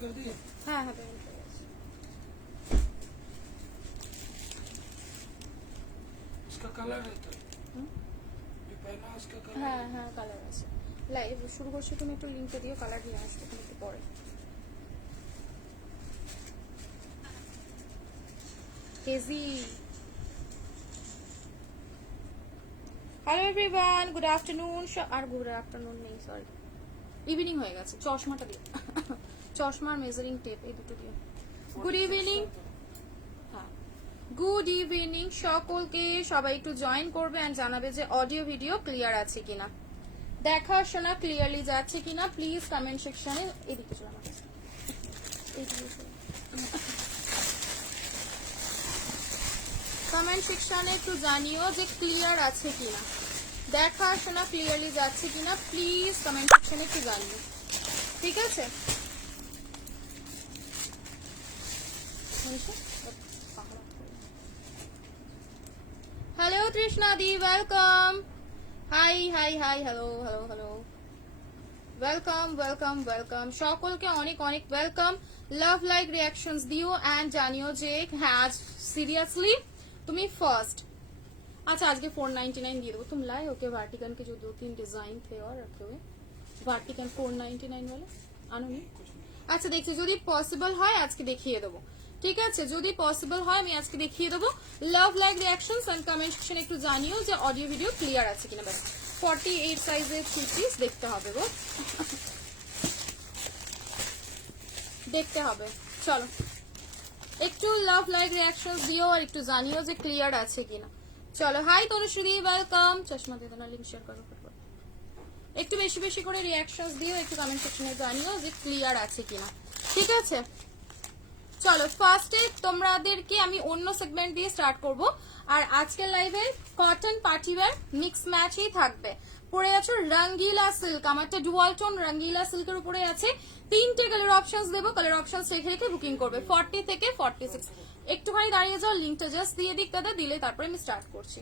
कर दिए? हाँ हाँ पेमेंट कर दिया। इसका कलर है तो जो पहना उसका कलर হ্যাঁ হ্যাঁ কালার আছে। লাইভ শুরু করছো, তুমি একটু লিংকটা দিও, কালার নিয়ে আসবে তুমি একটু পরে। কেজি হ্যালো এভরিওয়ান, গুড আফটারনুন। আর গুড আফটারনুন নেই, সরি, ইভিনিং হয়ে গেছে। চশমাটা দিও, চশমা আর মেজারিং টেপ এই দুটো দিও। Good evening. হ্যাঁ, গুড ইভিনিং সকলকে। সবাই একটু জয়েন করবে এন্ড জানাবে যে অডিও ভিডিও ক্লিয়ার আছে কিনা, দেখাশোনা ক্লিয়ারলি যাচ্ছে কিনা। প্লিজ কমেন্ট সেকশনে এদিকে চলে আমার কাছে, কমেন্ট সেকশনে একটু জানিও যে ক্লিয়ার আছে কিনা, দেখাশোনা ক্লিয়ারলি যাচ্ছে কিনা। প্লিজ কমেন্ট সেকশনে একটু জানিও, ঠিক আছে? হ্যালো তৃষ্ণা দি, welcome. Hi hi hi, hello hello hello, welcome welcome welcome সকলকে, অনেক অনেক ওয়েলকাম। লাভ লাইক রিয়াকশনস দিও এন্ড জানিও যে হ্যাঁ সিরিয়াसली তুমি ফার্স্ট। अच्छा आज के 499 दिए दो तुम लाए हो के वार्टिकन के जो 2-3 डिजाइन थे और रखे हुए वार्टिकन 499 वाले आनो नहीं। আচ্ছা দেখছি, যদি পসিবল হয় আজকে দেখিয়ে দেবো, ঠিক আছে? যদি পসিবল হয় আমি আজকে দেখিয়ে দেবো। Love like reactions and comment সেকশনে একটু জানিও যে অডিও ভিডিও ক্লিয়ার আছে কিনা। ব্যাস 48 সাইজের 3 পিস দেখতে হবে গো, দেখতে হবে। চলো একটু লাভ লাইক রিয়াকশনস দিও আর একটু জানিও যে ক্লিয়ার আছে কিনা। চলো হাই তনুশ্রী, ওয়েলকাম। চশমা দিয়ে দাও না, লিংক শেয়ার করো ফটফট। একটু বেশি বেশি করে রিয়াকশনস দিও, একটু কমেন্ট সেকশনে জানিও যে ক্লিয়ার আছে কিনা, ঠিক আছে? চলো ফার্স্টে তোমাদেরকে আমি অন্য সেগমেন্ট দিয়ে স্টার্ট করব। আর আজকের লাইভে কটন পার্টিওয়্যার মিক্স ম্যাচই থাকবে। পরে আছো রঙ্গিলা সিল্ক, আমারটা ডুয়াল টোন রঙ্গিলা সিল্কের উপরে আছে। 3টে কালার অপশনস দেবো, কালার অপশনস রেখে রেখে বুকিং করবে 40 থেকে 46। একটুখানি দাঁড়িয়ে যাও, লিঙ্কটা জাস্ট দিয়ে দিক দাদা, দিলে তারপরে আমি স্টার্ট করছি।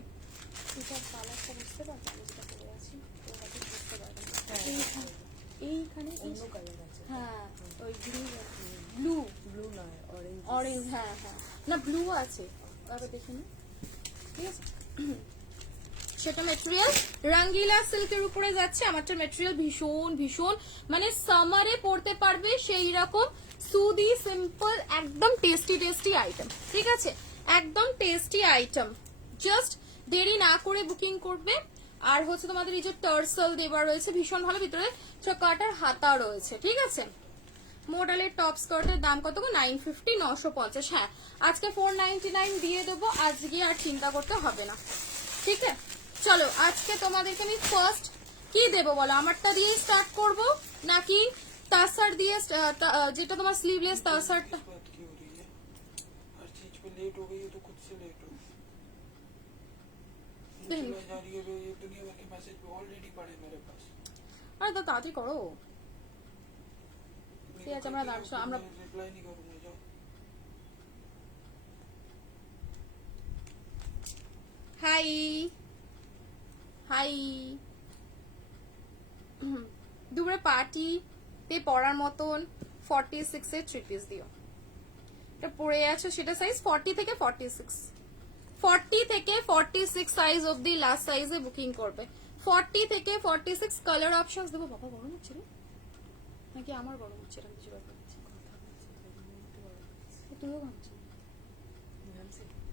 এটা কালারটা বুঝতে পারছো আমি যেটা বলে আছি, ওটাকে বুঝতে পারবে এইখানে অন্য কালার আছে। হ্যাঁ ওই গ্রিন ব্লু, ব্লু নয় অরেঞ্জ, অরেঞ্জ। হ্যাঁ হ্যাঁ না ব্লু আছে, আবার দেখে নি, ঠিক আছে? সেটা ম্যাটেরিয়াল রঙ্গিলা সিল্কের উপরে যাচ্ছে। আমারটা ম্যাটেরিয়াল ভীষণ ভীষণ মানে সামারে পড়তে পারবে সেই রকম সুদি সিম্পল একদম টেস্টি টেস্টি আইটেম, ঠিক আছে? একদম টেস্টি আইটেম, জাস্ট দেরি না করে বুকিং করবে। আর হচ্ছে তোমাদের এই যে টার্সেল দেওয়া রয়েছে ভীষণ ভালো, ভিতরে কাটার হাতা রয়েছে, ঠিক আছে? মডেলের টপ স্কার্টের দাম কত গো? 950, 950। হ্যাঁ আজকে 499 দিয়ে দেবো, আজকে আর চিন্তা করতে হবে না, ঠিক আছে? চলো আজকে তোমাদেরকে আমি ফার্স্ট কি দেবো বলো? আমারটা দিয়ে স্টার্ট করব নাকি তাসার দিয়ে, যেটা তোমার স্লিভলেস তাসারটা? बात की हो रही है, हर चीज पे लेट हो गई है तो खुद से लेट हो। चला जा रही है ये दुनिया भर के मैसेज ऑलरेडी पड़े मेरे पास। আরে তো তাড়াতাড়ি করো, ঠিক আছে? আমরা দাঁড়াচ্ছি, আমরা रिप्लाई नहीं करूंगा, जाओ। হাই হাই, দুপুরে পার্টিতে পরার মতন 46 এর 3 পিস দিও। এটা পরে আছো সেটা সাইজ 40 থেকে 46, 40 থেকে 46 সাইজ অবধি লাস্ট সাইজে বুকিং করবে। 40 থেকে 46 কালার অপশনস দেবো। বাবা গরম হচ্ছে রে নাকি আমার গরম হচ্ছে? এটা কিছু ব্যাপার আছে, তুইও ঘামছিস?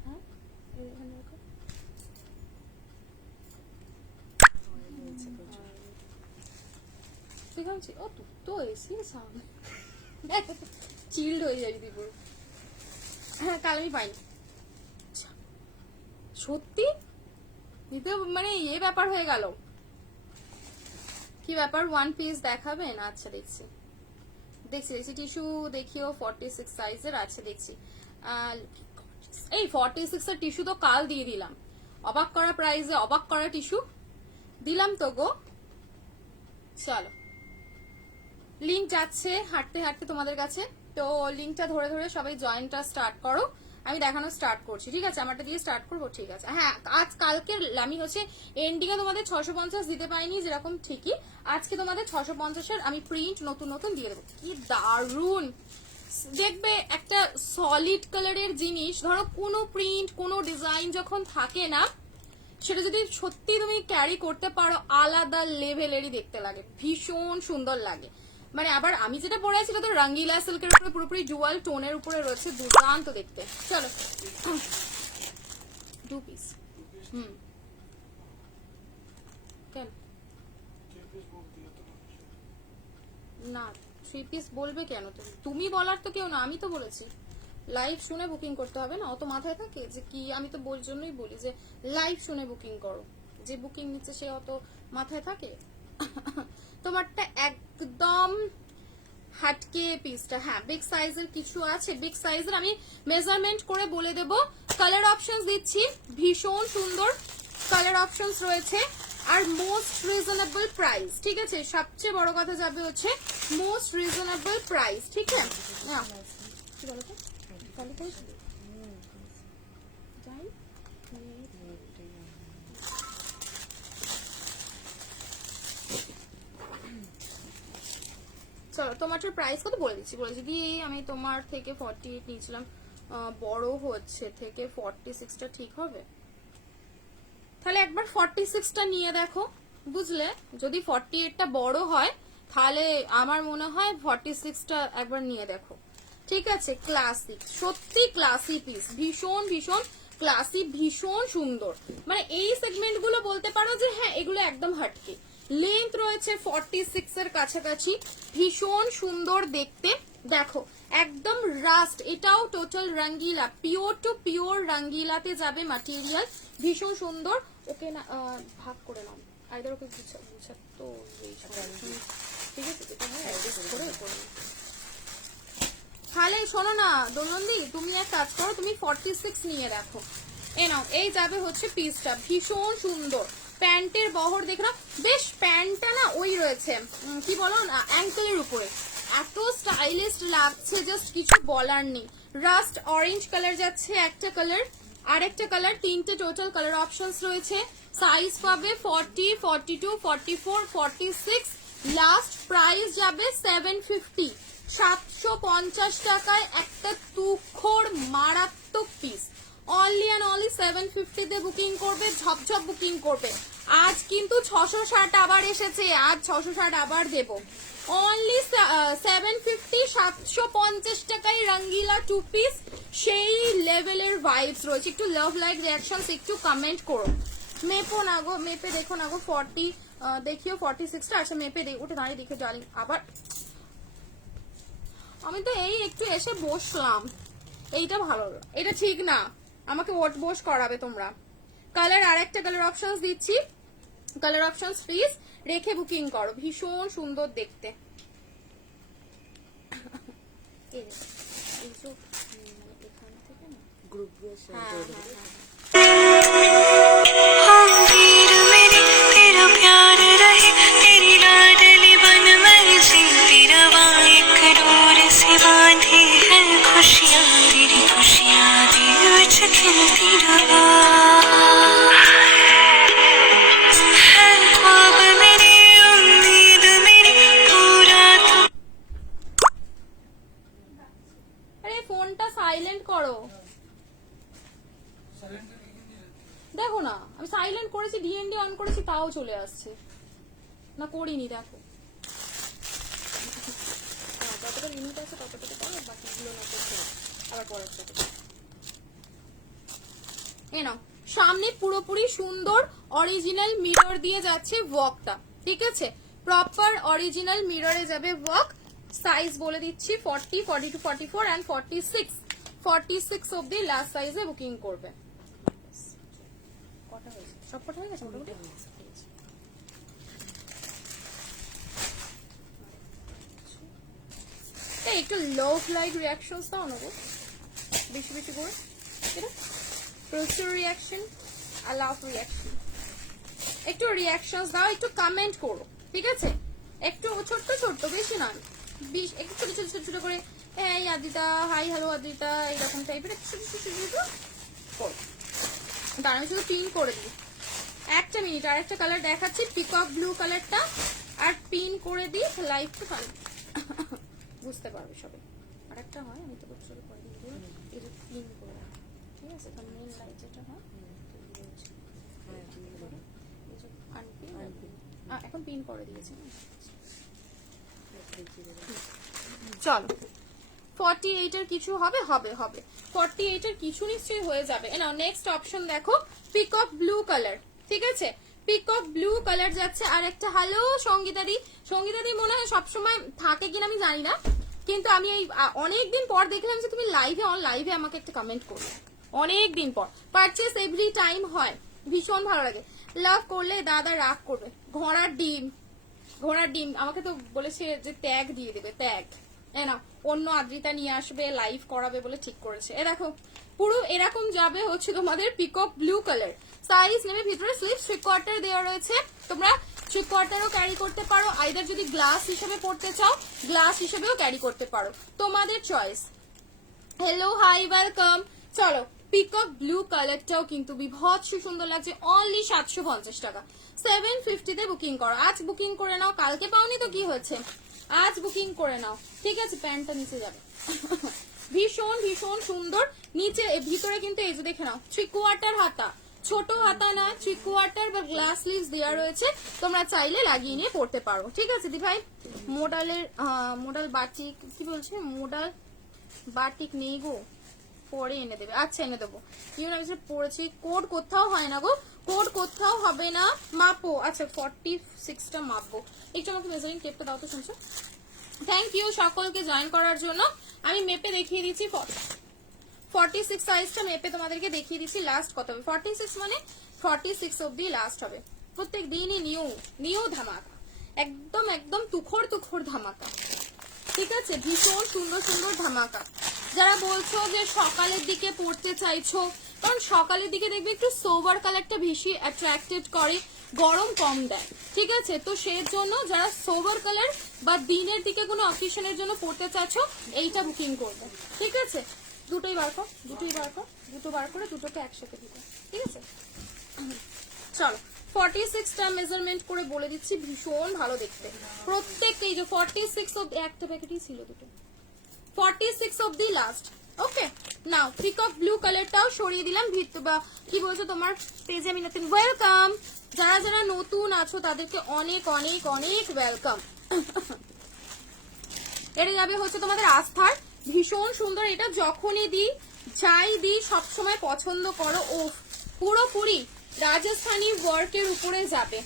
হ্যাঁ এখানে রাখো। ও তো এসির সামনে চিল্ড হয়ে যাবি তুই পুরো। হ্যাঁ কাল আমি পাইনি সত্যি দিতে, মানে এ ব্যাপার হয়ে গেল। কি ব্যাপার, 1 পিস দেখাবেন? আচ্ছা দেখছি দেখছি দেখছি টিস্যু দেখিও 46 সাইজের আছে দেখছি। এই 46 এর টিস্যু তো কাল দিয়ে দিলাম, অবাক করা প্রাইসে অবাক করা টিস্যু দিলাম তো গো। চলো লিংক যাচ্ছে হাঁটতে হাঁটতে তোমাদের কাছে, তো লিংকটা ধরে ধরে সবাই জয়েনটা স্টার্ট করো। আমি দেখানো স্টার্ট করছি, ঠিক আছে? আমারটা দিয়ে স্টার্ট করবো, ঠিক আছে? হ্যাঁ, কালকে আমি হচ্ছে এন্ডিংয়ে তোমাদের 650 দিতে পাইনি যেরকম, ঠিকই আজকে তোমাদের 650-এর আমি প্রিন্ট নতুন নতুন দিয়ে দেবো। কি দারুন দেখবে একটা সলিড কালারের জিনিস, ধরো কোনো প্রিন্ট কোনো ডিজাইন যখন থাকে না, সেটা যদি সত্যি তুমি ক্যারি করতে পারো আলাদা লেভেলেরই দেখতে লাগে, ভীষণ সুন্দর লাগে। মানে আবার আমি যেটা পরে আছি সেটা তো রঙ্গিলা সিল্কের উপরে পুরোপুরি ডুয়াল টোনের উপরে রয়েছে, দুর্দান্ত দেখতে। চলো 2 পিস। কেন না 3 পিস বলবে কেন? তুমি বলার তো কেউ না, আমি তো বলেছি লাইভ শুনে বুকিং করতে হবে না। অত মাথায় থাকে যে কি, আমি তো বল জন্যই বলি যে লাইভ শুনে বুকিং করো, যে বুকিং নিচ্ছে সে অত মাথায় থাকে? তোমারটা একদম হাটকে পিসটা। হ্যাঁ, বিগ সাইজের কিছু আছে, বিগ সাইজের আমি মেজারমেন্ট করে বলে দেব। কালার অপশনস দিচ্ছি, ভীষণ সুন্দর কালার অপশনস রয়েছে, আর মোস্ট রিজনেবল প্রাইস, ঠিক আছে? সবচেয়ে বড় কথা যাবে হচ্ছে মোস্ট রিজনেবল প্রাইস, ঠিক আছে? কি বলো তো কালি করেছিল যাই চলো তোমারটার প্রাইস কত বলে দিচ্ছি, বলেছি দিয়ে আমি তোমার থেকে 48 নিয়েছিলাম, বড় হচ্ছে থেকে 46টা ঠিক হবে? তাহলে একবার 46টা নিয়ে দেখো, বুঝলে? যদি 48টা বড় হয় তাহলে আমার মনে হয় 46টা একবার নিয়ে দেখো, ঠিক আছে? ক্লাসিক, সত্যি ক্লাসি পিস, ভীষণ ভীষণ ক্লাসি, ভীষণ সুন্দর। মানে এই সেগমেন্ট গুলো বলতে পারো যে হ্যাঁ এগুলো একদম হাটকে। লেন্থ রয়েছে 46 এর কাছাকাছি, ভীষণ সুন্দর দেখতে। দেখো একদম রাস্ট, এটাও টোটাল রঙ্গিলা, পিওর টু পিওর রঙ্গিলাতে যাবে ম্যাটেরিয়াল, ভীষণ সুন্দর। ওকে না ভাগ করে নাও, আইদার ওকে বুঝা তো ঠিক আছে, এটা হয় অ্যাডজাস্ট করে করে তাহলে শোনো না দোলনদি, তুমি এক কাজ করো, তুমি 46 নিয়ে রাখো। এ নাও, এই যাবে হচ্ছে পিসটা, ভীষণ সুন্দর। প্যান্টের বহর দেখো না, বেশ প্যান্টটা না ওই রয়েছে কি বলো না অ্যাঙ্কেলের উপরে, এত স্টাইলিশ লাগছে, জাস্ট কিছু বলার নেই। রাস্ট অরেঞ্জ কালার যাচ্ছে একটা কালার, আরেকটা কালার, তিনটে টোটাল কালার অপশনস রয়েছে। সাইজ পাবে 40, 42, 44, 46। লাস্ট প্রাইস যাবে 750, 750 টাকায় একটা তুখোর মারাত্মক পিস। অনলি অ্যান্ড অনলি 750 তে বুকিং করবে, ঝপঝপ বুকিং করবে। আজ কিন্তু 660 আবার এসেছে, আজ 660 আবার দেব। অনলি 750, 750 টাকায় রঙ্গিলা 2 পিস, সেই লেভেলের ভাইবস রয়েছে। একটু লাভ লাইক রিয়াকশনস একটু কমেন্ট করো। মেপো না গো, মেপে দেখো না গো, 40 দেখিও 46টা, আচ্ছা মেপে দেখো, ওটা দাঁড়িয়ে দেখে ডার্লিং। আবার আমি তো এই একটু এসে বসলাম, এইটা ভালো, এটা ঠিক না, আমাকে ওট বস করাবে তোমরা। কালার আরেকটা কালার অপশনস দিচ্ছি, কালার অপশনস প্লিজ রেখে বুকিং করো, ভীষণ সুন্দর দেখতে। এখান থেকে না গ্রুপ खुशियाँ तेरी खुशियाँ दिल विच खिलती रहा है ख्वाब मेरी उम्मीद मेरी पूरा तो। अरे फोनটা সাইলেন্ট করো, দেখো না আমি সাইলেন্ট করেছি, ডিএনডি অন করেছি তাও চলে আসছে না, করিনি দেখো। যতটা লিমিট আছে ততটুকু পাবো, বাকিগুলো না করতে আবার পরের সাথে। এই নাও, সামনে পুরোপুরি সুন্দর অরিজিনাল মিরর দিয়ে যাচ্ছে ওয়ার্কটা, ঠিক আছে? প্রপার অরিজিনাল মিররে যাবে ওয়ার্ক। সাইজ বলে দিচ্ছি 40, 42, 44 এন্ড 46, 46 অবধি লাস্ট সাইজে বুকিং করবে। কটা হয়েছে? সব কটা হয়ে গেছে মোটামুটি। একটু লাভ লাইক রিয়াকশনস দাও না গো, বেশি বেশি করে। এটা প্রচুর রিয়াকশন, আই লাভ রিয়াকশন। একটু রিয়াকশনস দাও, একটু কমেন্ট করো, ঠিক আছে? একটু ছোট্ট ছোট্ট, বেশি না, একটু ছোট ছোট ছোট ছোট করে এই আদিতা, হাই হ্যালো আদিতা, এইরকম টাইপের দাঁড়া আমি শুধু পিন করে দিই। একটা মিনিট, আর একটা কালার দেখাচ্ছি, পিকক ব্লু কালারটা, আর পিন করে দিই লাইভটা ভালো বুঝতে পারবে সবে। আর একটা হয় আমি তো শুরু করে দিই, এই যে পিন করে রাখি, ঠিক আছে? তার মেন লাইট যেটা হয় এখন পিন করে দিয়েছি। চলো 48 এর কিছু হবে, হবে হবে 48 এর কিছু নিশ্চয়ই হয়ে যাবে। নাও নেক্সট অপশন দেখো, পিকক ব্লু কালার, ঠিক আছে? পিকক ব্লু কালার যাচ্ছে। আর একটা হ্যালো সঙ্গীতাদি, সঙ্গীতাদি মনে হয় সবসময় থাকে কিনা আমি জানি না, কিন্তু আমি এই অনেকদিন পর দেখলাম যে তুমি লাইভে আমাকে একটা কমেন্ট করবে, অনেকদিন পর। পারচেস এভরি টাইম হয়, ভীষণ ভালো লাগে। লাভ করলে দাদা রাগ করবে। ঘোড়ার ডিম, ঘোড়ার ডিম আমাকে তো বলেছে যে ট্যাগ দিয়ে দেবে, ট্যাগ না অন্য আদ্রিতা নিয়ে আসবে, লাইভ করাবে বলে ঠিক করেছে। এ দেখো পুরো এরকম যাবে হচ্ছে তোমাদের পিকক ব্লু কালার। সাইজ নেমে ভিতরে স্লিভ 3/4 দেওয়া রয়েছে, তোমরা 3/4ও ক্যারি করতে পারো, আইদার যদি গ্লাস হিসেবে পড়তে চাও গ্লাস হিসেবেও ক্যারি করতে পারো, তোমাদের চয়েস। Hello hi welcome. চলো পিকক ব্লু কালারটাও কিন্তু বিভৎস সুন্দর লাগছে, অনলি 750 টাকা। 750 তে বুকিং করো, আজ বুকিং করে নাও, কালকে পাওনি তো কি হয়েছে, আজ বুকিং করে নাও, ঠিক আছে? প্যান্টটা নিচে যাবে ভীষণ ভীষণ সুন্দর। নিচে ভিতরে কিন্তু এই যে দেখে নাও 3/4 হাতা, ছোট হাতা না 3/4 বা গ্লাস স্লিভস দেওয়া রয়েছে, তোমরা চাইলে লাগিয়ে নিয়ে পড়তে পারো, ঠিক আছে দি ভাই? মোডালের মোডাল বাটিক কি বলছে, মোডাল বাটিক নেই গো, পরে এনে দেবে। আচ্ছা এনে দেবো, ইউন আমি পড়েছি। কোড কোথাও হয় না গো, কোড কোথাও হবে না, মাপো। আচ্ছা 46টা মাপবো, একটু আমাকে মেজারিং টেপটা দাও তো, শুনছো? থ্যাংক ইউ সকলকে জয়েন করার জন্য। আমি মেপে দেখিয়ে দিচ্ছি 46 সাইজটা মেপে তোমাদেরকে দেখিয়ে দিচ্ছি লাস্ট কত হবে। 46 মানে 46 অব্দি লাস্ট হবে। প্রত্যেক দিনই নিউ নিউ ধামাকা, একদম একদম তুখর তুখর ধামাকা, ঠিক আছে? ভীষণ সুন্দর সুন্দর ধামাকা। যারা বলছো যে সকালের দিকে পড়তে চাইছো, কারণ সকালের দিকে দেখবে একটু সোবার কালারটা বেশি অ্যাট্রাক্টেড করে, গরম কম দেয়, ঠিক আছে? তো সেই জন্য যারা সোবার কালার বা দিনের দিকে কোনো অকেশনের জন্য পড়তে চাইছো এইটা বুকিং করবে, ঠিক আছে? দুটোই বার কর, দুটোই বার কর, দুটো বার করে দুটোকে একসাথে দিতে, ঠিক আছে? চলো 46টা মেজারমেন্ট করে বলে দিচ্ছি, ভীষণ ভালো দেখতে প্রত্যেকটা। এই যে 46 অব্দি, একটা প্যাকেটই ছিল দুটো, 46 অব্দি লাস্ট। ওকে নাও পিকক ব্লু কালারটাও সরিয়ে দিলাম। কি বলছো তোমার পেজে আমি নতুন, ওয়েলকাম। যারা যারা নতুন আছো তাদেরকে অনেক অনেক অনেক ওয়েলকাম। এটা যাবে হচ্ছে তোমাদের আস্থার, ভীষণ সুন্দর। এটা যখনই দিই যাই দিই সবসময় পছন্দ করো। ও পুরোপুরি রাজস্থানী ওয়ার্কের উপরে যাবে,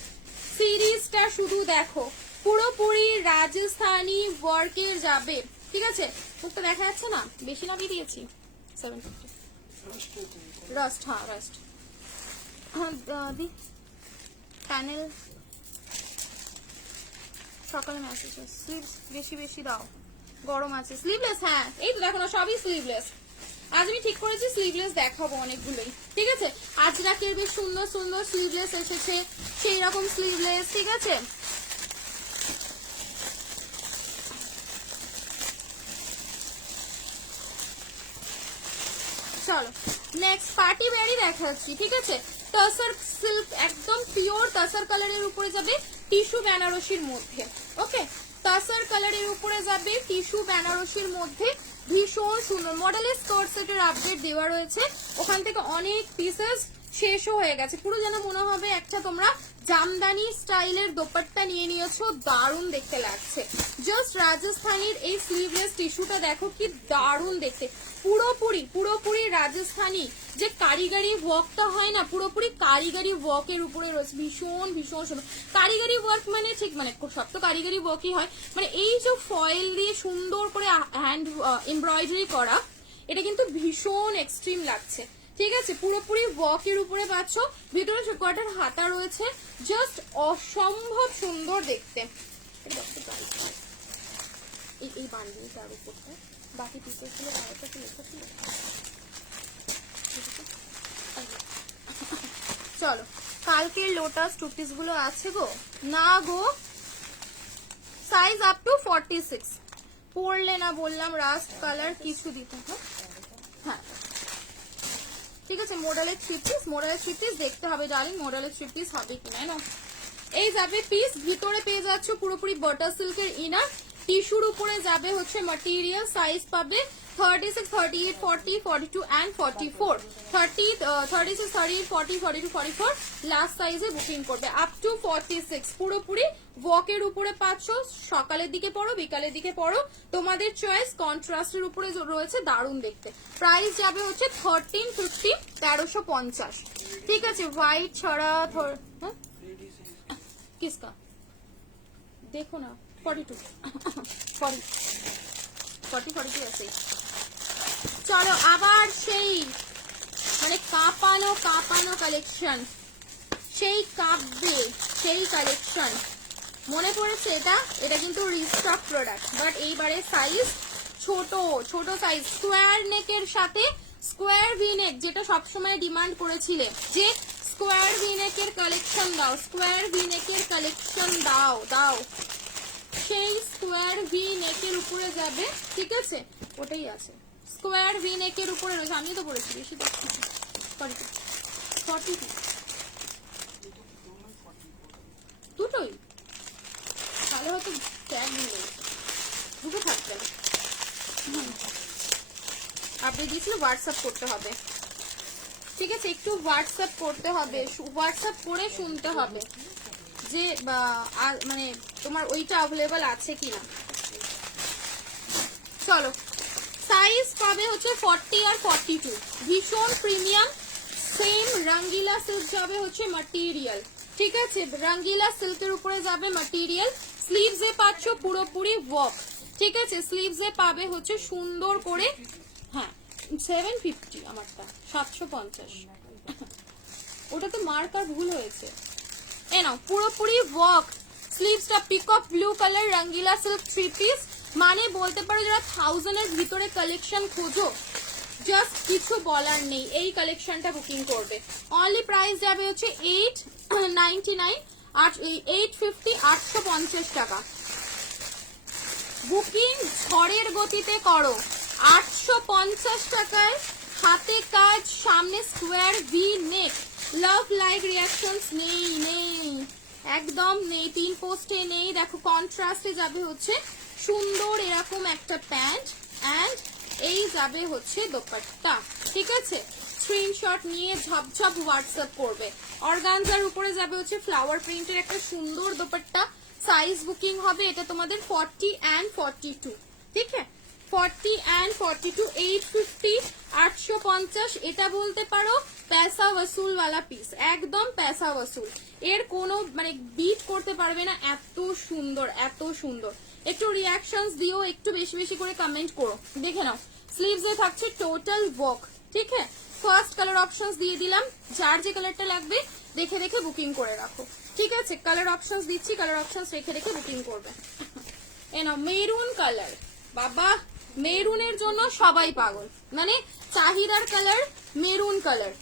সিরিজটা শুধু দেখো, পুরোপুরি রাজস্থানী ওয়ার্কের যাবে, ঠিক আছে? মুখটা দেখা যাচ্ছে না, বেশি না দিয়ে দিয়েছি 750 রাস্ট। হ্যাঁ রাস্ট, হ্যাঁ দি প্যানেল সকালে মেসেজ, স্লিভস বেশি বেশি দাও, গরম আছে। স্লিভলেস, হ্যাঁ এই তো দেখো না সবই স্লিভলেস। আজ আমি ঠিক করেছি স্লিভলেস দেখাবো অনেকগুলোই, ঠিক আছে? আজরাকের বেশ সুন্দর সুন্দর স্লিভলেস এসেছে, সেই রকম স্লিভলেস, ঠিক আছে? চলো নেক্সট পার্টি ওয়্যারই দেখাচ্ছি, ঠিক আছে? টাসার সিল্ক, একদম পিওর টাসার কালারের উপরে যাবে, টিস্যু বেনারসির মধ্যে। ওকে টাসার কালারের উপরে যাবে, টিস্যু বেনারসির মধ্যে, ভীষণ সুন্দর। মডেলের স্কার্ট সেটের আপডেট দেওয়া রয়েছে, ওখান থেকে অনেক পিসেস শেষও হয়ে গেছে। পুরো যেন মনে হবে একটা তোমরা জামদানি স্টাইলের দোপাট্টা নিয়ে নিয়েছো, দারুণ দেখতে লাগছে। জাস্ট রাজস্থানীর এই স্লিভলেস টিস্যুটা দেখো কি দারুণ দেখতে, পুরোপুরি পুরোপুরি রাজস্থানী যে কারিগরি ওয়ার্কটা হয় না, পুরোপুরি কারিগরি ওয়ার্কের উপরে রয়েছে, ভীষণ ভীষণ সুন্দর। কারিগরি ওয়ার্ক মানে ঠিক মানে সব তো কারিগরি ওয়ার্কই হয়, মানে এই যে ফয়েল দিয়ে সুন্দর করে হ্যান্ড এমব্রয়ডারি করা, এটা কিন্তু ভীষণ এক্সট্রিম লাগছে, ঠিক আছে? পুরোপুরি ওয়ার্কের উপরে পাচ্ছ, ভিতরে কোয়ার্টার হাতা রয়েছে, জাস্ট অসম্ভব সুন্দর দেখতে। এই বান্ডিলটার উপরটা বাকি পিসেস গুলো আরেকটা কি লেখা ছিল। চলো কালকের লোটাস টু পিস গুলো আছে গো, না গো, সাইজ আপ টু 46, পরলে না বললাম রাস্ট কালার কিছু দিতে, হ্যাঁ ঠিক আছে। মডেলের থ্রি পিস দেখতে হবে ডার্লিং, মডেলের থ্রি পিস হবে কিনা না। এই যাবে পিস, ভিতরে পেয়ে যাচ্ছ পুরোপুরি বাটার সিল্কের ইনার, টিস্যুর উপরে যাবে হচ্ছে ম্যাটেরিয়াল, সাইজ পাবে 36, 38, 40, 42 and 44, 36, 38, 40, 42, 44 লাস্ট সাইজে বুকিং করবে আপ টু 46। পুরোপুরি ওয়াকের উপরে পাচ্ছ, সকালের দিকে পড়ো বিকালের দিকে পড়ো তোমাদের চয়েস। কন্ট্রাস্টের উপরে রয়েছে, দারুণ দেখতে। প্রাইস যাবে হচ্ছে 1350, 1350। ঠিক আছে, হোয়াইট ছড়া হ্যাঁ किसका देखो ना 42 42 ऐसे ही। চলো আবার সেই মানে কাঁপানো কালেকশন, সেই কাঁপবে সেই কালেকশন মনে পড়েছে। এটা কিন্তু রিস্টক প্রোডাক্ট, বাট এইবারে সাইজ ছোট সাইজ, স্কোয়ার নেকের সাথে স্কোয়ার ভি নেক, যেটা সবসময় ডিমান্ড করেছিলে যে স্কোয়ার ভি নেকের কালেকশন দাও, স্কোয়ার ভি নেকের কালেকশন দাও সেই স্কোয়ার ভি নেকের উপরে যাবে। ঠিক আছে, ওটাই আছে স্কোয়ার ভি নেকের উপরে রয়েছে। আমি তো বলেছি বেশি দেখছি 42 দুটোই, তাহলে হয়তো ট্যাগ মিলে দুটো থাকবে না। আপনি দিয়েছিল হোয়াটসঅ্যাপ করতে হবে, ঠিক আছে একটু হোয়াটসঅ্যাপ করতে হবে, হোয়াটসঅ্যাপ করে শুনতে হবে যে মানে তোমার ওইটা অ্যাভেলেবল আছে কিনা। চলো সাইজ পাবে হচ্ছে 40 আর 42, ভীষণ প্রিমিয়াম। সেম রঙ্গিলা সিল্ক যাবে হচ্ছে ম্যাটেরিয়াল, ঠিক আছে রঙ্গিলা সিল্কের উপরে যাবে ম্যাটেরিয়াল। স্লিভসে পাচ্ছ পুরোপুরি ওয়ার্ক, ঠিক আছে স্লিভসে পাবে হচ্ছে সুন্দর করে, হ্যাঁ 750, আমারটা 750, ওটা তো মার্কার ভুল হয়েছে। এ নাও পুরোপুরি ওয়ার্ক, স্লিভসটা পিকক ব্লু কালার রঙ্গিলা সিল্ক থ্রি পিস, মানে বলতে পারো যারা 1000 এর ভিতরে কালেকশন খোঁজো জাস্ট কিছু বলার নেই, এই কালেকশনটা বুকিং করবে। অনলি প্রাইস যাবে হচ্ছে 899, 850, 850 টাকা। বুকিং ঝড়ের গতিতে করো, 850 টাকায় হাতে কাজ, সামনে স্কোয়ার ভি নেক, লাভ লাইক রিয়াকশনস নেই একদম নেই, পিন পোস্টে নেই। দেখো কন্ট্রাস্টে যাবে হচ্ছে সুন্দর এরকম একটা প্যান্ট, অ্যান্ড এই যাবে হচ্ছে দোপাট্টা, ঠিক আছে স্ক্রিনশট নিয়ে ঝপঝপ হোয়াটসঅ্যাপ করবে। অর্গানজার উপরে যাবে হচ্ছে ফ্লাওয়ার প্রিন্টের একটা সুন্দর দোপাট্টা, সাইজ বুকিং হবে এটা তোমাদের 40 and 42, ঠিক আছে 40 and 42, 850, 850। এটা বলতে পারো पैसा वसूल वाला পিস, একদম पैसा वसूल, এর কোনো মানে বিট করতে পারবে না, এত সুন্দর এত সুন্দর। একটু রিয়াকশনস দিও, একটু বেশি বেশি করে কমেন্ট করো, দেখে নাও স্লিভসে থাকছে টোটাল ওয়ার্ক, ঠিক আছে ফার্স্ট কালার অপশনস দিয়ে দিলাম, যার যে কালারটা লাগবে দেখে দেখে বুকিং করে রাখো, ঠিক আছে কালার অপশনস দিচ্ছি, কালার অপশনস রেখে রেখে বুকিং করবে। এ নাও মেরুন কালার, বাবা মেরুনের জন্য সবাই পাগল, মানে চাহিদার কালার মেরুন কালার,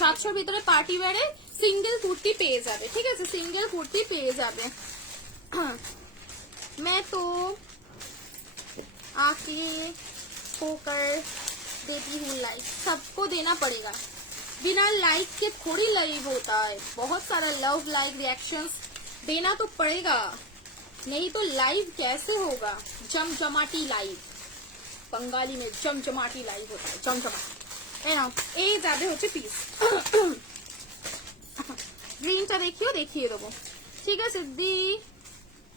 700 ভিতরে পার্টি ওয়্যারে সিঙ্গেল কুর্তি পেয়ে যাবে, ঠিক আছে সিঙ্গেল কুর্তি পেয়ে যাবে। मैं तो आके होकर देती हूँ लाइक, सबको देना पड़ेगा, बिना लाइक के थोड़ी लाइव होता है, बहुत सारा लव लाइक रिएक्शंस देना तो पड़ेगा, नहीं तो लाइव कैसे होगा, जमजमाटी लाइव, बंगाली में जमजमाटी लाइव होता है, जमजमाटी। এই যাবে হচ্ছে পিস, গ্রিনটা দেখিয়ে দেবো, ঠিক আছে দি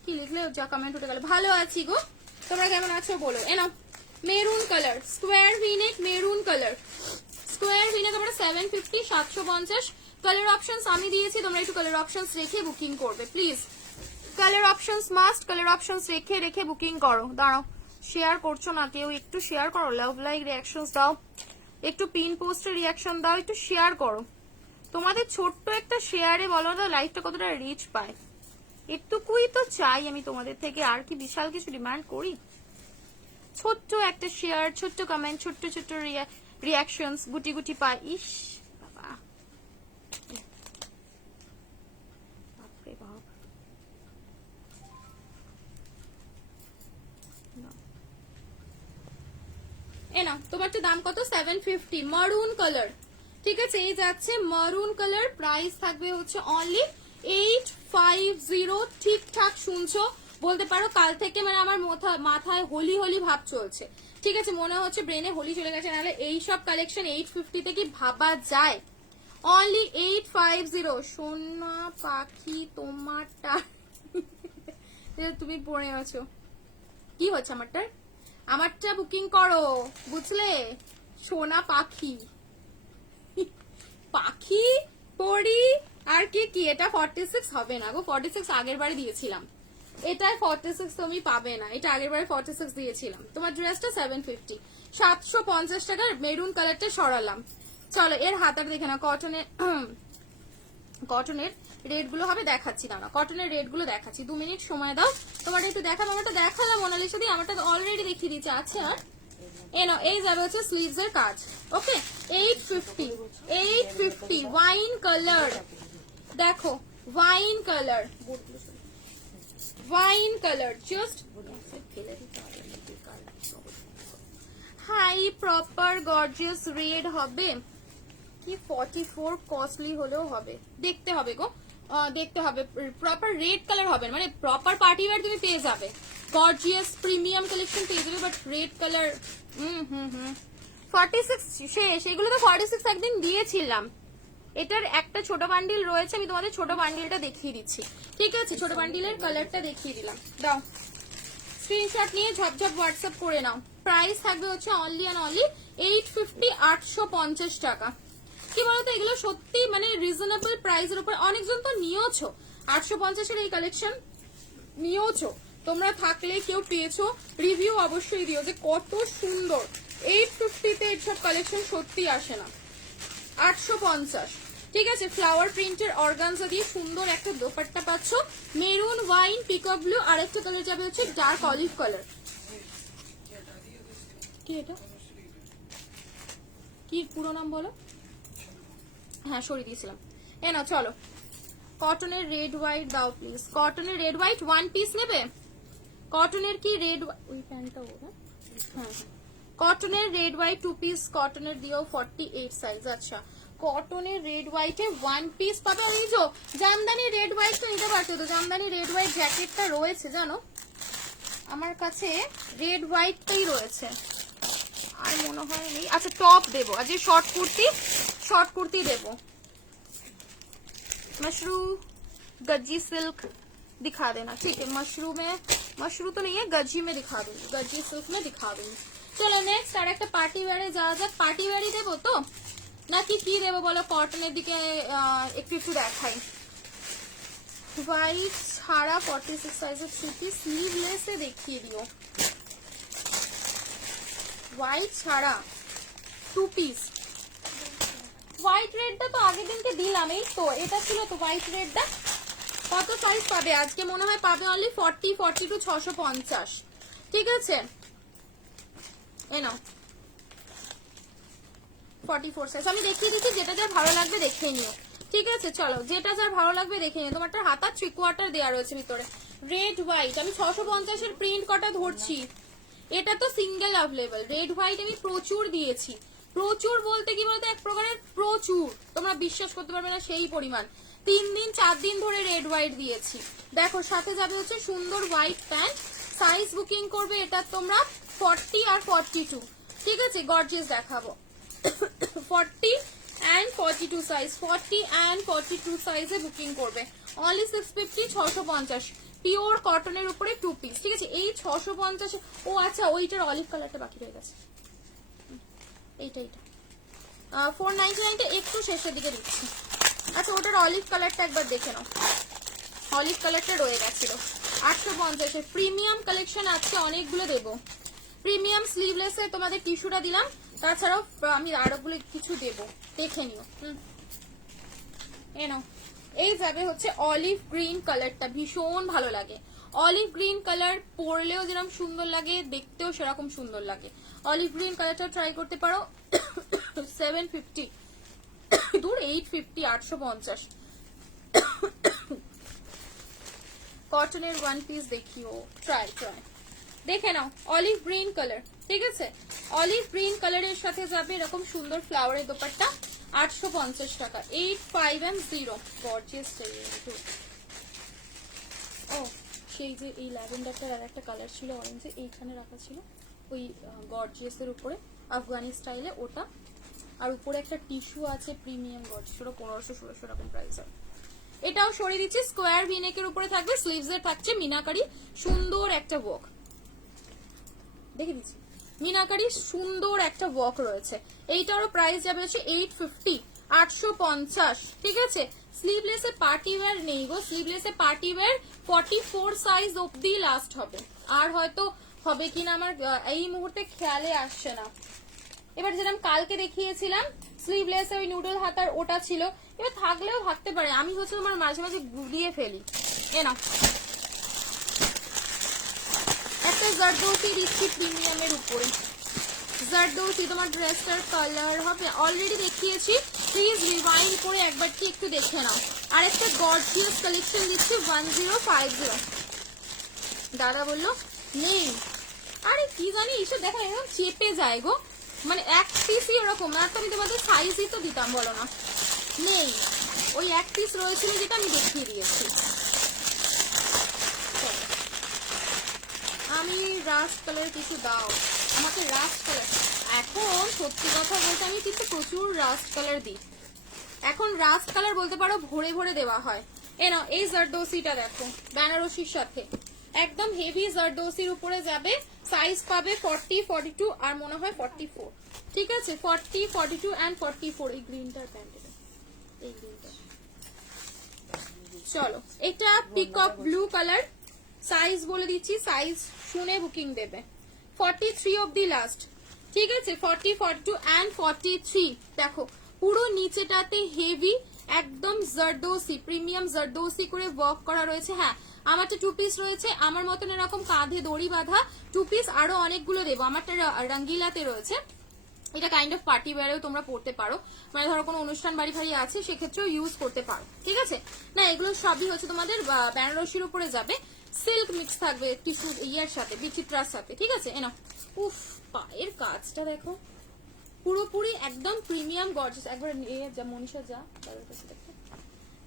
কি লিখলে যা কমেন্ট উঠে গেল, ভালো আছি গো তোমরা কেমন আছো বলো। নাও maroon colour square V neck, maroon colour square V neck আমরা 750, 750 কালার অপশনস আমি দিয়েছি, তোমরা একটু কালার অপশনস রেখে বুকিং করবে please, colour options must, colour options রেখে রেখে বুকিং করো। দাঁড়াও শেয়ার করছো না কেউ, একটু শেয়ার করো, লাভ লাইক রিয়াকশনস দাও, একটু পিন পোস্টে রিয়াকশন দাও, একটু শেয়ার করো, তোমাদের ছোট্ট একটা শেয়ারে বলো তো লাইফটা কতটা রিচ পায়, এটুকুই তো চাই আমি তোমাদের থেকে, আর কি বিশাল কিছু ডিমান্ড করি, ছোট্ট একটা শেয়ার, ছোট্ট কমেন্ট, ছোট্ট ছোট্ট রিয়াকশনস গুটি গুটি পায়। ইস বাবা বাপরে বাপ, এ না তোমারটা দাম কত 750 মারুন কালার, ঠিক আছে এই যাচ্ছে মারুন কালার, প্রাইস থাকবে হচ্ছে অনলি 850। ঠিকঠাক শুনছো, বলতে পারো কাল থেকে মানে আমার মাথায় হোলি হোলি ভাব চলছে, ঠিক আছে মনে হচ্ছে ব্রেনে হোলি চলে গেছে, নাহলে এইসব কালেকশন 850 তে কি ভাবা যায়? অনলি 850। সোনা পাখি তোমারটা তুমি পড়ে আছো, কি হচ্ছে আমারটা বুকিং করো বুঝলে, সোনা পাখি পাখি পড়ি আর কি কি। এটা 46 হবে না গো, 46 আগের বারে দিয়েছিলাম, এটাই 46 তুমি পাবে না, এটা আগের বারে 46 দিয়েছিলাম। তোমার ড্রেসটা 750, 750 টাকার মেরুন কালারটা সরালাম। চলো এর হাতার দেখে না, কটনের রেট গুলো হবে দেখাচ্ছি, দাঁড়া কটনের রেট গুলো দেখাচ্ছি, 2 মিনিট সময় দাও। তোমার একটু দেখাবো, আমারটা দেখালাম মোনালিসা দি, আমারটা অলরেডি দেখিয়ে দিচ্ছে আছে। আর এই যাবে হচ্ছে স্লিভস এর কাজ, ওকে 850 ওয়াইন কালার, দেখো wine colour just high proper gorgeous red হবে কি 44 কস্টলি হলেও হবে, দেখতে হবে গো, দেখতে হবে প্রপার রেড কালার হবে, মানে প্রপার পার্টি ওয়্যার তুমি পেয়ে যাবে, গর্জিয়াস প্রিমিয়াম কালেকশন পেয়ে যাবে, বাট রেড কালার 46 শেষ, এগুলো তো 46 একদিন দিয়েছিলাম। এটার একটা ছোট বান্ডিল রয়েছে, আমি তোমাদের ছোট বান্ডিলটা দেখিয়ে দিচ্ছি, ঠিক আছে ছোট বান্ডিলের কালারটা দেখিয়ে দিলাম, দাও স্ক্রিনশট নিয়ে ঝপঝপ হোয়াটসঅ্যাপ করে নাও। প্রাইস থাকবে হচ্ছে অনলি অ্যান্ড অনলি 850, 850 টাকা। কি বলতো এগুলো সত্যি মানে রিজনেবল প্রাইসের উপর, অনেকজন তো নিয়েছো 850 এর এই কালেকশন নিয়েছো তোমরা, থাকলে কেউ পেয়েছো রিভিউ অবশ্যই দিও যে কত সুন্দর। 850 তে এইসব কালেকশন সত্যি আসে না। 850, ঠিক আছে ফ্লাওয়ার প্রিন্টের অর্গানজা দিয়ে সুন্দর একটা দোপাট্টা পাচ্ছ, মেরুন ওয়াইন পিকক ব্লু, আর একটা কালার যাবে হচ্ছে ডার্ক অলিভ কালার। কি এটা কি পুরো নাম বলো? হ্যাঁ সরিয়ে দিয়েছিলাম। এ না চলো কটনের রেড হোয়াইট দাও প্লিজ, কটনের রেড হোয়াইট 1 পিস নেবে, কটনের কি রেড ওই প্যান্টটা ওরা, হ্যাঁ কটনের রেড হোয়াইট 2 পিস, কটনের দিও 48 সাইজ। আচ্ছা কটনের রেড হোয়াইটে 1 পিস পাবে। আর এই যে জামদানি রেড হোয়াইটটা নিতে পারছো তো, জামদানি রেড হোয়াইট জ্যাকেটটা রয়েছে জানো আমার কাছে, রেড হোয়াইটটাই রয়েছে আর মনে হয় নেই। আচ্ছা টপ দেবো, আজ শর্ট কুর্তি দেবো, मशरू गज्जी सिल्क दिखा देना, ठीक है मशरू तो नहीं है, गज्जी में दिखा दूंगी, गज्जी सिल्क में दिखा दूंगी। चलो नेक्स्ट আর একটা পার্টি ওয়্যারে যাওয়া যাক, পার্টি ওয়্যারই দেবো তো নাকি কি দেবো বলো, কটনের দিকে একটু দেখাই। হোয়াইট ছাড়া 46 সাইজের সুতি স্লিভলেসে দেখিয়ে দিও, হোয়াইট ছাড়া 2 পিস। হোয়াইট রেডটা তো আগের দিনকে দিলাম, এই তো এটা ছিল তো হোয়াইট রেডটা। কত সাইজ পাবে আজকে? মনে হয় পাবে অনলি 40, 42, 650, ঠিক আছে এ নাও 44 সাইজ। আমি দেখিয়ে দিচ্ছি, যেটা যার ভালো লাগবে দেখে নিও, ঠিক আছে চলো যেটা যার ভালো লাগবে দেখে নিও। তোমারটা হাতা 3/4 দেওয়া রয়েছে ভিতরে, রেড হোয়াইট আমি 650 এর প্রিন্ট কটা ধরছি, এটা তো সিঙ্গেল অ্যাভেলেবল। রেড হোয়াইট আমি প্রচুর দিয়েছি, প্রচুর বলতে কি বলতে এক প্রকারের প্রচুর, তোমরা বিশ্বাস করতে পারবে না সেই পরিমাণ। 3 দিন 4 দিন ধরে রেড হোয়াইট দিয়েছি। দেখো সাথে যাবে হচ্ছে সুন্দর হোয়াইট প্যান্ট, সাইজ বুকিং করবে এটা তোমরা 40 আর 42, ঠিক আছে গর্জিয়াস দেখাবো 40 and 42 সাইজ, 40 and 42 সাইজে বুকিং করবে অনলি 650, 650 পিওর কটনের উপরে 2 পিস, ঠিক আছে এই 650। ও আচ্ছা ওইটার অলিভ কালারটা বাকি রয়ে গেছে, এইটা 499 একটু শেষের দিকে দিচ্ছি। আচ্ছা ওটার অলিভ কালারটা একবার দেখে নাও, অলিভ কালারটা রয়ে গেছিল। 850 প্রিমিয়াম কালেকশন আজকে অনেকগুলো দেবো, প্রিমিয়াম স্লিভলেসে তোমাদের টিস্যুটা দিলাম, তাছাড়াও আমি আরোগুলো কিছু দেবো দেখে নিও। এ নাও এই যাবে হচ্ছে অলিভ গ্রিন কালারটা, ভীষণ ভালো লাগে অলিভ গ্রিন কালার, পরলেও যেরকম সুন্দর লাগে দেখতেও সেরকম সুন্দর লাগে। অলিভ গ্রিন কালারটা ট্রাই করতে পারো 750, দূর 850, 850 কটনের 1 পিস দেখিও, ট্রাই দেখে নাও অলিভ গ্রিন কালার, ঠিক আছে, অলিভ গ্রিন কালারের সাথে যাবে এরকম সুন্দর ফ্লাওয়ারের দোপাট্টা, 850 টাকা, 8510। গর্জিয়াস চাইছে। ও সেই যে এই ল্যাভেন্ডারটার আর একটা কালার ছিল অরেঞ্জে, এইখানে রাখা ছিল ওই গর্জিয়াসের উপরে আফগানি স্টাইলে ওটা, আর উপরে একটা টিস্যু আছে প্রিমিয়াম গর্জিয়াস, 1500-1600 রকম প্রাইস হয়। এটাও সরিয়ে দিচ্ছি, স্কোয়ার ভিনেকের উপরে থাকবে, স্লিভস এর থাকছে মিনাকারি সুন্দর একটা ওয়ার্ক, দেখে দিচ্ছি মিনাকারি সুন্দর একটা ওয়ার্ক রয়েছে। এইটারও প্রাইস যাবে হচ্ছে 850, 850, ঠিক আছে। স্লিভলেসে পার্টি ওয়্যার নেই গো, স্লিভলেসে পার্টি ওয়্যার 44 সাইজ অবধি লাস্ট হবে, আর হয়তো হবে কিনা আমার এই মুহূর্তে খেয়ালে আসছে না। এবার যেরকম কালকে দেখিয়েছিলাম স্লিভলেস ওই নুডল হাতার ওটা ছিল, এবার থাকলেও থাকতে পারে, আমি হচ্ছে তোমার মাঝে মাঝে গুলিয়ে ফেলি। এ না একটা জারদৌসি দিচ্ছি প্রিমিয়ামের উপরে, জারদৌসি তোমার ড্রেসটার কালার হবে অলরেডি দেখিয়েছি, প্লিজ রিভাইন্ড করে একবার কি একটু দেখে নাও। আর একটা গর্জিয়াস কালেকশন দিচ্ছি 1050। দাদা বললো নেই, আরে কি জানি এইসব দেখো এরকম চেপে যায় গো, মানে এক পিসই ওরকম, আর তো আমি তোমাদের সাইজই তো দিতাম বলো না, নেই, ওই এক পিস রয়েছিল যেটা আমি দেখিয়ে দিয়েছি। আমি রাস্ট কালার কিছু দাও আমাকে, রাস্ট কালার এখন সত্যি কথা বলতে আমি কিন্তু প্রচুর রাস্ট কালার দিই, এখন রাস্ট কালার বলতে পারো ভরে ভরে দেওয়া হয়। এ নাও এই জারদৌসিটা দেখো বেনারসির সাথে একদম হেভি জারদৌসির উপরে যাবে, সাইজ পাবে 40, 42 আর মনে হয় 44, ঠিক আছে, 40, 42 এন্ড 44। এই গ্রিনটার প্যান্ট, এই গ্রিনটা, চলো এটা পিকক ব্লু কালার, সাইজ বলে দিচ্ছি, সাইজ শুনে বুকিং দেবে, 43 অবধি লাস্ট, ঠিক আছে, 40, 42 এন্ড 43। দেখো পুরো নিচেটাতে হেভি একদম জারদৌসি প্রিমিয়াম জারদৌসি করে ওয়ার্ক করা রয়েছে। হ্যাঁ আমারটা 2 পিস রয়েছে, আমার মতন এরকম কাঁধে দড়ি বাঁধা 2 পিস আরো অনেকগুলো দেবো, আমারটা রঙ্গিলাতে রয়েছে, এটা কাইন্ড অফ পার্টি ওয়্যারেও তোমরা পড়তে পারো, মানে ধরো কোনো অনুষ্ঠান বাড়ি ফাড়ি আছে সেক্ষেত্রেও ইউজ করতে পারো, ঠিক আছে। না এগুলো সবই হচ্ছে তোমাদের বেনারসির উপরে যাবে, সিল্ক মিক্স থাকবে টিস্যু ইয়ার সাথে, বিচিত্রার সাথে, ঠিক আছে। এনো উফ পায়ের কাজটা দেখো পুরোপুরি একদম প্রিমিয়াম গর্জিয়াস, একবার যা মনীষা যা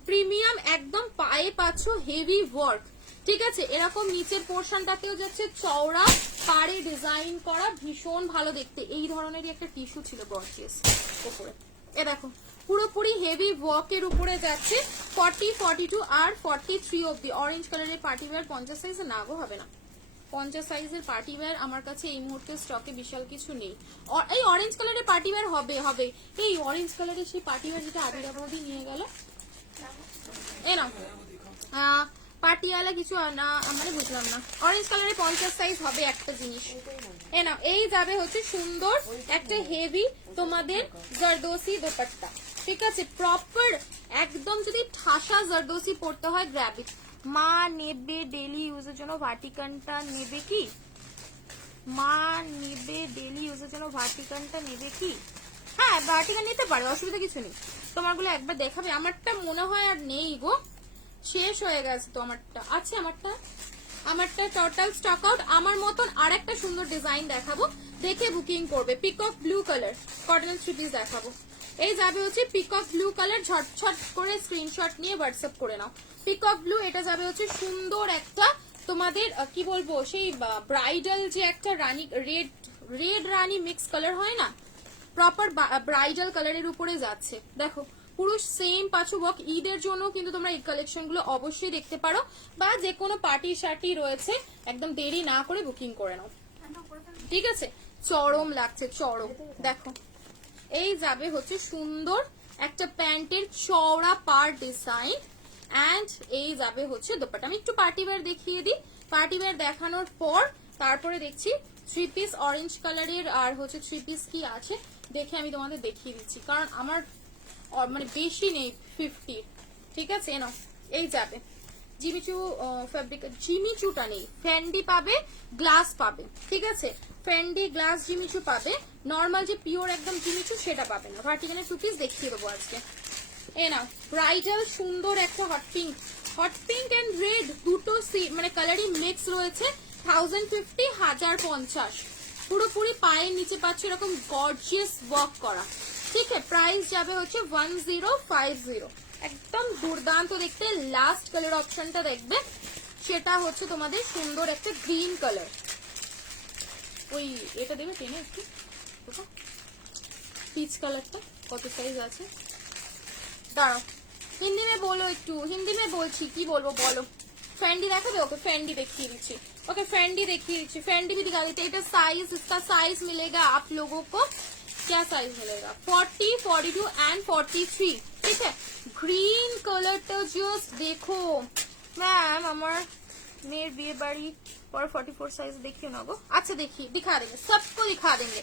প্রিমিয়াম একদম, পায়ে পাচ্ছ হেভি ওয়ার্ক, ঠিক আছে। এরকম নিচের পোর্শনটাতেও যাচ্ছে চওড়া পাড়ে ডিজাইন করা, ভীষণ ভালো দেখতে, এই ধরনেরই একটা টিস্যু ছিল গর্জিয়াস উপরে, এ দেখো পুরোপুরি হেভি ওয়ার্কের উপরে যাচ্ছে, 40, 42 আর 43 অব্দি। অরেঞ্জ কালারের পার্টি ওয়্যার 50 সাইজে না গো, হবে না, 50 সাইজের পার্টি ওয়্যার আমার কাছে এই মুহূর্তে স্টকে বিশাল কিছু নেই। এই অরেঞ্জ কালারের পার্টি ওয়্যার হবে হবে, এই অরেঞ্জ কালারের সেই পার্টি ওয়্যার যেটা আবিরা বৌদি নিয়ে গেল, এ না পাটিয়ালা কিছু না মানে বুঝলাম না, অরেঞ্জ কালারের 50 সাইজ হবে একটা জিনিস। এ না এই যাবে হচ্ছে সুন্দর একটা হেভি তোমাদের জারদৌসি দোপাট্টা, ঠিক আছে, প্রপার একদম। যদি ঠাসা জারদৌসি পড়তে হয় গ্র্যাব ইট। মা নেবে ডেলি ইউজের জন্য ভার্টিকানটা নেবে কি, মা নেবে ডেলি ইউজের জন্য ভার্টিকানটা নেবে কি, হ্যাঁ ভার্টিকান নিতে পারে, অসুবিধা কিছু নেই। তোমারগুলো একবার দেখাবে, আমারটা মনে হয় আর নেই গো, শেষ হয়ে গেছে তো, আমারটা আছে, আমারটা টোটাল স্টক আউট। আমার মতন আর একটা সুন্দর ডিজাইন দেখাবো, দেখে বুকিং করবে। Peacock blue colour cotton 3 piece দেখাবো, এই যাবে হচ্ছে পিকক ব্লু কালার, ঝটঝট করে স্ক্রিনশট নিয়ে হোয়াটসঅ্যাপ করে নাও। পিকক ব্লু এটা যাবে হচ্ছে সুন্দর একটা তোমাদের কি বলবো সেই ব্রাইডাল যে একটা রানী রেড রানী মিক্স কালার হয় না, প্রপার ব্রাইডাল কালারের উপরে যাচ্ছে। দেখো পুরো সেম পাঁচু ওয়ার্ক, ঈদের জন্য কিন্তু তোমরা এই কালেকশন গুলো অবশ্যই দেখতে পারো, বা যে কোনো পার্টি শার্টি রয়েছে একদম দেরি না করে বুকিং করে নাও, ঠিক আছে। চরম লাগছে চরম, দেখো এই যাবে হচ্ছে সুন্দর একটা প্যান্টের চওড়া পার ডিজাইন, এন্ড এই যাবে হচ্ছে দোপাট্টা। আমি একটু পার্টি ওয়্যার দেখিয়ে দিই, পার্টি ওয়্যার দেখানোর পর তারপরে দেখছি 3 পিস অরেঞ্জ কালারের আর হচ্ছে 3 পিস কি আছে দেখে আমি তোমাদের দেখিয়ে দিচ্ছি, কারণ আমার মানে বেশি নেই 50, ঠিক আছে। এনো এই যাবে জিমিচু ফেব্রিক, জিমিচুটা নেই, ফেন্ডি পাবে, গ্লাস পাবে, ঠিক আছে, ফেন্ডি গ্লাস জিমিচু পাবে, নর্মাল যে পিওর একদম জিমিচু সেটা পাবে না। ভার্টিকানের 2 পিস দেখিয়ে দেবো আজকে। এ নাও ব্রাইডাল সুন্দর একটা হট পিঙ্ক এন্ড রেড দুটো মানে কালারই মিক্স রয়েছে, 1050 1050 পুরোপুরি পায়ের নিচে পাচ্ছ এরকম গর্জিয়াস ওয়ার্ক করা। ঠিক আছে, প্রাইস যাবে হচ্ছে 1050। একদম দুর্দান্ত দেখতে। লাস্ট কালার অপশনটা দেখবে, সেটা হচ্ছে তোমাদের সুন্দর একটা গ্রিন কালার। ওই এটা দেবে টেনে একটু, পিচ কালারটা কত সাইজ আছে দাঁড়াও, হিন্দি মে বলো একটু, হিন্দি মে বলছি, কি বলবো বলো। ফ্যান্ডি দেখাবে? ওকে ফ্যান্ডি দেখিয়ে दिच्छी, ओके फैंडी देखिए दिच्छी, फैंडी भी दिखा देते। इधर साइज, इसका साइज मिलेगा आप लोगों को, क्या साइज मिलेगा 40, 42 एंड 43। ठीक है, ग्रीन कलर तो जस्ट देखो मैम, আমার मेरे বিয়ে বাড়ি पर 44 साइज देखिए ना गो। अच्छा देखिए, दिखा देंगे, सबको दिखा देंगे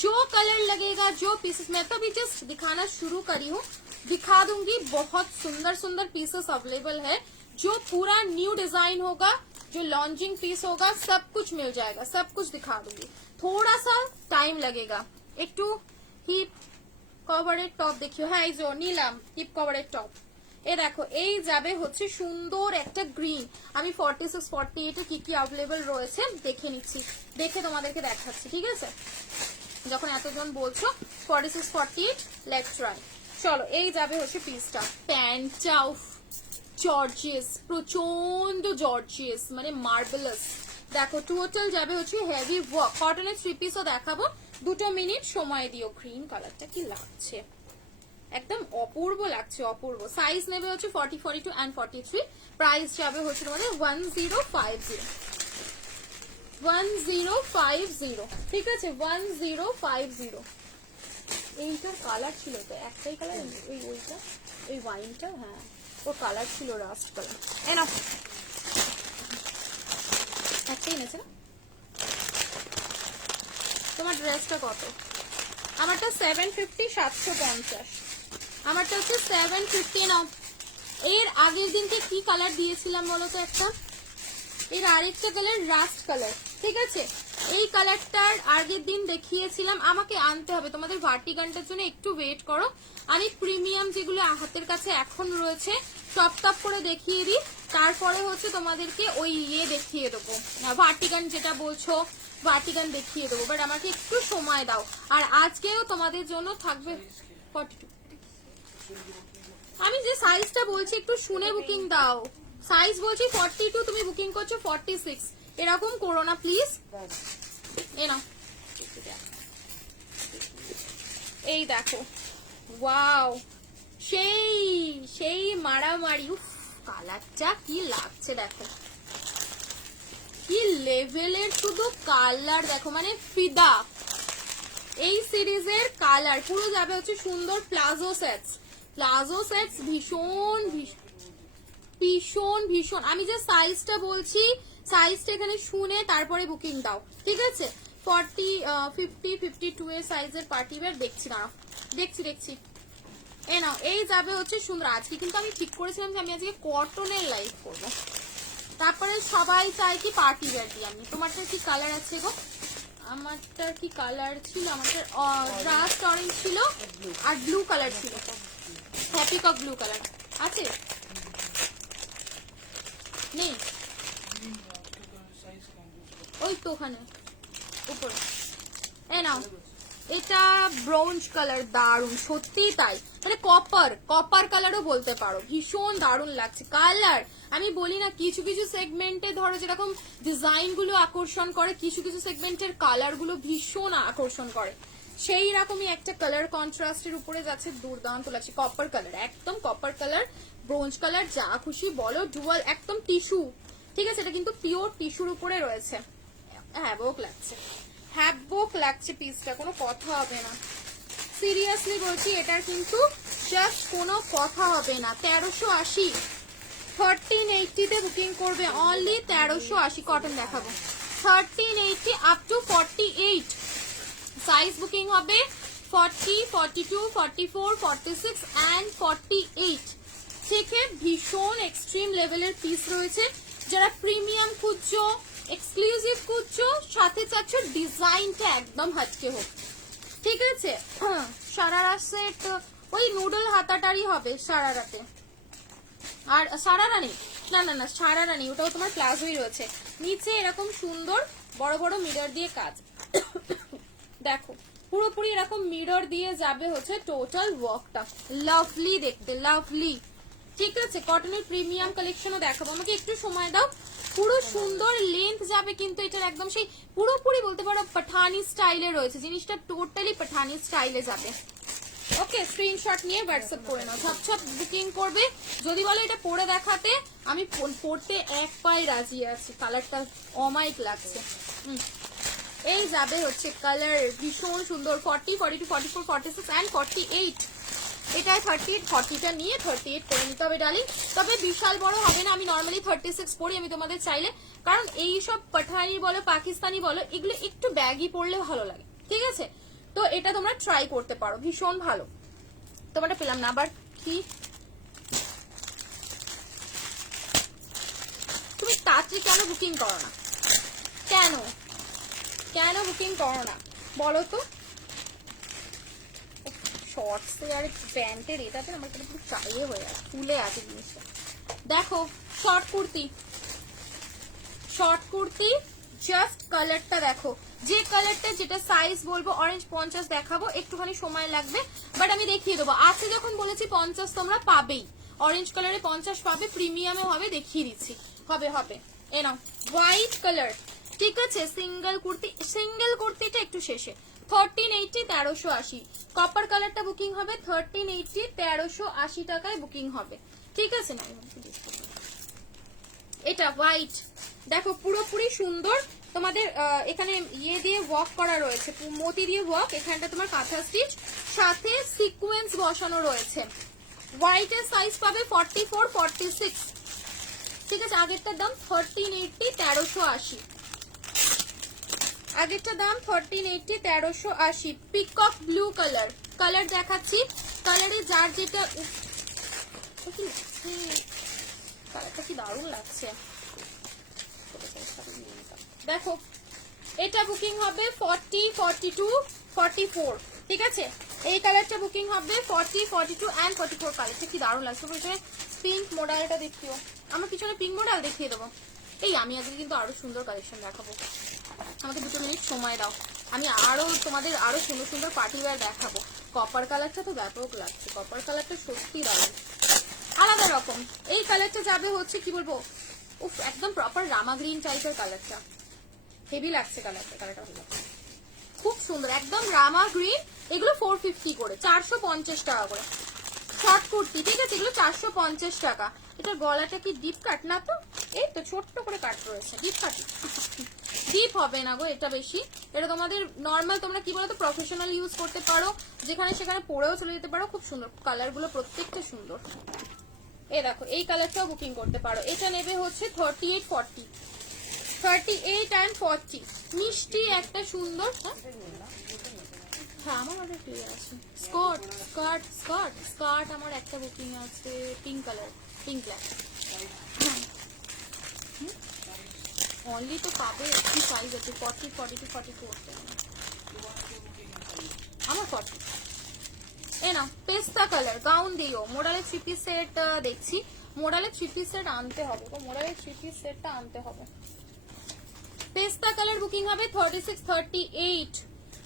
जो कलर लगेगा, जो पीसेस। मैं तो अभी जस्ट दिखाना शुरू करी हूँ, दिखा दूंगी। बहुत सुंदर सुंदर पीसेस अवेलेबल है, जो पूरा न्यू डिजाइन होगा, जो लॉन्चिंग पीस होगा, सब कुछ मिल जाएगा, सब कुछ दिखा दूंगी। थोड़ा सा टाइम लगेगा। একটু হিপ কভারের টপ দেখিও। হ্যাঁ এই যে নিলাম হিপ কভারের টপ। এ দেখো, এই যাবে হচ্ছে সুন্দর একটা গ্রিন। আমি 46 48 এ কি কি अवेलेबल রয়েছে দেখে নিচ্ছি, দেখে তোমাদেরকে দেখাচ্ছি। ঠিক আছে, যখন এতজন বলছো 46 48, লেটস ট্রাই। চলো, এই যাবে হচ্ছে পিসটা। প্যান্টটা জর্জিয়াস, প্রচন্ড জর্জিয়াস, মানে মার্বেলাস। দেখো টোটাল যাবে হচ্ছে হেভি ওয়ার্ক। কটনের 3 পিসও দেখাবো, 2 মিনিট সময় দিও। গ্রিন কালারটা কি লাগছে, একদম অপূর্ব লাগছে, অপূর্ব। সাইজ নেবে হচ্ছে 40, 42 এন্ড 43। প্রাইস যাবে হচ্ছে তোমাদের 1050, 1050। ঠিক আছে, 1050। এইটার কালার ছিল তো একটাই কালার, ওইটা ওই ওয়াইনটা, হ্যাঁ ও কালার ছিল রাস্ট কালার। এ নাও, একটাই এনেছে না? তোমার ড্রেসটা কত? আমারটা 750, 750। আমারটা হচ্ছে 750। নাও, এর আগের দিনকে কি কালার দিয়েছিলাম বলো তো? একটা, এর আরেকটা কালার রাস্ট কালার। ঠিক আছে, এই কালারটার আগের দিন দেখিয়েছিলাম। আমাকে আনতে হবে, তোমাদের ভার্টিগানটার জন্য একটু ওয়েট করো। আমি প্রিমিয়াম যেগুলো হাতের কাছে এখন রয়েছে টপ টপ করে দেখিয়ে দিই, তারপরে হচ্ছে তোমাদেরকে ওই ইয়ে দেখিয়ে দেবো, ভার্টিগান যেটা বলছো ভার্টিগান দেখিয়ে দেবো। বাট আমাকে একটু সময় দাও। আর আজকেও তোমাদের জন্য থাকবে 42। আমি যে সাইজটা বলছি একটু শুনে বুকিং দাও। সাইজ বলছি 42, তুমি বুকিং করছো 46। এরকম করো না প্লিজ। এ নাও, এই দেখো, ওয়াও, সেই সেই মারামারি। উফ, কালারটা কি লাগছে দেখো, কি লেভেলের শুধু কালার দেখো, মানে ফিদা। এই সিরিজের কালার পুরো যাবে হচ্ছে সুন্দর প্লাজো সেটস। প্লাজো সেটস ভীষণ ভীষণ ভীষণ। আমি যে সাইজটা বলছি, সাইজটা এখানে শুনে তারপরে বুকিং দাও। ঠিক আছে, 40, 50, 52 এর সাইজের পার্টি ওয়্যার দেখছি না, দেখছি। এ নাও, এই যাবে হচ্ছে সুন্দর। আজকে কিন্তু আমি ঠিক করেছিলাম যে আমি আজকে কটনের লাইভ করবো, তারপরে সবাই চাই কি পার্টি ওয়্যার দিই আমি। তোমারটা কি কালার আছে গো? আমারটা কি কালার ছিল? আমারটা রাস্ট অরেঞ্জ ছিল আর ব্লু কালার ছিল। হ্যাপি কক ব্লু কালার আছে? নেই, ওই তো ওখানে উপরে। এ নাও, এটা ব্রোঞ্জ কালার, দারুন, সত্যি তাই, মানে কপার কালারও বলতে পারো। ভীষণ দারুন লাগছে কালার। আমি বলি না, কিছু কিছু সেগমেন্টে ধরো যেরকম ডিজাইন গুলো আকর্ষণ করে, কিছু কিছু সেগমেন্টের কালার গুলো ভীষণ আকর্ষণ করে। সেই রকমই একটা কালার কন্ট্রাস্টের উপরে যাচ্ছে, দুর্দান্ত লাগছে। কপার কালার, একদম কপার কালার, ব্রোঞ্জ কালার, যা খুশি বলো, ডুয়াল, একদম টিস্যু। ঠিক আছে, এটা কিন্তু পিওর টিস্যুর উপরে রয়েছে। হ্যাভক লাগছে, হ্যাভক লাগছে পিসটা, কোনো কথা হবে না। সিরিয়াসলি বলছি, এটার কিন্তু জাস্ট কোনো কথা হবে না। 1380, 1380 তে বুকিং করবে, অনলি 1380। কটন দেখাবো, 1380 আপ টু 48 সাইজ বুকিং হবে। 40, 42, 44, 46 এন্ড 48 থেকে ভীষণ এক্সট্রিম লেভেলের পিস রয়েছে। যারা প্রিমিয়াম খুঁজছো, এক্সক্লুসিভ খুঁজছো, সাথে চাচ্ছ ডিজাইনটা একদম হাটকে হোক। ঠিক আছে, সারারা সেট ওই নুডল হাতাটারই হবে সারারাতে। আর সারারা নেই, না না না, সারারা নেই, ওটাও তোমার প্লাজোই রয়েছে। নিচে এরকম সুন্দর বড় বড় মিরর দিয়ে কাজ। দেখো পুরোপুরি এরকম মিরর দিয়ে যাবে হচ্ছে টোটাল ওয়ার্কটা। লাভলি দেখতে, লাভলি। ঠিক আছে, কটনের প্রিমিয়াম কালেকশনও দেখাবো, আমাকে একটু সময় দাও। পুরো সুন্দর লেন্থ যাবে কিন্তু এটার একদম সেই পুরোপুরি বলতে পারো পাঠানি স্টাইলে রয়েছে জিনিসটা, টোটালি পাঠানি স্টাইলে যাবে। ওকে, স্ক্রিনশট নিয়ে হোয়াটসঅ্যাপ করে নাও, ঝপঝপ বুকিং করবে। যদি বলো এটা পরে দেখাতে, আমি পড়তে এক পায়ে রাজি আছি, কালারটা অমাইক লাগছে। এই যাবে হচ্ছে কালার ভীষণ সুন্দর, 40, 42, 44, 46 অ্যান্ড 48। এটাই 38, 40টা নিয়ে 38 করে নিতে হবে ডার্লিং। তবে বিশাল বড় হবে না, আমি নর্মালি 36 পরি আমি তোমাদের চাইলে, কারণ এই সব পাঠানি বলো পাকিস্তানি বলো এগুলো একটু ব্যাগি পরলে ভালো লাগে। ঠিক আছে, তো এটা তোমরা ট্রাই করতে পারো, ভীষণ ভালো। তোমারটা পেলাম না আবার কি, তুমি তাড়াতাড়ি কেন বুকিং করো না, কেন কেন বুকিং করো না বলো তো? শর্টস আর প্যান্টের এটাতে আমার কিন্তু পুরো চাইয়ে হয়ে আছে, ফুলে আছে জিনিসটা। দেখো short kurti, short kurti, just কালারটা দেখো, যে কালারটা যেটা সাইজ বলবো অরেঞ্জ 50 দেখাবো, একটুখানি সময় লাগবে বাট আমি দেখিয়ে দেবো। আছে যখন বলেছি 50 তোমরা পাবেই, অরেঞ্জ কালারে 50 পাবে, প্রিমিয়ামে হবে, দেখিয়ে দিচ্ছি, হবে হবে। এ নাও হোয়াইট কালার, ঠিক আছে, সিঙ্গেল কুর্তি, সিঙ্গেল কুর্তিটা একটু শেষে 1380, 1380। কপার কালারটা বুকিং হবে 1380, 1380 টাকায় বুকিং হবে। ঠিক আছে না, এটা হোয়াইট দেখো পুরোপুরি সুন্দর, তোমাদের এখানে ইয়ে দিয়ে ওয়ার্ক করা রয়েছে, মতি দিয়ে ওয়ার্ক, এখানটা তোমার কাঁথা স্টিচ, সাথে সিকোয়েন্স বসানো রয়েছে। হোয়াইটের সাইজ পাবে 44, 46। ঠিক আছে, আগেরটার দাম 1380, 1380। আগেরটার দাম 1380, 1380। পিকক ব্লু কালার, কালার দেখাচ্ছি, কালারে যার যেটা, কালারটা কি দারুণ লাগছে। দেখো এটা বুকিং হবে 40, 42, 44। ঠিক আছে, এই কালারটা বুকিং হবে 40, 42 এন্ড 44। কালারটা কি দারুণ লাগছে, পিছনে পিঙ্ক মডেলটা দেখিও, আমার পিছনে পিঙ্ক মডেল দেখিয়ে দেবো। এই আমি আজকে কিন্তু আরো সুন্দর কালেকশন দেখাবো, আমাকে 2 মিনিট সময় দাও, আমি আরো তোমাদের আরো সুন্দর সুন্দর পার্টি ওয়্যার দেখাবো। কপার কালারটা তো ব্যাপক লাগছে, কপার কালারটা সত্যি দারুণ আলাদা রকম। এই কালারটা যাবে হচ্ছে কি বলবো, উফ একদম প্রপার রামা গ্রিন টাইপের কালারটা, হেভি লাগছে কালারটা, কালারটা ভালো লাগছে, খুব সুন্দর একদম রামা গ্রিন। এগুলো 450 করে, 450 টাকা করে শর্ট কুর্তি। ঠিক আছে, এগুলো 450 টাকা। এটার গলাটা কি ডিপ কাট না তো, এই তো ছোট্ট করে কাট রয়েছে, ডিপ কাট, ডিপ হবে না গো এটা বেশি। এটা তোমাদের নর্মাল, তোমরা কি বলতো প্রফেশনাল ইউজ করতে পারো, যেখানে সেখানে পরেও চলে যেতে পারো, খুব সুন্দর কালারগুলো, প্রত্যেকটা সুন্দর। এ দেখো এই কালারটাও বুকিং করতে পারো, এটা নেবে হচ্ছে 38, 40, 38 and 40। মিষ্টি একটা সুন্দর, হ্যাঁ আমার অর্ডার ক্লিয়ার আছে। স্কার্ট স্কার্ট স্কার্ট স্কার্ট আমার একটা বুকিং আছে, pink colour, pink black. Only তো পাবে, কি সাইজ আছে 40, 42, 44। আমার 40। এ না পেস্তা কালার গাউন দিও, মোডালের 3 পিস সেট দেখছি, মোডালের 3 পিস সেট আনতে হবে তো, মোডালের 3 পিস সেটটা আনতে হবে। পেস্তা কালার বুকিং হবে 36, 38,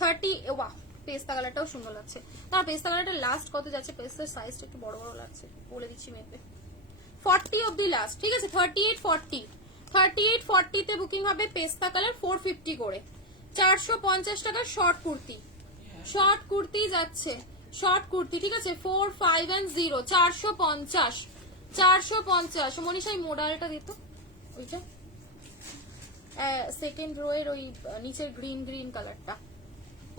30। ওয়াও পেস্তা কালারটাও সুন্দর লাগছে, তার পেস্তা কালারটা লাস্ট কত যাচ্ছে, পেস্তার সাইজটা একটু বড় বড় লাগছে, বলে দিচ্ছি মেপে 40 অবধি লাস্ট। ঠিক আছে, 38, 40, 38, 40 তে বুকিং হবে পেস্তা কালার, 450 করে, 450 টাকা শর্ট কুর্তি, শর্ট কুর্তি যাচ্ছে, শর্ট কুর্তি। ঠিক আছে, 4, 5 and 0, 450, 450। মনীষা এই মোডালটা দিত, ওইটা সেকেন্ড রো এর ওই নিচের গ্রিন গ্রিন কালারটা,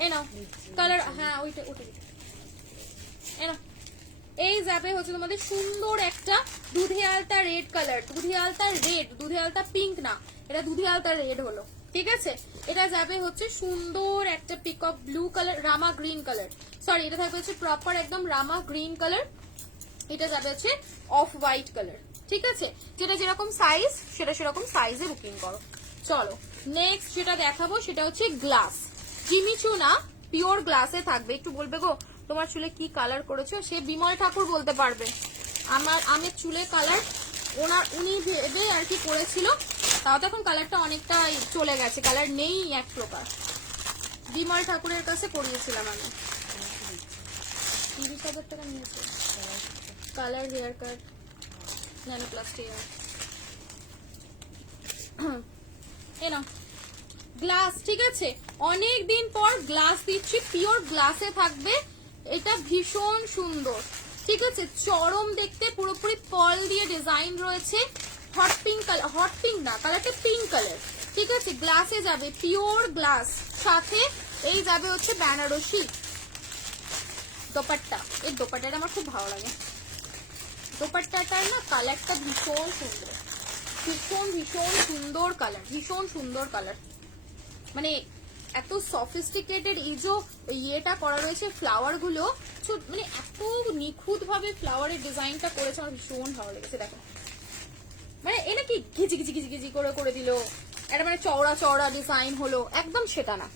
এ নাও কালার, হ্যাঁ ওইটা ওটা, এ নাও। এই যাবে হচ্ছে তোমাদের সুন্দর একটা দুধে আলতা রেড কালার, দুধে আলতা রেড, দুধে আলতা পিঙ্ক না, এটা দুধে আলতা রেড হলো। ঠিক আছে, এটা যাবে হচ্ছে সুন্দর একটা পিকক ব্লু কালার, রামা গ্রিন কালার, সরি এটা থাকবে হচ্ছে প্রপার একদম রামা গ্রিন কালার, এটা যাবে হচ্ছে অফ হোয়াইট কালার। ঠিক আছে, যেটা যেরকম সাইজ সেটা সেরকম সাইজে বুকিং করো। চলো নেক্সট যেটা দেখাবো সেটা হচ্ছে গ্লাস, জিমিচু না পিওর গ্লাসে থাকবে। একটু বলবে গো তোমার চুলে কি কালার করেছো, সে বিমল ঠাকুর বলতে পারবে, আমার চুলে কালার উনি ভেবে আর কি করেছিল, তাও তো এখন কালারটা অনেকটা চলে গেছে, কালার নেই এক প্রকার। বিমল ঠাকুরের কাছে করিয়েছিলাম আমি, 30,000 টাকা নিয়েছে। Colour hair cut nano plastic. এ না গ্লাস, ঠিক আছে, অনেক দিন পর গ্লাস দিচ্ছি, পিওর গ্লাসে থাকবে, এটা ভীষণ সুন্দর, ঠিক আছে, চরম দেখতে, পুরোপুরি পার্ল দিয়ে ডিজাইন রয়েছে, hot pink colour, hot pink না, কালারটা পিঙ্ক কালার, ঠিক আছে, গ্লাসে যাবে, পিওর গ্লাস, সাথে এই যাবে হচ্ছে বেনারসি দোপাট্টা। এই দোপাট্টাটা আমার খুব ভালো লাগে, দোপাট্টাটার না কালারটা ভীষণ সুন্দর, ভীষণ ভীষণ সুন্দর কালার, ভীষণ সুন্দর কালার, মানে এত সফিস্টিকেটেড এই যে ইয়েটা করা রয়েছে, ফ্লাওয়ার গুলো মানে এত নিখুঁত ভাবে ফ্লাওয়ারের ডিজাইনটা করেছে, আমার ভীষণ ভালো লেগেছে। দেখো মানে এটা কি ঘিচি ঘিচি ঘিচি ঘিচি করে দিল, এটা মানে চওড়া চওড়া ডিজাইন হলো, একদম সেটা না,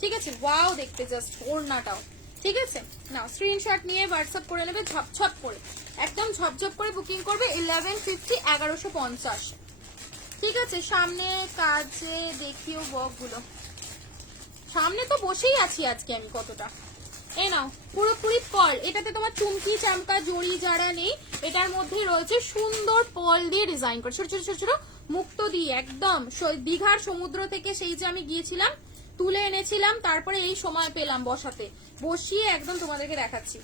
ঠিক আছে, ওয়াও দেখতে জাস্ট, ওড়নাটাও, ঠিক আছে। না স্ক্রিনশট নিয়ে হোয়াটসঅ্যাপ করে নেবে ঝপঝপ করে, একদম ঝপঝপ করে বুকিং করবে। 1150, 1150, ঠিক আছে। সামনে কাজে দেখিও ওয়ার্ক গুলো, সামনে তো বসেই আছি আজকে আমি কতটা। এই নাও পুরোপুরি পার্ল, এটাতে তোমার চুমকি চামকা জড়ি যারা নেই, এটার মধ্যেই রয়েছে সুন্দর পার্ল দিয়ে ডিজাইন করে, ছোট ছোট ছোট ছোট মুক্ত দিয়ে, একদম দীঘার সমুদ্র থেকে সেই যে আমি গিয়েছিলাম তুলে এনেছিলাম, তারপরে এই সময় পেলাম বসাতে, বসিয়ে একদম তোমাদেরকে দেখাচ্ছি,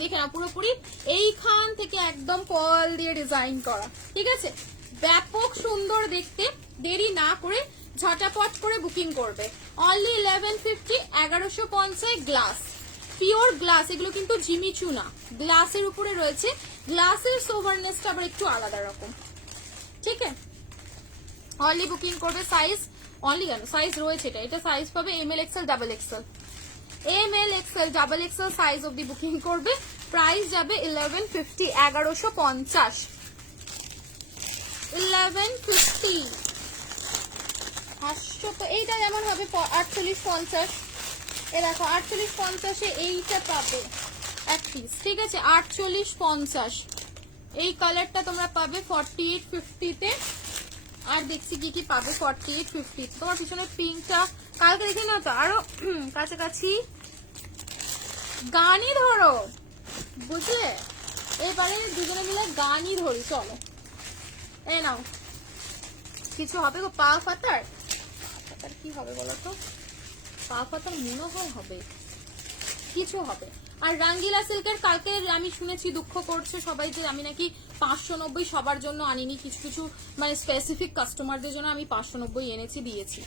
দেখে না পুরোপুরি এইখান থেকে একদম পার্ল দিয়ে ডিজাইন করা, ঠিক আছে, ব্যাপক সুন্দর দেখতে। দেরি না করে ঝটাপট করে বুকিং করবে। অনলি 1150, 1150 গ্লাস, পিওর গ্লাস, এগুলো কিন্তু জিমিচু না, গ্লাসের উপরে রয়েছে, গ্লাসের সোভারনেসটা আবার একটু আলাদা রকম, ঠিক আছে। অনলি বুকিং করবে, সাইজ অনলি কেন সাইজ রয়েছে, এটা সাইজ পাবে ML, XL, double XL, ML, XL, double XL size অব্দি বুকিং করবে। প্রাইস যাবে 1150, 1150, 1150। আসছো তো এইটা যেমন হবে 48-50, এ দেখো 48-50 এইটা পাবে এক পিস, ঠিক আছে, 48-50, এই কালারটা তোমরা পাবে 4850 তে। আর দেখছি কি কি পাবে 4850, তোমার পিছনে পিঙ্কটা কালকে দেখি না তো, আরো কাছাকাছি গানই ধরো, বুঝলে, এবারে দুজনে মিলে গানই ধরি, চলো। এই নাও কিছু হবে গো, পা ফাতার কি হবে বলো তো, পা ফাতার মনে হয় হবে, কিছু হবে। আর রাঙ্গিলা সিল্কের কালকে আমি শুনেছি দুঃখ করছে সবাই যে আমি নাকি 590 সবার জন্য আনিনি, কিছু কিছু মানে স্পেসিফিক কাস্টমারদের জন্য আমি 590 এনেছি দিয়েছি।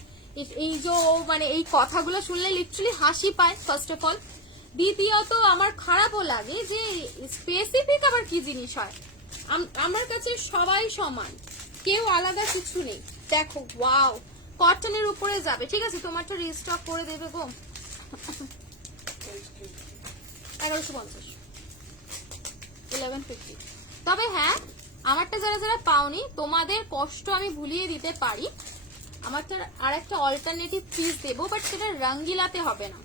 এই যে মানে এই কথাগুলো শুনলে লিটারালি হাসি পায় ফার্স্ট অফ অল, দ্বিতীয়ত আমার খারাপও লাগে যে স্পেসিফিক আবার কি জিনিস হয়, আমার কাছে সবাই সমান, কেউ আলাদা কিছু নেই। দেখো ওয়াও, কটনের উপরে যাবে, ঠিক আছে, তোমারটা রিস্টক করে দেবে গো। 1150, 1150। তবে হ্যাঁ, আমারটা যারা যারা পাওনি তোমাদের কষ্ট আমি ভুলিয়ে দিতে পারি, আমারটা আর একটা অল্টারনেটিভ পিস দেবো, বাট সেটা রঙ্গিলাতে হবে না,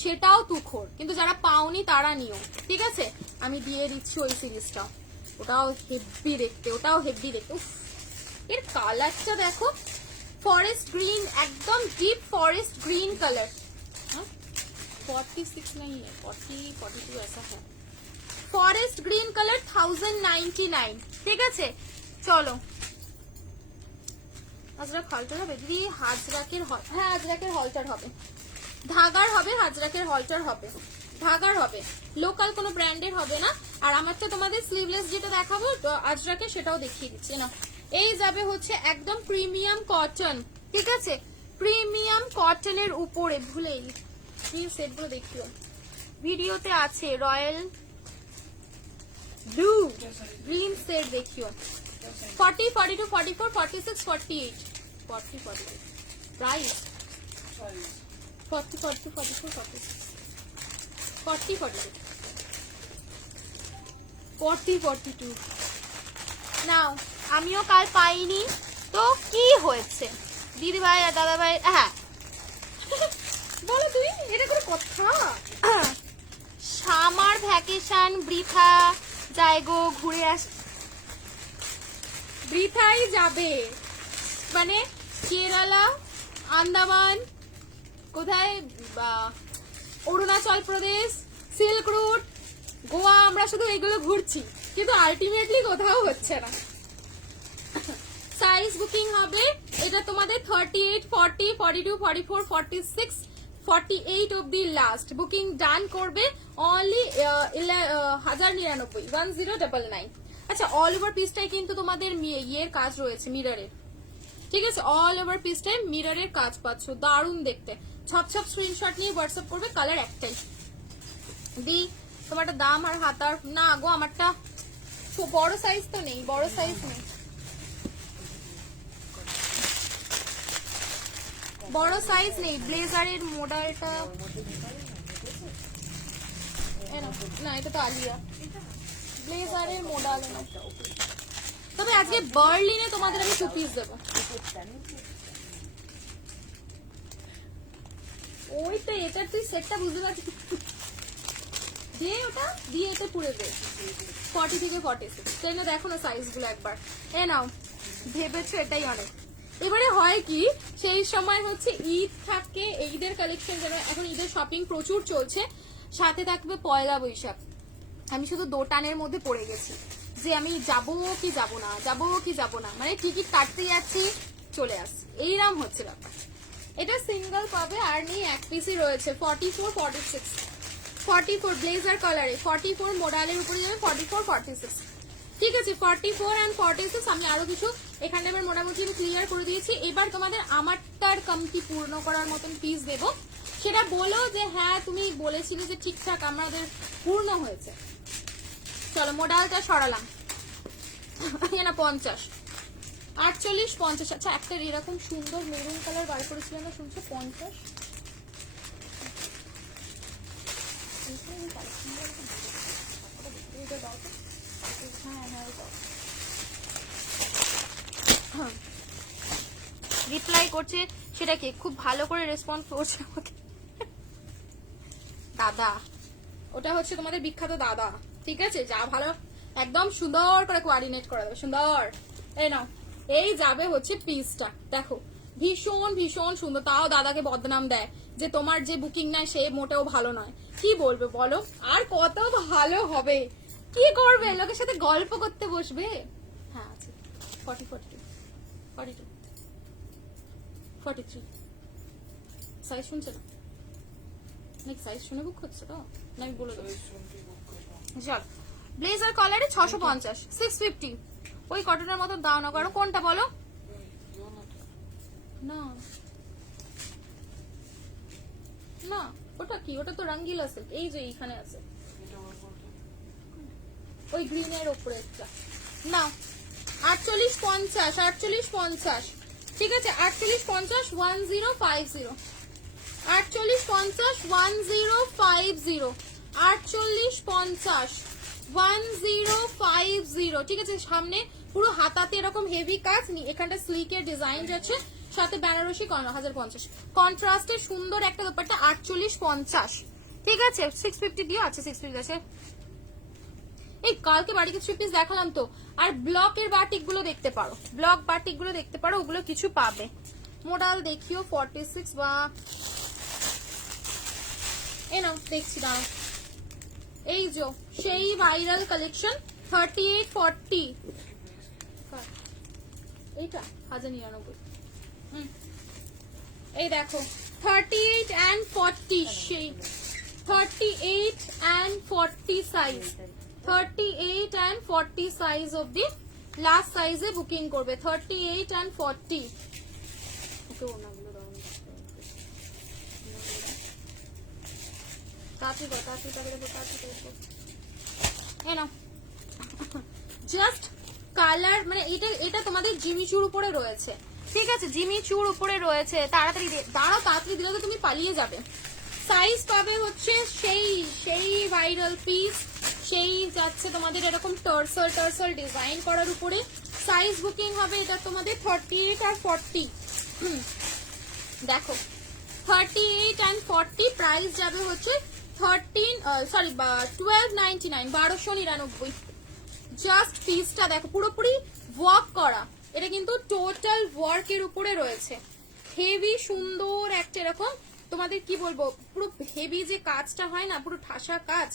সেটাও তুখোর, কিন্তু যারা পাওনি তারা নিও, ঠিক আছে, আমি দিয়ে দিচ্ছি ওই সিরিজটা, ওটাও হেভি দেখতে, ওটাও হেভি দেখতে। উফ, এর কালারটা দেখো, ফরেস্ট গ্রিন, একদম ডিপ ফরেস্ট গ্রিন কালার, 46 नहीं है, 42 ऐसा है, ফরেস্ট গ্রিন কালার 1099, ঠিক আছে। চলো আজরাক হলটার হবে দিদি, হাজরাকের হ্যাঁ আজরাকের হলটার হবে, ধাগার হবে, হাজরাকের হলটার হবে, ধাগার হবে, লোকাল কোনো ব্র্যান্ডের হবে না। আর আমারটা তোমাদের স্লিভলেস যেটা দেখাবো আজরাকে সেটাও দেখিয়ে দিচ্ছি না। এই যাবে হচ্ছে একদম প্রিমিয়াম কটন, ঠিক আছে, প্রিমিয়াম কটনের উপরে, ভুলেই প্লিজ সেটগুলো দেখিও, ভিডিওতে আছে রয়্যাল ব্লু গ্রিন সেট দেখিও, 40, 42, 44, 46, 48, 40, 42 প্রাইস 40, 42, 44, 46, 40, 42, 40, 42। নাও আমিও কাল পাইনি তো কি হয়েছে দিদি ভাই আর দাদা ভাই, হ্যাঁ বলো তুই, এটা করে কথা, সামার ভ্যাকেশন বৃথা যায় গো, ঘুরে আস, বৃথাই যাবে। মানে কেরালা, আন্দামান, কোথায় অরুণাচল প্রদেশ, সিল্ক রুট, গোয়া, আমরা শুধু এগুলো ঘুরছি, কিন্তু আলটিমেটলি কোথাও হচ্ছে না। সাইজ বুকিং হবে এটা তোমাদের 38, 40, 42, 44, 46, 48 অব্দি লাস্ট বুকিং ডান করবে অনলি 1099, 1099। আচ্ছা, অল ওভার পিসটাই কিন্তু তোমাদের ইয়ের কাজ রয়েছে, মিররের। ঠিক আছে, অল ওভার পিসটাই মিররের কাজ পাচ্ছ, দারুণ দেখতে। ছপ ছপ স্ক্রিনশট নিয়ে হোয়াটসঅ্যাপ করবে, কালার একটাই। দি তোমারটা দাম আর হাতার না গো, আমারটা বড় সাইজ তো নেই, বড় সাইজ নেই, বড় সাইজ নেই। ব্লেজারের মডেলটা না, এটা তো আলিয়া। ব্লেজারের মডেল না, তবে আজকে বার্লিনে তোমাদের আমি 2 পিস দেবো। ওই তো এটার তুই সেটটা বুঝতে পারছিস, দিয়ে ওটা দিয়ে এতে পুড়ে দে 40 থেকে 46। তাইলে দেখো না সাইজগুলো একবার, এ নাও, ভেবেছো এটাই অনেক। এবারে হয় কি, সেই সময় হচ্ছে ঈদ থাকে, ঈদের কালেকশন, যেন এখন ঈদের শপিং প্রচুর চলছে, সাথে থাকবে পয়লা বৈশাখ। আমি শুধু দোটানের মধ্যে পড়ে গেছি যে আমি যাবো কি যাবো না, যাবো কি যাবো না, মানে টিকিট কাটতে যাচ্ছি, চলে আসছি, এইরকম হচ্ছে ব্যাপার। এটা সিঙ্গেল পাবে, আর নেই এক পিসই রয়েছে। 44, 46, 44 ব্লেজার কালারে, 44 মডেলের উপরে যাবে, 44, 46। ঠিক আছে, 44 and 46। আমি আরো কিছু এখানে এবার মোটামুটি আমি ক্লিয়ার করে দিয়েছি। এবার তোমাদের আমারটার কমতি পূর্ণ করার মতন পিস দেবো, সেটা বলো যে হ্যাঁ তুমি বলেছিলে যে ঠিকঠাক আমাদের পূর্ণ হয়েছে। চলো মডেলটা সরালাম, না 50, 48, 50। আচ্ছা, একটা এরকম সুন্দর মেরুন কালার বার করেছিলাম না, শুনছো? 50। রিপ্লাই করছে সেটা কি খুব ভালো করে রেসপন্স করছে আমাকে দাদা, ওটা হচ্ছে তোমাদের বিখ্যাত দাদা। ঠিক আছে, যা ভালো একদম সুন্দর করে কোঅর্ডিনেট করে দেবে, সুন্দর। এই নাও, এই যাবে হচ্ছে পিসটা, দেখো ভীষণ ভীষণ সুন্দর। তাও দাদাকে বদনাম দেয় যে তোমার যে বুকিং নাই সে মোটেও ভালো নয়। কি বলবে বলো, আর কত ভালো হবে, কি করবে, লোকের সাথে গল্প করতে বসবে। হ্যাঁ আছে 40, 42, 42, 43 সাইজ শুনছে না নাকি? সাইজ শুনে বুক করছে তো, না আমি বলে দেবো। চল, ব্লেজার কলারে 650, 650। ওই কটনের মতো দাও না, করো কোনটা বলো না। না ওটা কি, ওটা তো রঙ্গিলা সিল্ক, এই যে এইখানে আছে, ওই গ্রিনের উপরে একটা না। 48, 50, 48, 50। ঠিক আছে, 48, 50, 1050, 48, 50, 1050, 48, 50, 1050। ঠিক আছে, সামনে পুরো হাতাতে এরকম হেভি কাজ, এখানটা স্লিকের ডিজাইন আছে, সাথে বেনারসি 1050। কন্ট্রাস্টের সুন্দর একটা দোপাট্টা, 48, 50। ঠিক আছে, 650 দিও, আছে 650 আছে। এই কালকে বাড়িতে 3 পিস দেখালাম তো, আর ব্লকের বাটিক গুলো দেখতে পারো, ব্লক বাটিক গুলো দেখতে পারো, ওগুলো কিছু পাবে। মডেল দেখিও 46 বা নাও দেখছি, দাঁড়াও। এই যে সেই ভাইরাল কালেকশন 38, 40, এইটা 1099। এই দেখো 38 and 40, সেই 38 and 40 সাইজ, 38 and 40 সাইজ অবধি লাস্ট সাইজে বুকিং করবে, 38 and 40। ওকে ওনাগুলো দাও, জাস্ট কালার, মানে এটা তোমাদের জিমিচুর উপরে রয়েছে। ঠিক আছে, জিমিচুর উপরে রয়েছে, তাড়াতাড়ি দাঁড়াও, তাড়াতাড়ি দিলে তো তুমি পালিয়ে যাবে। সাইজ পাবে হচ্ছে সেই ভাইরাল পিস, সেই যাচ্ছে তোমাদের এরকম টার্সেল ডিজাইন করার উপরে। সাইজ বুকিং হবে এটা তোমাদের 38 আর 40। দেখো 38 and 40, প্রাইস যাবে হচ্ছে 1299, 1299। জাস্ট পিসটা দেখো, পুরোপুরি ওয়ার্ক করা, এটা কিন্তু টোটাল ওয়ার্কের উপরে রয়েছে। হেভি সুন্দর একটা এরকম তোমাদের কি বলবো, পুরো হেভি যে কাজটা হয় না, পুরো ঠাসা কাজ,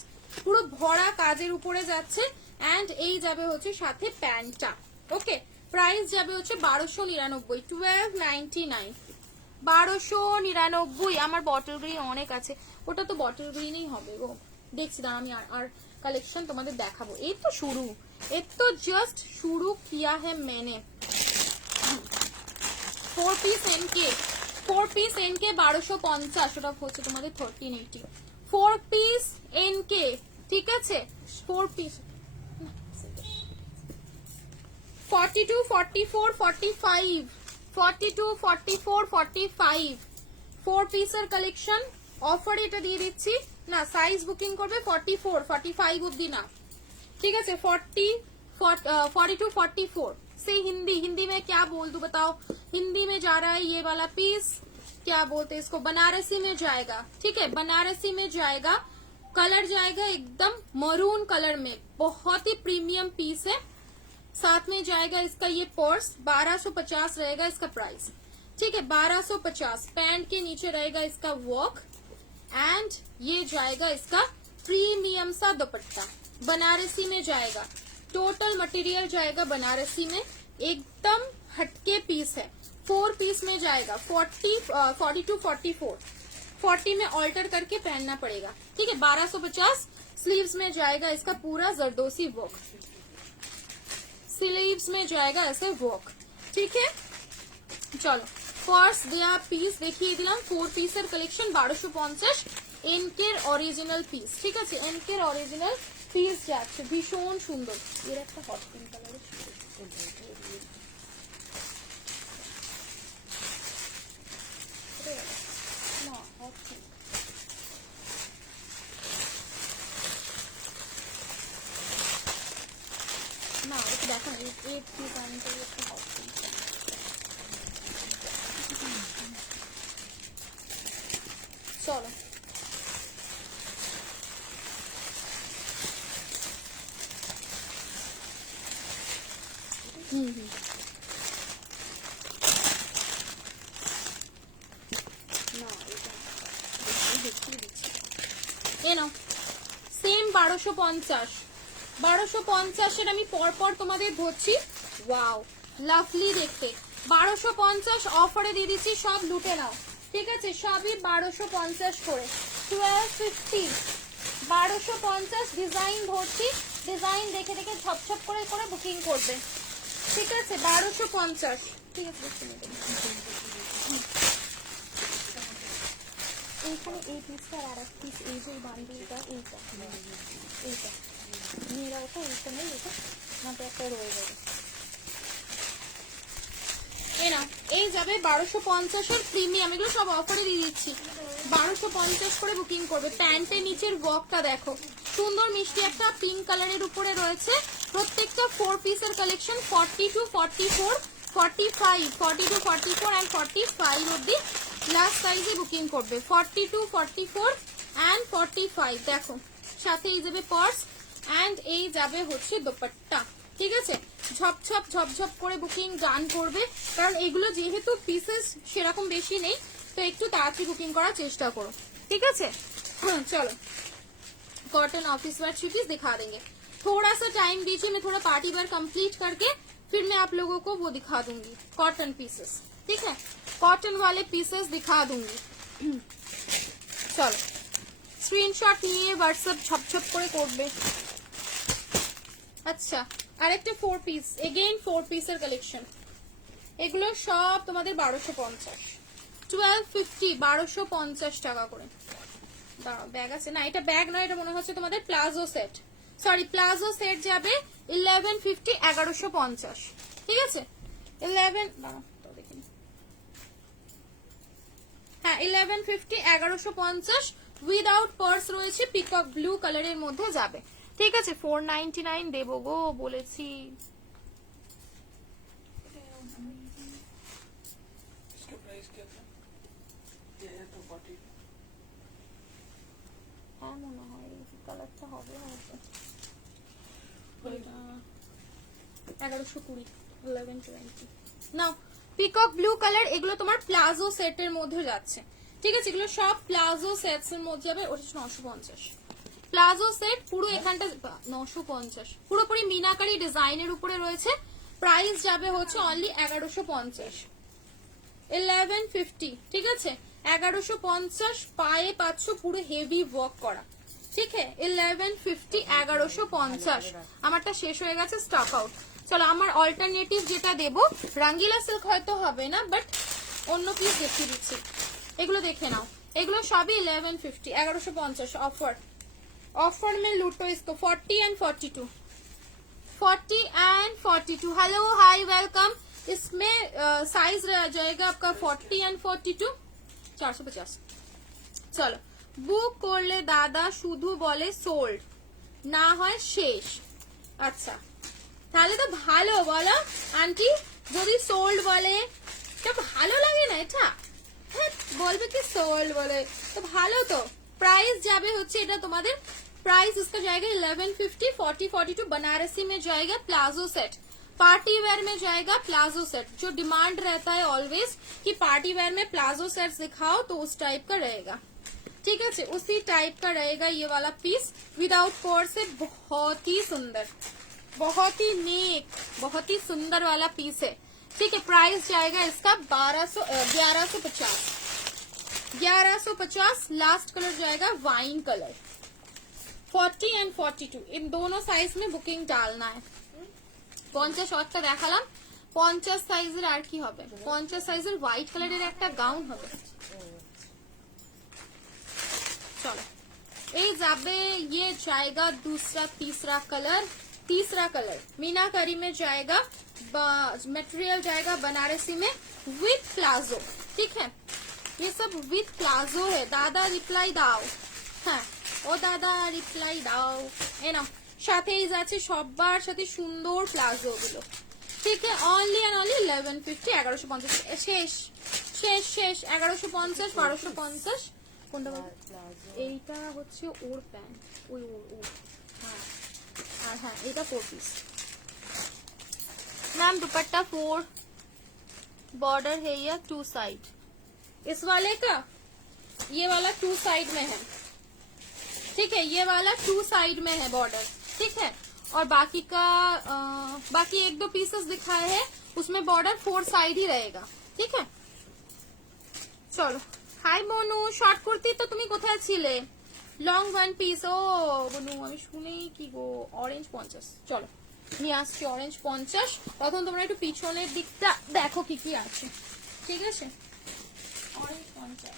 পুরো ভরা কাজের উপরে যাচ্ছে। অ্যান্ড এই যাবে হচ্ছে সাথে প্যান্টটা। ওকে, প্রাইস যাবে হচ্ছে 1299, 1299, 1299। আমার বটল গ্রিন অনেক আছে, ওটা তো বটল গ্রিনই হবে গো। দেখছি দাঁড়া, আমি আর কালেকশন তোমাদের দেখাবো। এই তো শুরু, এই তো জাস্ট শুরু কিয়া হ্যাঁ मैंने। 4 পিস এনকে, 4 পিস এনকে 1250, ওটা হচ্ছে তোমাদের 1380। 4 পিস এনকে, ঠিক আছে, 4 পিস 42, 44, 45, 42, 44, 45, 4 পিসের কালেকশন। অফার এটা দিয়ে দিচ্ছি না, সাইজ বুকিং করবে 44, 45 অবধি না, ठीक है। 40, 42, 44 से हिंदी में क्या बोल दूं बताओ। हिंदी में जा रहा है ये वाला पीस, क्या बोलते हैं इसको, बनारसी में जाएगा, ठीक है, बनारसी में जाएगा। कलर जाएगा एकदम मरून कलर में, बहुत ही प्रीमियम पीस है। साथ में जाएगा इसका ये पर्स, 1250 रहेगा इसका प्राइस, ठीक है, 1250। पैंट के नीचे रहेगा इसका वर्क एंड ये जाएगा इसका प्रीमियम सा दुपट्टा, बनारसी में जाएगा। टोटल मटेरियल जाएगा बनारसी में, एकदम हटके पीस है। 4 पीस में जाएगा, 40, 42, 44, 40 में ऑल्टर करके पहनना पड़ेगा, ठीक है। 1250। स्लीव्स में जाएगा इसका पूरा जरदोसी वर्क, स्लीव्स में जाएगा ऐसे वर्क, ठीक है। চলো ফার্স্ট দেয়া পিস দেখিয়ে দিলাম। 4 পিসের কালেকশন 1250, এনকের অরিজিনাল পিস, ঠিক আছে, এনকের অরিজিনাল পিস যাচ্ছে, ভীষণ সুন্দর। এর একটা হট পিঙ্ক কালারের না, হট পিঙ্ক না, এটা দেখো না, এই পিস আমি তো একটা হট পিঙ্ক। চলো সেম 1250, 1250 আমি পরপর তোমাদের ধরছি। ওয়াও লাভলি দেখতে, 1250 অফারে দিয়ে দিচ্ছি, সব লুটে নাও, ঠিক আছে, সবই 1250 করে। 1250, 1250 ডিজাইন ধরছি, ডিজাইন দেখে দেখে ঝপঝপ করে করে বুকিং করবে, ঠিক আছে, 1250, ঠিক আছে। এইখানে এই পিসটা আর এক পিস, এই যে বান্ডিলটা, এইটা এইটা নিয়ে যাও তো, এইটা নেই, এটা মাত্র একটা রয়ে যাবে। এই না, এই যাবে 1250-এর প্রিমিয়াম, এগুলো সব অফারে দিয়ে দিচ্ছি, 1250 করে বুকিং করবে। প্যান্টের নিচের ওয়ার্কটা দেখো, সুন্দর মিষ্টি একটা পিঙ্ক কালারের উপরে রয়েছে। প্রত্যেকটা 4 পিসের কালেকশন 42, 44, 45, 42, 44 and 45 অবধি লাস্ট সাইজে বুকিং করবে। 42, 44 and 45 দেখো, সাথে এই যাবে পার্স এন্ড এই যাবে হচ্ছে দোপাট্টা, ঠিক আছে। ঝপঝপ ঝপঝপ করে বুকিং ডান করবে, কারণ এগুলো যেহেতু পিসেস সেরকম বেশি নেই, তো একটু তাড়াতাড়ি বুকিং করার চেষ্টা করো, ঠিক আছে। चलो कॉटन ऑफिस वेयर 3 पीस दिखा देंगे, थोड़ा सा टाइम दीजिए, मैं थोड़ा पार्टी वेयर कंप्लीट करके फिर मैं आप लोगों को वो दिखा दूंगी, कॉटन पीसेस, ठीक है, कॉटन वाले पीसेस दिखा दूंगी। चलो स्क्रीनशॉट নিয়ে হোয়াটসঅ্যাপ ছপছপ করে করবে। আচ্ছা আরেকটা 4 পিস, এগেইন 4 পিসের কালেকশন, এগুলো সব তোমাদের 1250, 1250, 1250 টাকা করে। দাঁড়াও ব্যাগ আছে না, এটা ব্যাগ নয়, এটা মনে হচ্ছে তোমাদের palazzo set, sorry palazzo set যাবে 1150, 1150, ঠিক আছে। 11, দাঁড়াও তো দেখি, হ্যাঁ 1150, 1150 উইদাউট পার্স রয়েছে, পিকক ব্লু কালারের মধ্যে যাবে, ঠিক আছে। 499 দেবো গো বলেছি। इसका प्राइस क्या था? ये है तो 40। হ্যাঁ মনে হয় এই কালারটা হবে হয়তো, 1120। 1120 নাও পিকক ব্লু কালার, এগুলো তোমার প্লাজো সেটের মধ্যে যাচ্ছে, ঠিক আছে? এগুলো সব প্লাজো সেটস এর মধ্যে যাবে। ওটা 950 প্লাজো সেট, পুরো এখানটা 950, পুরোপুরি মিনাকারি ডিজাইনের উপরে রয়েছে। প্রাইস যাবে হচ্ছে অনলি 1150, 1150, ঠিক আছে? 1150 পায়ে পাচ্ছ পুরো হেভি ওয়ার্ক করা, ঠিক আছে? 1150, 1150। আমারটা শেষ হয়ে গেছে, স্টক আউট। চলো আমার অল্টারনেটিভ যেটা দেবো, রাঙ্গিলা সিল্ক হয়তো হবে না, বাট অন্য পিস দেখিয়ে দিচ্ছি, এগুলো দেখে নাও। এগুলো সবই 1150, 1150 ऑफर। ऑफर में लूटो इसको। 40 and 42, 40 and 42। Hello hi welcome. इसमें साइज रह जाएगा आपका 40 एंड 42, 450। চলো বুক করলে দাদা শুধু বলে সোল্ড, না হয় শেষ। আচ্ছা তাহলে তো ভালো, বলো আন্টি, যদি সোল্ড বলে তো ভালো লাগে না এটা? হ্যাঁ বলবে কি সোল্ড বলে তো ভালো তো। प्राइस যাবে হচ্ছে এটা তোমাদের, प्राइस इसका जाएगा 1150, 40 42 बनारसी में जाएगा प्लाजो सेट, पार्टी वेयर में जाएगा प्लाजो सेट। जो डिमांड रहता है ऑलवेज कि पार्टी वेयर में प्लाजो सेट दिखाओ, तो उस टाइप का रहेगा, ठीक है? उसी टाइप का रहेगा ये वाला पीस, विदाउट कोर से बहुत ही सुंदर, बहुत ही नेक, बहुत ही सुंदर वाला पीस है, ठीक है? प्राइस जाएगा इसका 1150, 1150। लास्ट कलर जाएगा वाइन कलर, 40 एंड 42, इन दोनों साइज में बुकिंग डालना है। 50 শর্টটা দেখালাম, 50 সাইজের আর কি হবে, 50 সাইজের হোয়াইট কালারের একটা গাউন হবে। चलो ये जाबे, ये जाएगा दूसरा तीसरा कलर, तीसरा कलर मीनाकारी में जाएगा, मटेरियल जाएगा बनारसी में विथ प्लाजो, ठीक है? ये सब विथ प्लाजो है। दादा रिप्लाई दाओ, হ্যাঁ ও দাদা রিপ্লাই দাও। এ নাও সাথে এই যাচ্ছে সবার সাথে সুন্দর প্লাজো গুলো, ঠিক আছে? অনলি এন্ড অনলি 1150, 1150 শেষ শেষ শেষ। 1150, 1250। কোনটা এইটা হচ্ছে ওর প্যান্ট, ওই ওর হ্যাঁ, আর হ্যাঁ এটা 4 পিস। मैम दुपट्टा 4 बॉर्डर है या 2 साइड? इस वाले का ये वाला 2 साइड में है, ठीक है? ये वाला 2 साइड में है बॉर्डर, ठीक है? और बाकी का बाकी 1-2 पीसेस दिखाए हैं, उसमें बॉर्डर 4 साइड ही रहेगा, ठीक है? चलो হাই বনু, শর্ট কুর্তি তো তুমি কোথায় ছিলে? লং ওয়ান পিস, ও বনু আমি শুনেই কি গো। অরেঞ্জ 50, চলো নিয়ে আসছি অরেঞ্জ 50। তখন তোমরা একটু পিছনের দিকটা দেখো কি কি আছে, ঠিক আছে? অরেঞ্জ 50।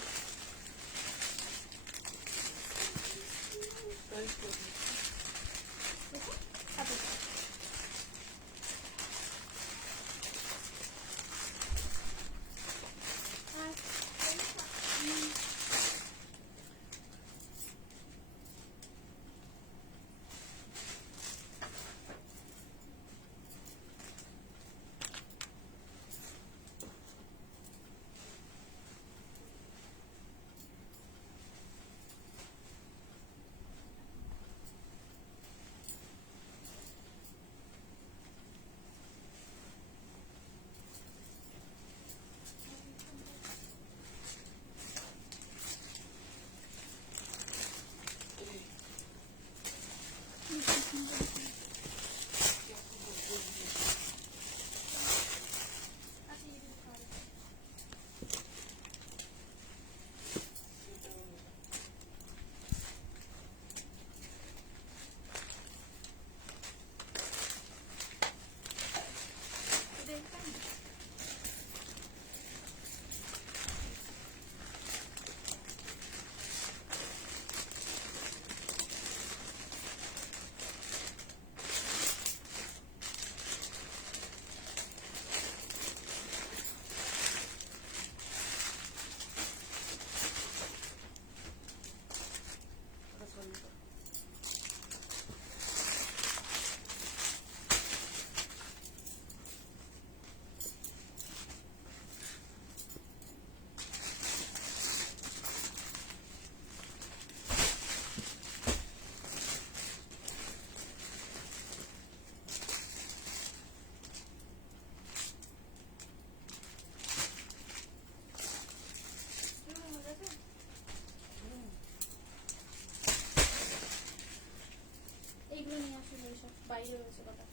রয়েছে কটা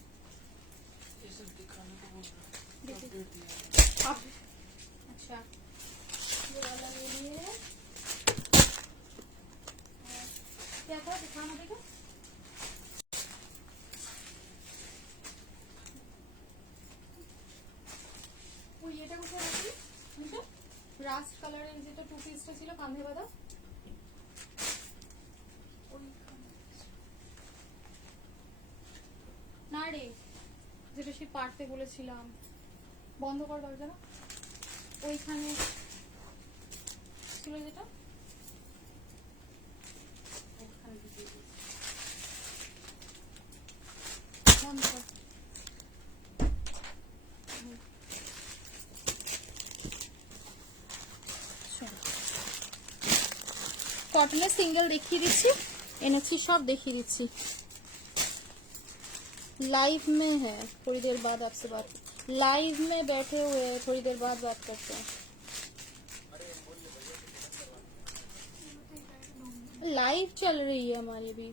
ये सब दिखाने को बोल रहा है देखिए। अपडेट दिया है। अब अच्छा ये वाला ले लिए क्या था दिखाना देखो ওই এটা কোথায় রাখি রাস্ট কালারের যেটা টু পিসটা ছিল কাঁধে বাঁধা না রে যেটা সে পারতে বলেছিলাম বন্ধ কর দরজাটা ওইখানে ছিল যেটা ওখানে ঢুকিয়ে দিয়েছি। বন্ধ কর कॉटन सिंगल देखिए दीची एनएक्सी शॉप देखिए दीची लाइव में है थोड़ी देर बाद आपसे बात लाइव में बैठे हुए हैं थोड़ी देर बाद बात करते हैं लाइव चल रही है हमारी भी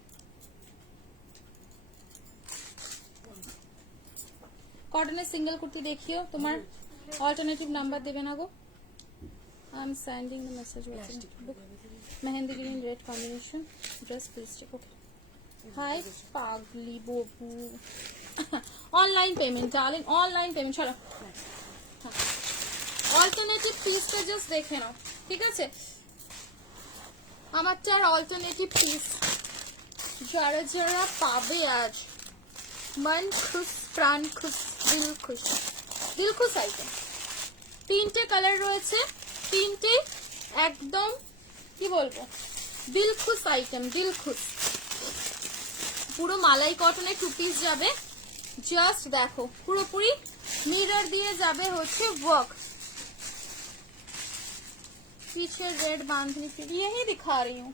कॉटन सिंगल कुर्ती देखियो तुम्हार ऑल्टरनेटिव नंबर देवे ना गो I am sending the message book mehndi green red combination dress please check okay hi पागली बोबू online payment darling online payment चलो অল্টারনেটিভ পিসটা জাস্ট দেখে নাও ঠিক আছে আমারটার অল্টারনেটিভ পিস যারা যারা পাবে আজ मन खुश प्राण खुश दिल खुश आइटम তিনটে কালার রয়েছে তিনটে একদম কি বলবো দিল খুশ আইটেম দিল খুশ পুরো মালাই কটনের টু পিস যাবে জাস্ট দেখো পুরোপুরি মিরর দিয়ে যাবে হচ্ছে ওয়ার্ক पीछे रेड बांधनी फिर यही दिखा रही हूँ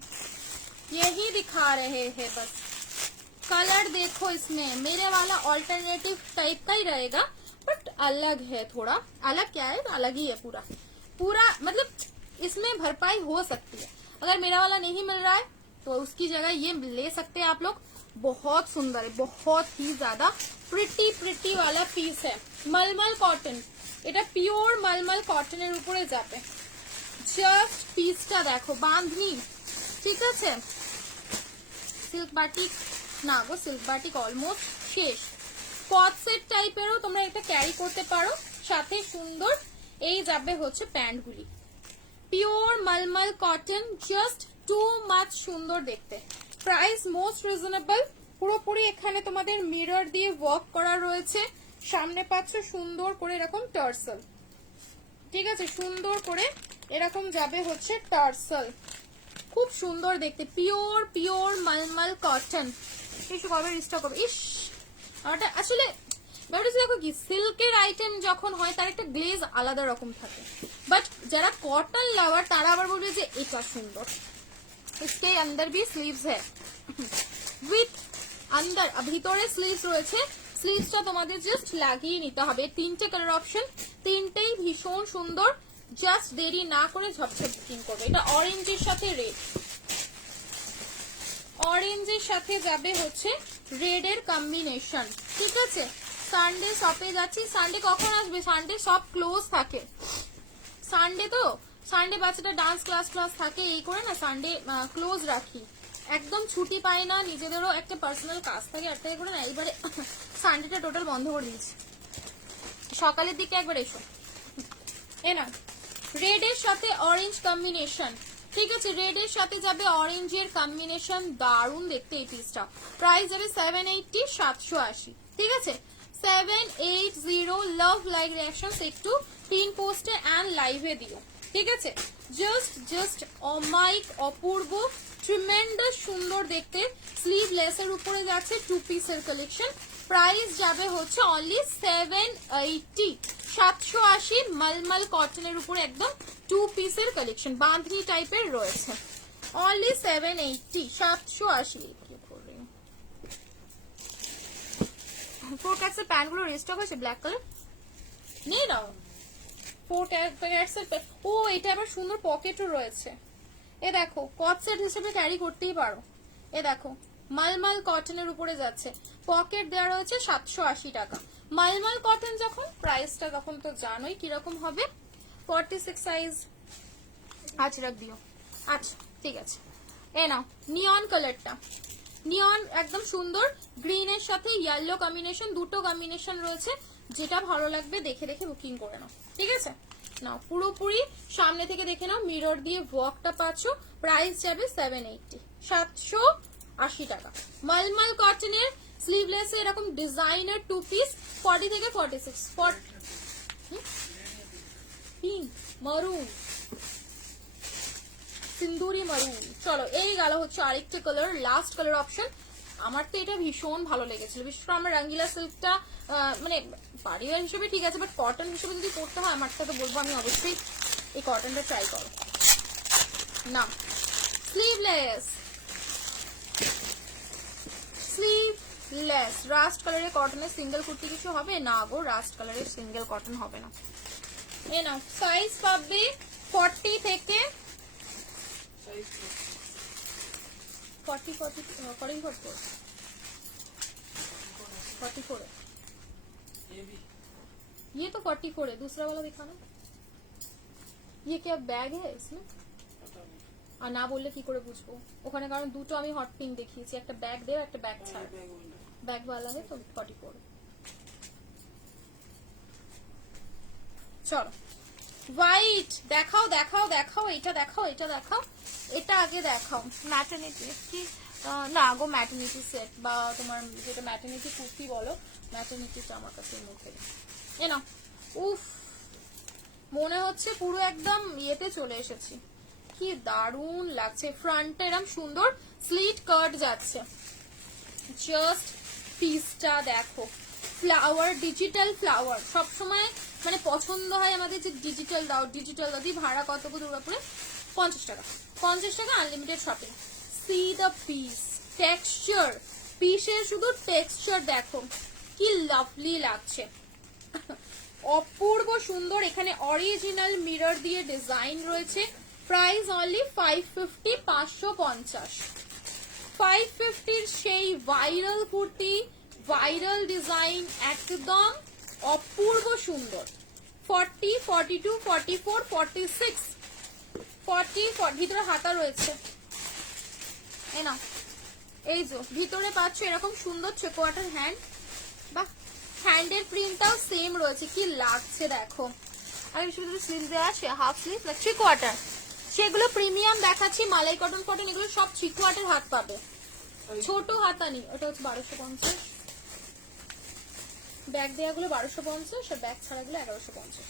यही दिखा रहे हैं बस कलर देखो इसमें मेरे वाला ऑल्टरनेटिव टाइप का ही रहेगा बट अलग है थोड़ा अलग क्या है अलग ही है पूरा पूरा मतलब इसमें भरपाई हो सकती है अगर मेरा वाला नहीं मिल रहा है तो उसकी जगह ये ले सकते हैं आप लोग बहुत सुंदर है बहुत ही ज्यादा प्रिटी प्रिटी वाला पीस है मलमल कॉटन এটা পিওর মলমল কটনের উপরে যাবে জাস্ট পিসটা দেখো বাঁধনি ঠিক আছে সিল্ক বাটিক না গো সিল্ক বাটিক অলমোস্ট শেষ কট সেট টাইপেরও তোমরা এটা ক্যারি করতে পারো সাথে সুন্দর এই যাবে হচ্ছে প্যান্টগুলি pure mulmul cotton just too much সুন্দর দেখতে প্রাইস মোস্ট রিজনেবল পুরোপুরি এখানে তোমাদের মিরর দিয়ে ওয়ার্ক করা রয়েছে সামনে পাচ্ছ সুন্দর করে এরকম টার্সেল ঠিক আছে সুন্দর করে এরকম যাবে হচ্ছে টার্সেল খুব সুন্দর দেখতে পিওর পিওর মলমল কটন কিছু কবে স্টক হবে ইস ওটা আসলে ব্যাপারটা দেখো কি সিল্কের আইটেম যখন হয় তার একটা গ্লেজ আলাদা রকম থাকে বাট যারা কটন লাভার তারা আবার বলবে যে এটা সুন্দর इसके अंदर भी स्लीव्स है উইথ अंदर ভিতরে স্লিভস রয়েছে স্লিভসটা তোমাদের জাস্ট লাগিয়ে নিতে হবে তিনটে কালার অপশন তিনটেই ভীষণ সুন্দর জাস্ট দেরি না করে ঝপঝপ বুকিং করবে এটা অরেঞ্জের সাথে রেড অরেঞ্জের সাথে যাবে হচ্ছে রেড এর কম্বিনেশন ঠিক আছে সানডে শপে যাচ্ছি সানডে কখন আসবে সানডে সব ক্লোজ থাকে সানডে তো সানডে বাচ্চাটা ডান্স ক্লাস থাকে এই করে না সানডে ক্লোজ রাখি একদম ছুটি পায় না নিজেদেরও একটা পার্সোনাল কাজ থাকে আর তাই করে না এইবারে সানডেটা টোটাল বন্ধ করে দিয়েছি সকালের দিকে একবার এসো এ না রেড এর সাথে অরেঞ্জ কম্বিনেশন ঠিক আছে রেড এর সাথে যাবে অরেঞ্জ এর কম্বিনেশন দারুণ দেখতে এই পিসটা প্রাইস যাবে 780 780 ঠিক আছে 780 লাভ লাইক রিঅ্যাকশনস একটু পিন পোস্টে এন্ড লাইভে দিও ঠিক আছে জাস্ট অমাইক অপূর্ব ট্রিমেন্ডাস সুন্দর দেখতে স্লিভলেসের উপরে যাচ্ছে টু পিসের কালেকশন প্রাইস যাবে হচ্ছে অনলি 780 780 মলমল কটনের উপরে একদম টু পিসের কালেকশন বাঁধনি টাইপের রয়েছে অনলি 780 780 কি করে ফোর ক্যাটসের প্যান্টগুলো রিস্টক হয়েছে ব্ল্যাক কালার নেই না ফোর ক্যাটসের ও এটা আবার সুন্দর পকেটও রয়েছে এ দেখো কট সেট হিসেবে ক্যারি করতেই পারো এ দেখো মালমাল কটনের উপরে যাচ্ছে, পকেট দেওয়া রয়েছে 780 টাকা। মালমাল কটন যখন প্রাইসটা তখন তো জানোই কিরকম হবে। 46 সাইজ আচ্ছা রাখ দিও। আচ্ছা ঠিক আছে, এ নাও নিয়ন কালারটা, নিয়ন একদম সুন্দর, গ্রিনের সাথে ইয়েলো কম্বিনেশন, দুটো কম্বিনেশন রয়েছে, যেটা ভালো লাগবে দেখে দেখে বুকিং করে নাও, ঠিক আছে? নাও পুরোপুরি সামনে থেকে দেখে নাও, মিরর দিয়ে ওয়ার্কটা পাচ্ছ, প্রাইস যাবে 780, 780 টাকা। মালমাল কটনের স্লিভলেস এরকম ডিজাইনার টু পিস 40 থেকে 46, পিঙ্ক মারুন সিন্দুরি মারুন। চলো এই গেল হচ্ছে আরেকটা কালার, লাস্ট কালার অপশন। আমার তো এটা ভীষণ ভালো লেগেছিল, বিশেষ করে আমার রঙ্গিলা সিল্কটা মানে পারিওয়ার হিসেবে ঠিক আছে, বাট কটন হিসেবে যদি পড়তে হয় আমারটা তো বলবো আমি অবশ্যই এই কটনটা ট্রাই করো না। স্লিভলেস, স্লিভলেস রাস্ট কালারের কটনের সিঙ্গেল কুর্তি কিছু হবে না গো, রাস্ট কালারের সিঙ্গেল কটন হবে না। এ নাও সাইজ পাবে 40 থেকে 44 है। ये तो 44 है, दूसरा वाला दिखाना। ये क्या बैग है इसमें? আর না বললে কি করে বুঝবো ওখানে, কারণ দুটো আমি হট পিঙ্ক দেখিয়েছি, একটা ব্যাগ দেও একটা ব্যাগ ছাড়, ব্যাগ वाला है तो 44। চলো হোয়াইট দেখাও দেখাও দেখাও, এটা দেখাও এটা দেখাও, এটা আগে দেখাও। ম্যাটারনিটি কি না গো, ম্যাটারনিটি সেট বা তোমার যেটা ম্যাটারনিটি কুর্তি বলো, ম্যাটারনিটিটা আমার কাছে মুখে এ না। উফ মনে হচ্ছে পুরো একদম ইয়েতে চলে এসেছি, কি দারুণ লাগছে। ফ্রন্টে এরকম সুন্দর স্লিট কাট যাচ্ছে, জাস্ট পিসটা দেখো, ফ্লাওয়ার ডিজিটাল ফ্লাওয়ার সবসময় মানে পছন্দ হয় আমাদের যে ডিজিটাল দাও ডিজিটাল দাও। ভাড়া কত গো দুর্গাপুরে? 50 টাকা, 50 টাকা unlimited shopping. C the piece, texture, পিসের শুধু টেক্সচার দেখো কি লাভলি লাগছে, অপূর্ব সুন্দর। এখানে অরিজিনাল মিরর দিয়ে ডিজাইন রয়েছে, প্রাইস অনলি 550, 550। 550 সেই ভাইরাল কুর্তি, ভাইরাল ডিজাইন, একদম অপূর্ব সুন্দর। 40, 42, 44, 46, 40 ভিতরে হাতা রয়েছে। এই না এই যে ভিতরে পাচ্ছ এরকম সুন্দর চেকোয়াটার হ্যান্ড, বাহ হ্যান্ডের প্রিন্টটাও সেম রয়েছে, কি লাগছে দেখো। আর ভিতরে স্লিভ দেওয়া আছে, হাফ স্লিভ থ্রি কোয়ার্টার, সেগুলো প্রিমিয়াম দেখাচ্ছি। মালাই কটন কটন এগুলো সব থ্রি কোয়ার্টার হাত পাবে, ছোট হাতা নেই। ওটা হচ্ছে 1250, ব্যাগ দেওয়াগুলো 1250 আর ব্যাগ ছাড়াগুলো 1150।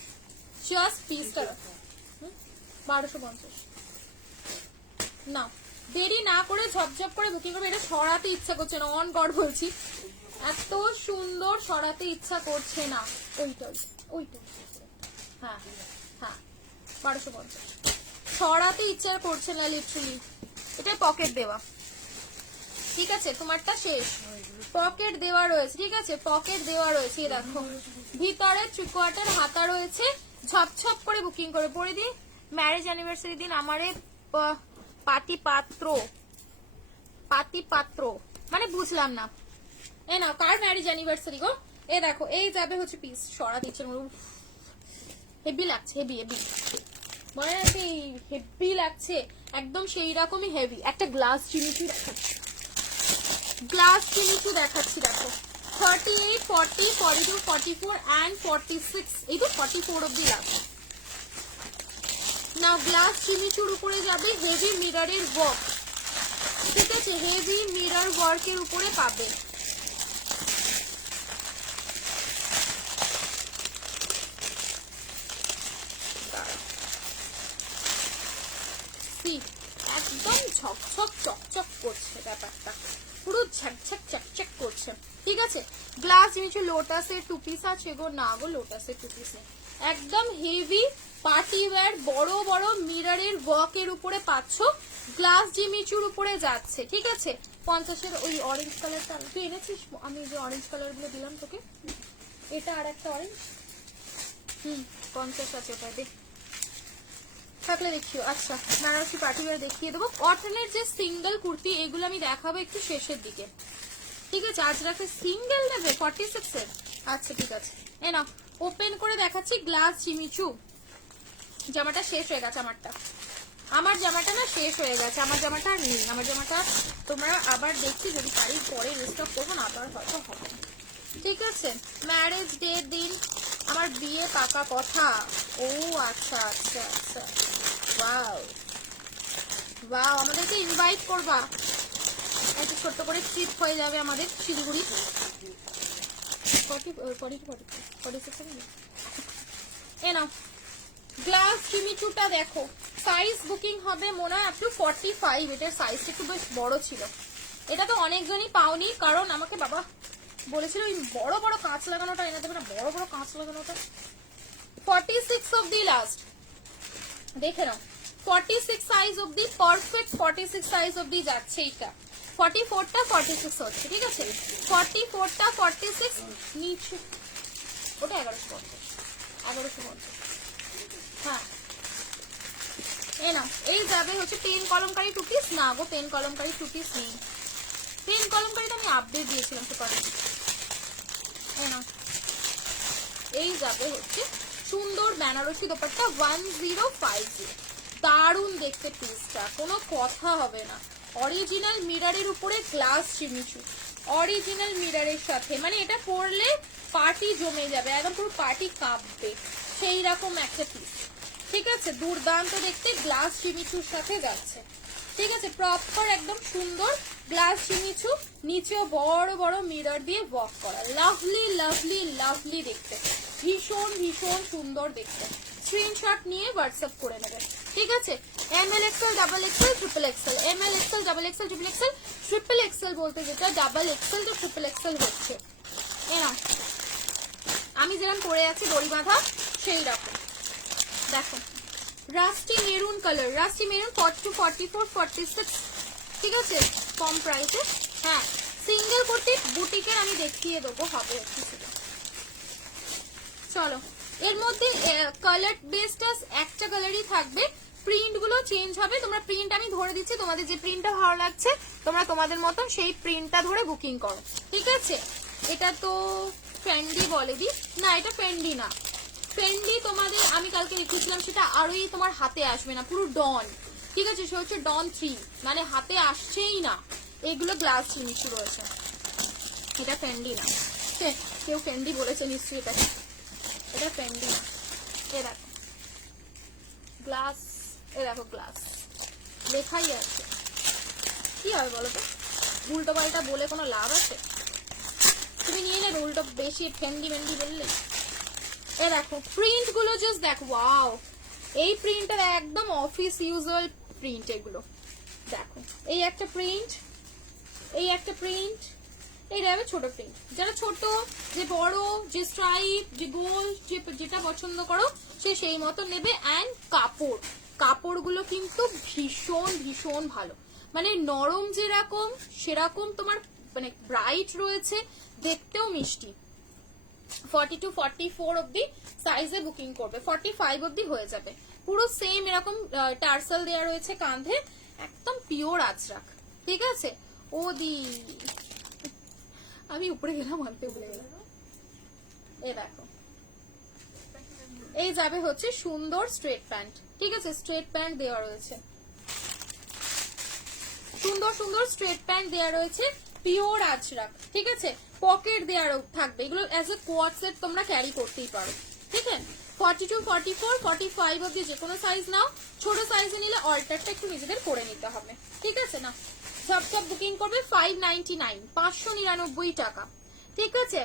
জাস্ট পিসটা 1250। না দেরি না করে ঝপঝপ করে বুকিং করবে, এটা সরাতে ইচ্ছা করছে না, অন গড বলছি, এত সুন্দর সরাতে ইচ্ছা করছে না। ওইটা ওইটা হ্যাঁ হ্যাঁ 1250, সরাতে ইচ্ছা করছে না লিটারালি। এটা পকেট দেওয়া, ঠিক আছে তোমারটা শেষ, পকেট দেওয়া রয়েছে, ঠিক আছে পকেট দেওয়া রয়েছে। দেখো ভিতরে থ্রি কোয়ার্টার হাতা রয়েছে, ঝপঝপ করে বুকিং করে পরে দিই। ম্যারেজ অ্যানিভার্সারি দিন আমারে পাতি পাত্র মানে বুঝলাম না। এ নাও কার ম্যারেজ অ্যানিভার্সারি গো, এ দেখো এই যাবে হচ্ছে পিস, সরা দিচ্ছে, হেভি লাগছে, হেভি হেভি মনে আছে, হেভি লাগছে একদম সেই রকমই হেভি। একটা গ্লাস চিমিচু দেখাচ্ছি, গ্লাস চিমিচু দেখাচ্ছি দেখো, 38, 40, 42, 44 and 46, এই তো 44 অব্দি লাগছে। নাও গ্লাস চিমিচুর উপরে যাবে হেভি মিররের ওয়ার্ক, ঠিক আছে হেভি মিরর ওয়ার্কের উপরে পাবে। একদম ঝকঝক চকচক করছে ব্যাপারটা, পুরো ঝকঝক চকচক করছে, ঠিক আছে। গ্লাস নিচে লোটাসের টু পিস আছে গো, না গো লোটাসের টু পিস নেই, একদম হেভি পার্টি ওয়্যার বড় বড় মিররের ওয়ার্কের উপরে পাচ্ছ, গ্লাস জিমিচুর উপরে যাচ্ছে, ঠিক আছে। 50-এর ওই অরেঞ্জ কালারটা তুই এনেছিস, আমি যে অরেঞ্জ কালার গুলো দিলাম তোকে, এটা আর একটা অরেঞ্জ 50 আছে ওটা দেখ, থাকলে দেখিও। আচ্ছা বেনারসি পার্টিওয়ার দেখিয়ে দেবো। কটনের যে সিঙ্গেল কুর্তি এগুলো আমি দেখাবো একটু শেষের দিকে, ঠিক আছে? আজ রাতে সিঙ্গেল নেবে 46 এর? আচ্ছা ঠিক আছে, এ নাও ওপেন করে দেখাচ্ছি। গ্লাস চিমিচু জামাটা শেষ হয়ে গেছে আমারটা, আমার জামাটা না শেষ হয়ে গেছে, আমার জামাটা আর নেই। আমার জামাটা তোমরা আবার দেখছি যদি পারি পরে রিস্টক করবো না, আবার হয়তো হবে, ঠিক আছে? ম্যারেজ ডে দিন আমার বিয়ে পাকা কথা। ও আচ্ছা আচ্ছা আচ্ছা, ওয়াও ওয়াও, আমাদেরকে ইনভাইট করবা, একটা ছোট্ট করে ট্রিপ হয়ে যাবে আমাদের শিলিগুড়ি। 46 এ নাও গ্লাস চিমিচুটা দেখো। সাইজ বুকিং হবে মনে হয় আপ টু 45। এটার সাইজটা একটু বেশ বড় ছিল। এটা তো অনেকজনই পাওনি, কারণ আমাকে বাবা বলেছিল ওই বড় বড় কাঁচ লাগানোটা এনে দেবে না, বড় বড় কাঁচ লাগানোটা। 46 অব্দি লাস্ট, দেখে নাও 46 সাইজ অব্দি, পারফেক্ট 46 সাইজ অব্দি যাচ্ছে। এইটা 44টা 46 হচ্ছে, ঠিক আছে? 44টা 46 নিচে, ওটা 1150, 1150। হ্যাঁ এ নাও, এই যাবে হচ্ছে পেন কলমকারী 2 পিস। না গো, পেন কলমকারী 2 পিস নেই। পেন কলমকারী তো আমি আপডেট দিয়েছিলাম তো পারে। এ নাও, এই যাবে হচ্ছে সুন্দর বেনারসি দোপাট্টা 1050। দারুণ দেখতে পিসটা, কোনো কথা হবে না। অরিজিনাল মিররের উপরে গ্লাস চিমিচু, অরিজিনাল মিররের সাথে, মানে এটা পরলে পার্টি জমে যাবে, একদম পুরো পার্টি কাঁপবে সেই রকম একটা পিস, ঠিক আছে? দুর্দান্ত দেখতে, গ্লাস চিমিচুর সাথে যাচ্ছে, ঠিক আছে? প্রপার একদম সুন্দর গ্লাস চিমিচু, নিচেও বড় বড় মিরর দিয়ে ওয়ার্ক করা, লাভলি লাভলি লাভলি দেখতে, ভীষণ ভীষণ সুন্দর দেখতে। স্ক্রিনশট নিয়ে হোয়াটসঅ্যাপ করে নেবেন, ঠিক আছে? ML XL, double XL, triple XL, ML XL, double XL, triple XL. Triple XL বলতে যেটা ডাবল এক্সেল তো ট্রিপল এক্সেল হচ্ছে। এনা আমি যেরকম পরে আছি দড়ি বাঁধা সেই রকম দেখো, rusty maroon colour, rusty maroon 42, 44, 46, ঠিক আছে? কম প্রাইসে। হ্যাঁ সিঙ্গেল কুর্তি বুটিকের আমি দেখিয়ে দেবো, হবে কিছুটা। চলো, এর মধ্যে কালার বেসটা একটা কালারই থাকবে, প্রিন্ট গুলো চেঞ্জ হবে। তোমরা প্রিন্ট আমি ধরে দিচ্ছি, তোমাদের যে প্রিন্টটা ভালো লাগছে তোমরা তোমাদের মতন সেই প্রিন্টটা ধরে বুকিং করো, ঠিক আছে? এটা তো ফেন্ডি বলে দি না, এটা ফেন্ডি না। ফেন্ডি তোমাদের আমি কালকে লিখেছিলাম, সেটা আরোই তোমার হাতে আসবে না, পুরো ডন, ঠিক আছে? সে হচ্ছে ডন 3, মানে হাতে আসছেই না। এগুলো গ্লাস চিমিচু রয়েছে, এটা ফেন্ডি না। কেউ ফেন্ডি বলেছে নিশ্চয়ই, এটা ফেন্ডি না। এ দেখো গ্লাস, এ দেখো গ্লাস লেখাই আছে। কি হবে বলো তো, উল্টো পাল্টা বলে কোনো লাভ আছে? তুমি নিয়ে নেবে উল্টো বেশি ফেন্ডি মেন্ডি বললে। এ দেখো প্রিন্ট গুলো জাস্ট দেখো, ওয়াও, এই প্রিন্টটা একদম অফিস ইউজুয়াল প্রিন্ট। এগুলো দেখো, এই একটা প্রিন্ট, এই একটা প্রিন্ট, এইটা হবে ছোট প্রিন্ট। যারা ছোট, যে বড়, যে স্ট্রাইপ, যে গোল, যেটা পছন্দ করো সে সেই মতো নেবে। অ্যান্ড কাপড়গুলো কিন্তু ভীষণ ভীষণ ভালো, মানে নরম যেরকম সেরকম তোমার, মানে ব্রাইট রয়েছে, দেখতেও মিষ্টি। 42, 44 অব্দি সাইজে বুকিং করবে, 45 অব্দি হয়ে যাবে। পুরো সেম এরকম টার্সেল দেওয়া রয়েছে কাঁধে, একদম পিওর আজরাক, ঠিক আছে? ও দি আমি উপরে গেলাম, আনতে ভুলে গেলাম। এ দেখো, এই যাবে হচ্ছে সুন্দর স্ট্রেট প্যান্ট, ঠিক আছে? স্ট্রেট প্যান্ট দেওয়া রয়েছে, সুন্দর সুন্দর স্ট্রেট প্যান্ট দেওয়া রয়েছে, পিওর আজরাক, ঠিক আছে? পকেট দেওয়ারও থাকবে। এগুলো অ্যাজ এ কোয়াড সেট তোমরা ক্যারি করতেই পারো, ঠিক আছে? 42, 44, 45 অব্দি যে কোনো সাইজ নাও। ছোট সাইজে নিলে অল্টারটা একটু নিজেদের করে নিতে হবে, ঠিক আছে? না সব বুকিং করবে 599, 599 টাকা, ঠিক আছে?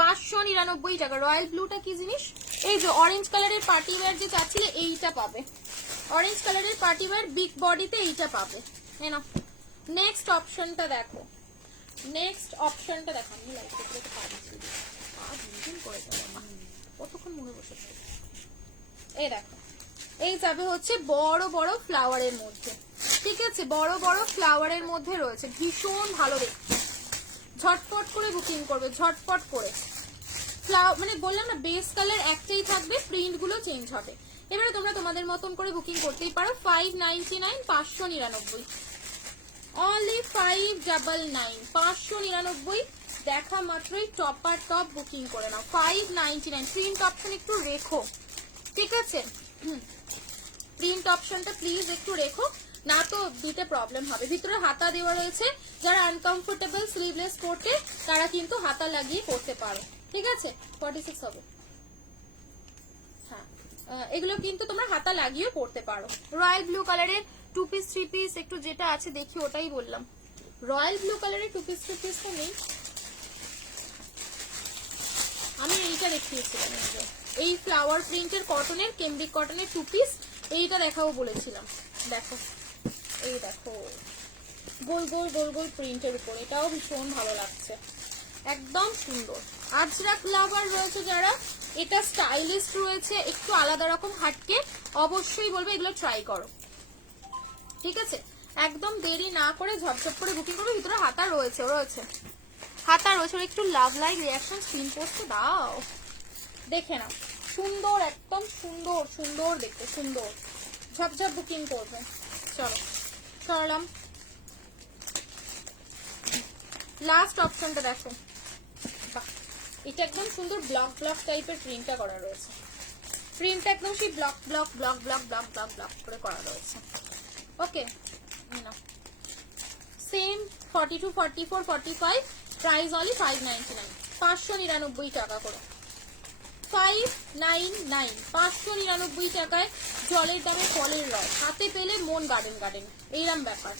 599 টাকা। রয়্যাল ব্লুটা কি জিনিস? এই যে অরেঞ্জ কালারের পার্টি ওয়্যার যে চাচ্ছিলে এইটা পাবে, অরেঞ্জ কালারের পার্টি ওয়্যার বিগ বডিতে এইটা পাবে। না নেক্সট অপশনটা দেখো, নেক্সট অপশনটা দেখো। আমি লাইক করতে পারছি কতক্ষণ মনে বসে, এই দেখো, এই যাবে হচ্ছে বড় বড় ফ্লাওয়ারের মধ্যে, ঠিক আছে? বড় বড় ফ্লাওয়ারের মধ্যে রয়েছে, ভীষণ ভালো দেখতে। ঝটপট করে বুকিং করবে, ঝটপট করে। মানে বললাম না বেস কালার একটাই থাকবে, প্রিন্ট গুলো চেঞ্জ হবে। এবারে তোমরা তোমাদের মতন করে বুকিং করতেই পারো। 599, 599, অনলি 599, 599 দেখা মাত্রই টপার টপ বুকিং করে নাও। 599 প্রিন্ট অপশন একটু রেখো, ঠিক আছে? প্রিন্ট অপশনটা প্লিজ একটু রেখো, না তো দিতে প্রবলেম হবে। ভিতরে হাতা দেওয়া রয়েছে, যারা আনকমফোর্টেবল স্লিভলেস পরতে তারা কিন্তু হাতা লাগিয়ে পরতে পারো, ঠিক আছে? 46 হবে। হ্যাঁ, এগুলো কিন্তু তোমরা হাতা লাগিয়েও পরতে পারো। রয়্যাল ব্লু কালারের 2 পিস 3 পিস একটু যেটা আছে দেখি ওটাই বললাম। রয়্যাল ব্লু কালারের 2 পিস 3 পিস তো নেই, আমি এইটা দেখিয়েছিলাম। এই ফ্লাওয়ার প্রিন্টের কটনের, কেমব্রিক কটনের 2 পিস, এইটা দেখাবো বলেছিলাম। দেখো, এই দেখো গোল গোল গোল গোল প্রিন্টের উপর, এটাও ভীষণ ভালো লাগছে, একদম সুন্দর। আজরাক লাভার রয়েছে যারা, এটা স্টাইলিশ রয়েছে, একটু আলাদা রকম হাটকে, অবশ্যই বলবো এগুলো ট্রাই করো, ঠিক আছে? একদম দেরি না করে ঝপঝপ করে বুকিং করবে। ভিতরে হাতা রয়েছে, হাতা রয়েছে। একটু লাভ লাইক রিয়াকশন স্ক্রিন পোস্টে দাও, দেখে নাও। সুন্দর, একদম সুন্দর সুন্দর দেখতে, সুন্দর। ঝপঝপ বুকিং করবে। চলো সরলাম, লাস্ট অপশনটা দেখো। বাহ, এটা একদম সুন্দর ব্লক ব্লক টাইপের প্রিন্টটা করা রয়েছে। প্রিন্টটা একদম সেই block block block block block block block করে করা রয়েছে। ওকে, না সেম 42, 44, 45, প্রাইস অনলি 599, 599 টাকা করে। 599, 599 টাকায় জলের দামে ফলের রস, হাতে পেলে মন গার্ডেন গার্ডেন, এইরকম ব্যাপার,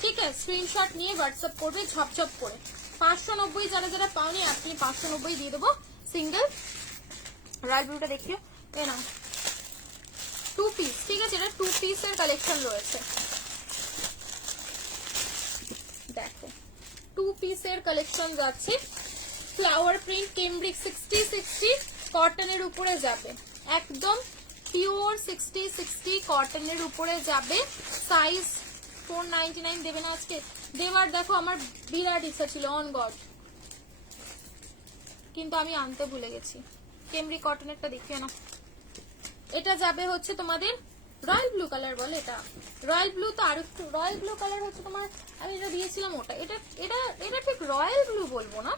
ঠিক আছে? স্ক্রিনশট নিয়ে হোয়াটসঅ্যাপ করবে ঝপঝপ করে। 590 যারা যারা পাওনি আপনি 590 দিয়ে দেবো সিঙ্গেল। রয়্যাল ব্লুটা দেখিও, এ না 2 পিস, ঠিক আছে? এটা 2 পিসের কালেকশন রয়েছে, দেখো 2 পিসের কালেকশন যাচ্ছে। ফ্লাওয়ার প্রিন্ট কেমব্রিক 60-60 কটনের উপরে যাবে, একদম পিওর 60-60 কটনের উপরে যাবে। সাইজ 499 দেবে না আজকে? দেবার দেখো আমার বিরাট ইচ্ছা ছিল অন গড, কিন্তু আমি আনতে ভুলে গেছি। কেমব্রিক কটনেরটা দেখিয়ে না, এটা যাবে হচ্ছে তোমাদের রয়্যাল ব্লু কালার বলে, এটা রয়্যাল ব্লু তো আর একটু রয়্যাল ব্লু কালার হচ্ছে তোমার, আমি এটা দিয়েছিলাম ওটা, এটা এটা এটা ঠিক রয়্যাল ব্লু বলবো না,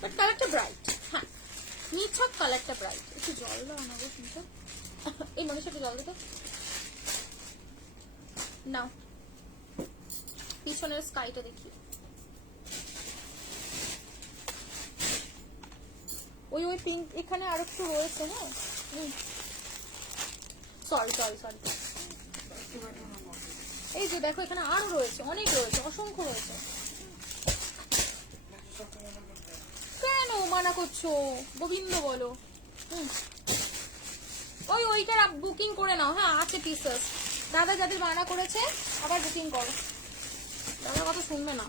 বাট কালারটা ব্রাইট। হ্যাঁ, নিছক কালারটা ব্রাইট। একটু জল দাও না গো শুনছো, এই মনীষা একটু জল দিতে নাও। পিছনের স্কাইটা দেখি, ওই ওই পিঙ্ক এখানে আর একটু রয়েছে না, সরি সরি সরি, এই যে দেখো এখানে আরো রয়েছে, অনেক রয়েছে, অসংখ্য রয়েছে। কেন মানা করছো গোবিন্দ বলো? ওইটার বুকিং করে নাও। হ্যাঁ আছে পিসেস, দাদা যাদের মানা করেছে আবার বুকিং করো। দাদা কথা শুনবে না,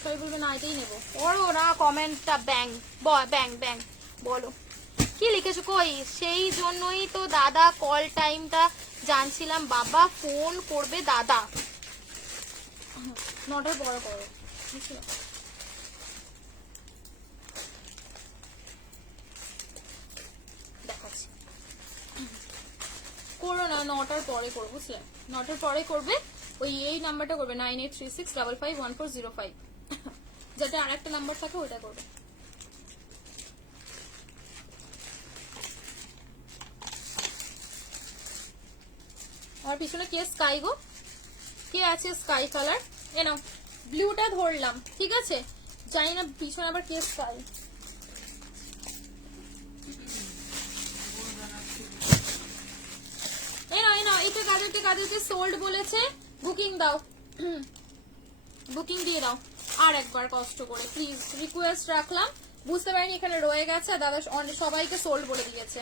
সবাই বলবে না এটাই নেবো। পড়ো না কমেন্টটা, ব্যাং ব্যাং ব্যাং বলো কি লিখেছো। কই, সেই জন্যই তো দাদা কল টাইমটা জানছিলাম, বাবা ফোন করবে দাদা। নটার পরে করো, দেখাচ্ছি। করো না, 9টার পরে করবো, বুঝলে? 9টার পরে করবে। ওই এই নাম্বারটা করবে 9836551405, যেটা আর একটা নাম্বার থাকে ওইটা করবে। আমার পিছনে কে স্কাই গো, কে আছে স্কাই কালার? এ নাও ব্লুটা ধরলাম, ঠিক আছে? জানি না পিছনে আবার কে স্কাই। এটা কাদেরকে সোল্ড বলেছে বুকিং দাও, বুকিং দিয়ে দাও আর একবার কষ্ট করে প্লিজ, রিকোয়েস্ট রাখলাম। বুঝতে পারিনি এখানে রয়ে গেছে, দাদা সবাইকে সোল্ড বলে দিয়েছে।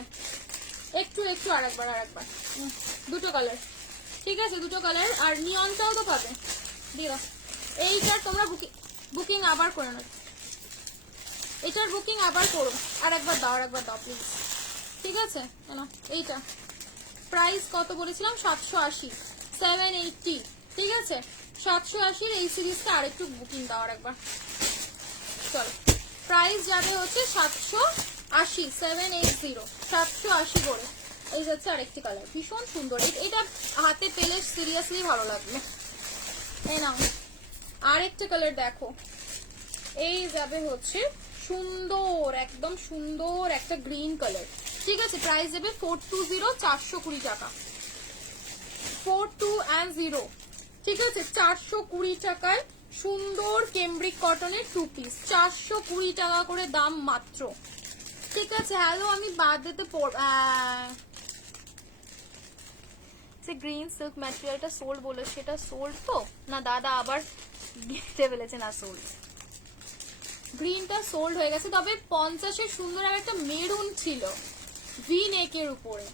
একটু আর একবার দুটো কালার, ঠিক আছে? দুটো কালার, আর নিয়নটাও তো পাবে, দিয়ে দাও। এইটার তোমরা বুকিং আবার করে নাও, এটার বুকিং আবার করো, আর একবার দাও প্লিজ, ঠিক আছে? এইটা প্রাইস কত বলেছিলাম? 780, 780, ঠিক আছে? 780 এই সিরিজটা আরেকটু বুকিং দাও আর একবার। চলো, প্রাইস যাবে হচ্ছে 780, 780 করে এই যাচ্ছে আরেকটি কালার, ভীষণ সুন্দর। এটা হাতে পেলে সিরিয়াসলি ভালো লাগবে। এই নাও আরেকটা কালার দেখো, এই যাবে হচ্ছে সুন্দর, একদম সুন্দর একটা গ্রিন কালার। ঠিক আছে, প্রাইস দেবে 420, 420 টাকা। 4210, ঠিক আছে, 420 টাকায় সুন্দর কেমব্রিক কটনের 2 পিস, 420 টাকা করে দাম মাত্র। ঠিক আছে, হ্যালো, আমি বাদ দিতে গ্রিন সিল্ক ম্যাটেরিয়ালটা সোল্ড বলে, সেটা সোল্ড তো না দাদা, আবার গেটে ফেলেছে না সোল্ড। গ্রিনটা সোল্ড হয়ে গেছে, তবে 50-এর সুন্দর আর একটা মেরুন ছিল ভি নেকের উপরে,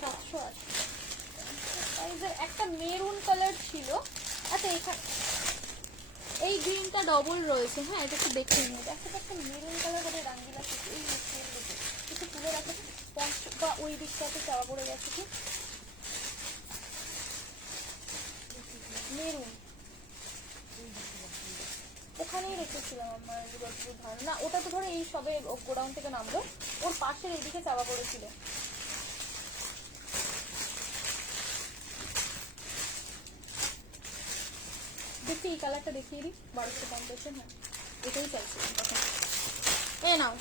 780 একটা মেরুন কালার ছিল। আচ্ছা এখানে এই গ্রিনটা ডবল রয়েছে, হ্যাঁ এটা একটু দেখে নিই। একটা মেরুন কালার হবে রাঙ্গিলা, এই একটু তুলে রাখো বা ওই দিকটাতে চাওয়া পড়ে গেছে কি মেরুন, ওখানেই রেখেছিলাম আমার ধারণা। না ওটা তো ধরো এই সবে গোডাউন থেকে নামলো, ওর পাশের এইদিকে চাওয়া পড়েছিল। দেখি এই কালারটা দেখিয়ে দিই, 1250। হ্যাঁ এটাই চাইছিলাম তখন। এ নাও,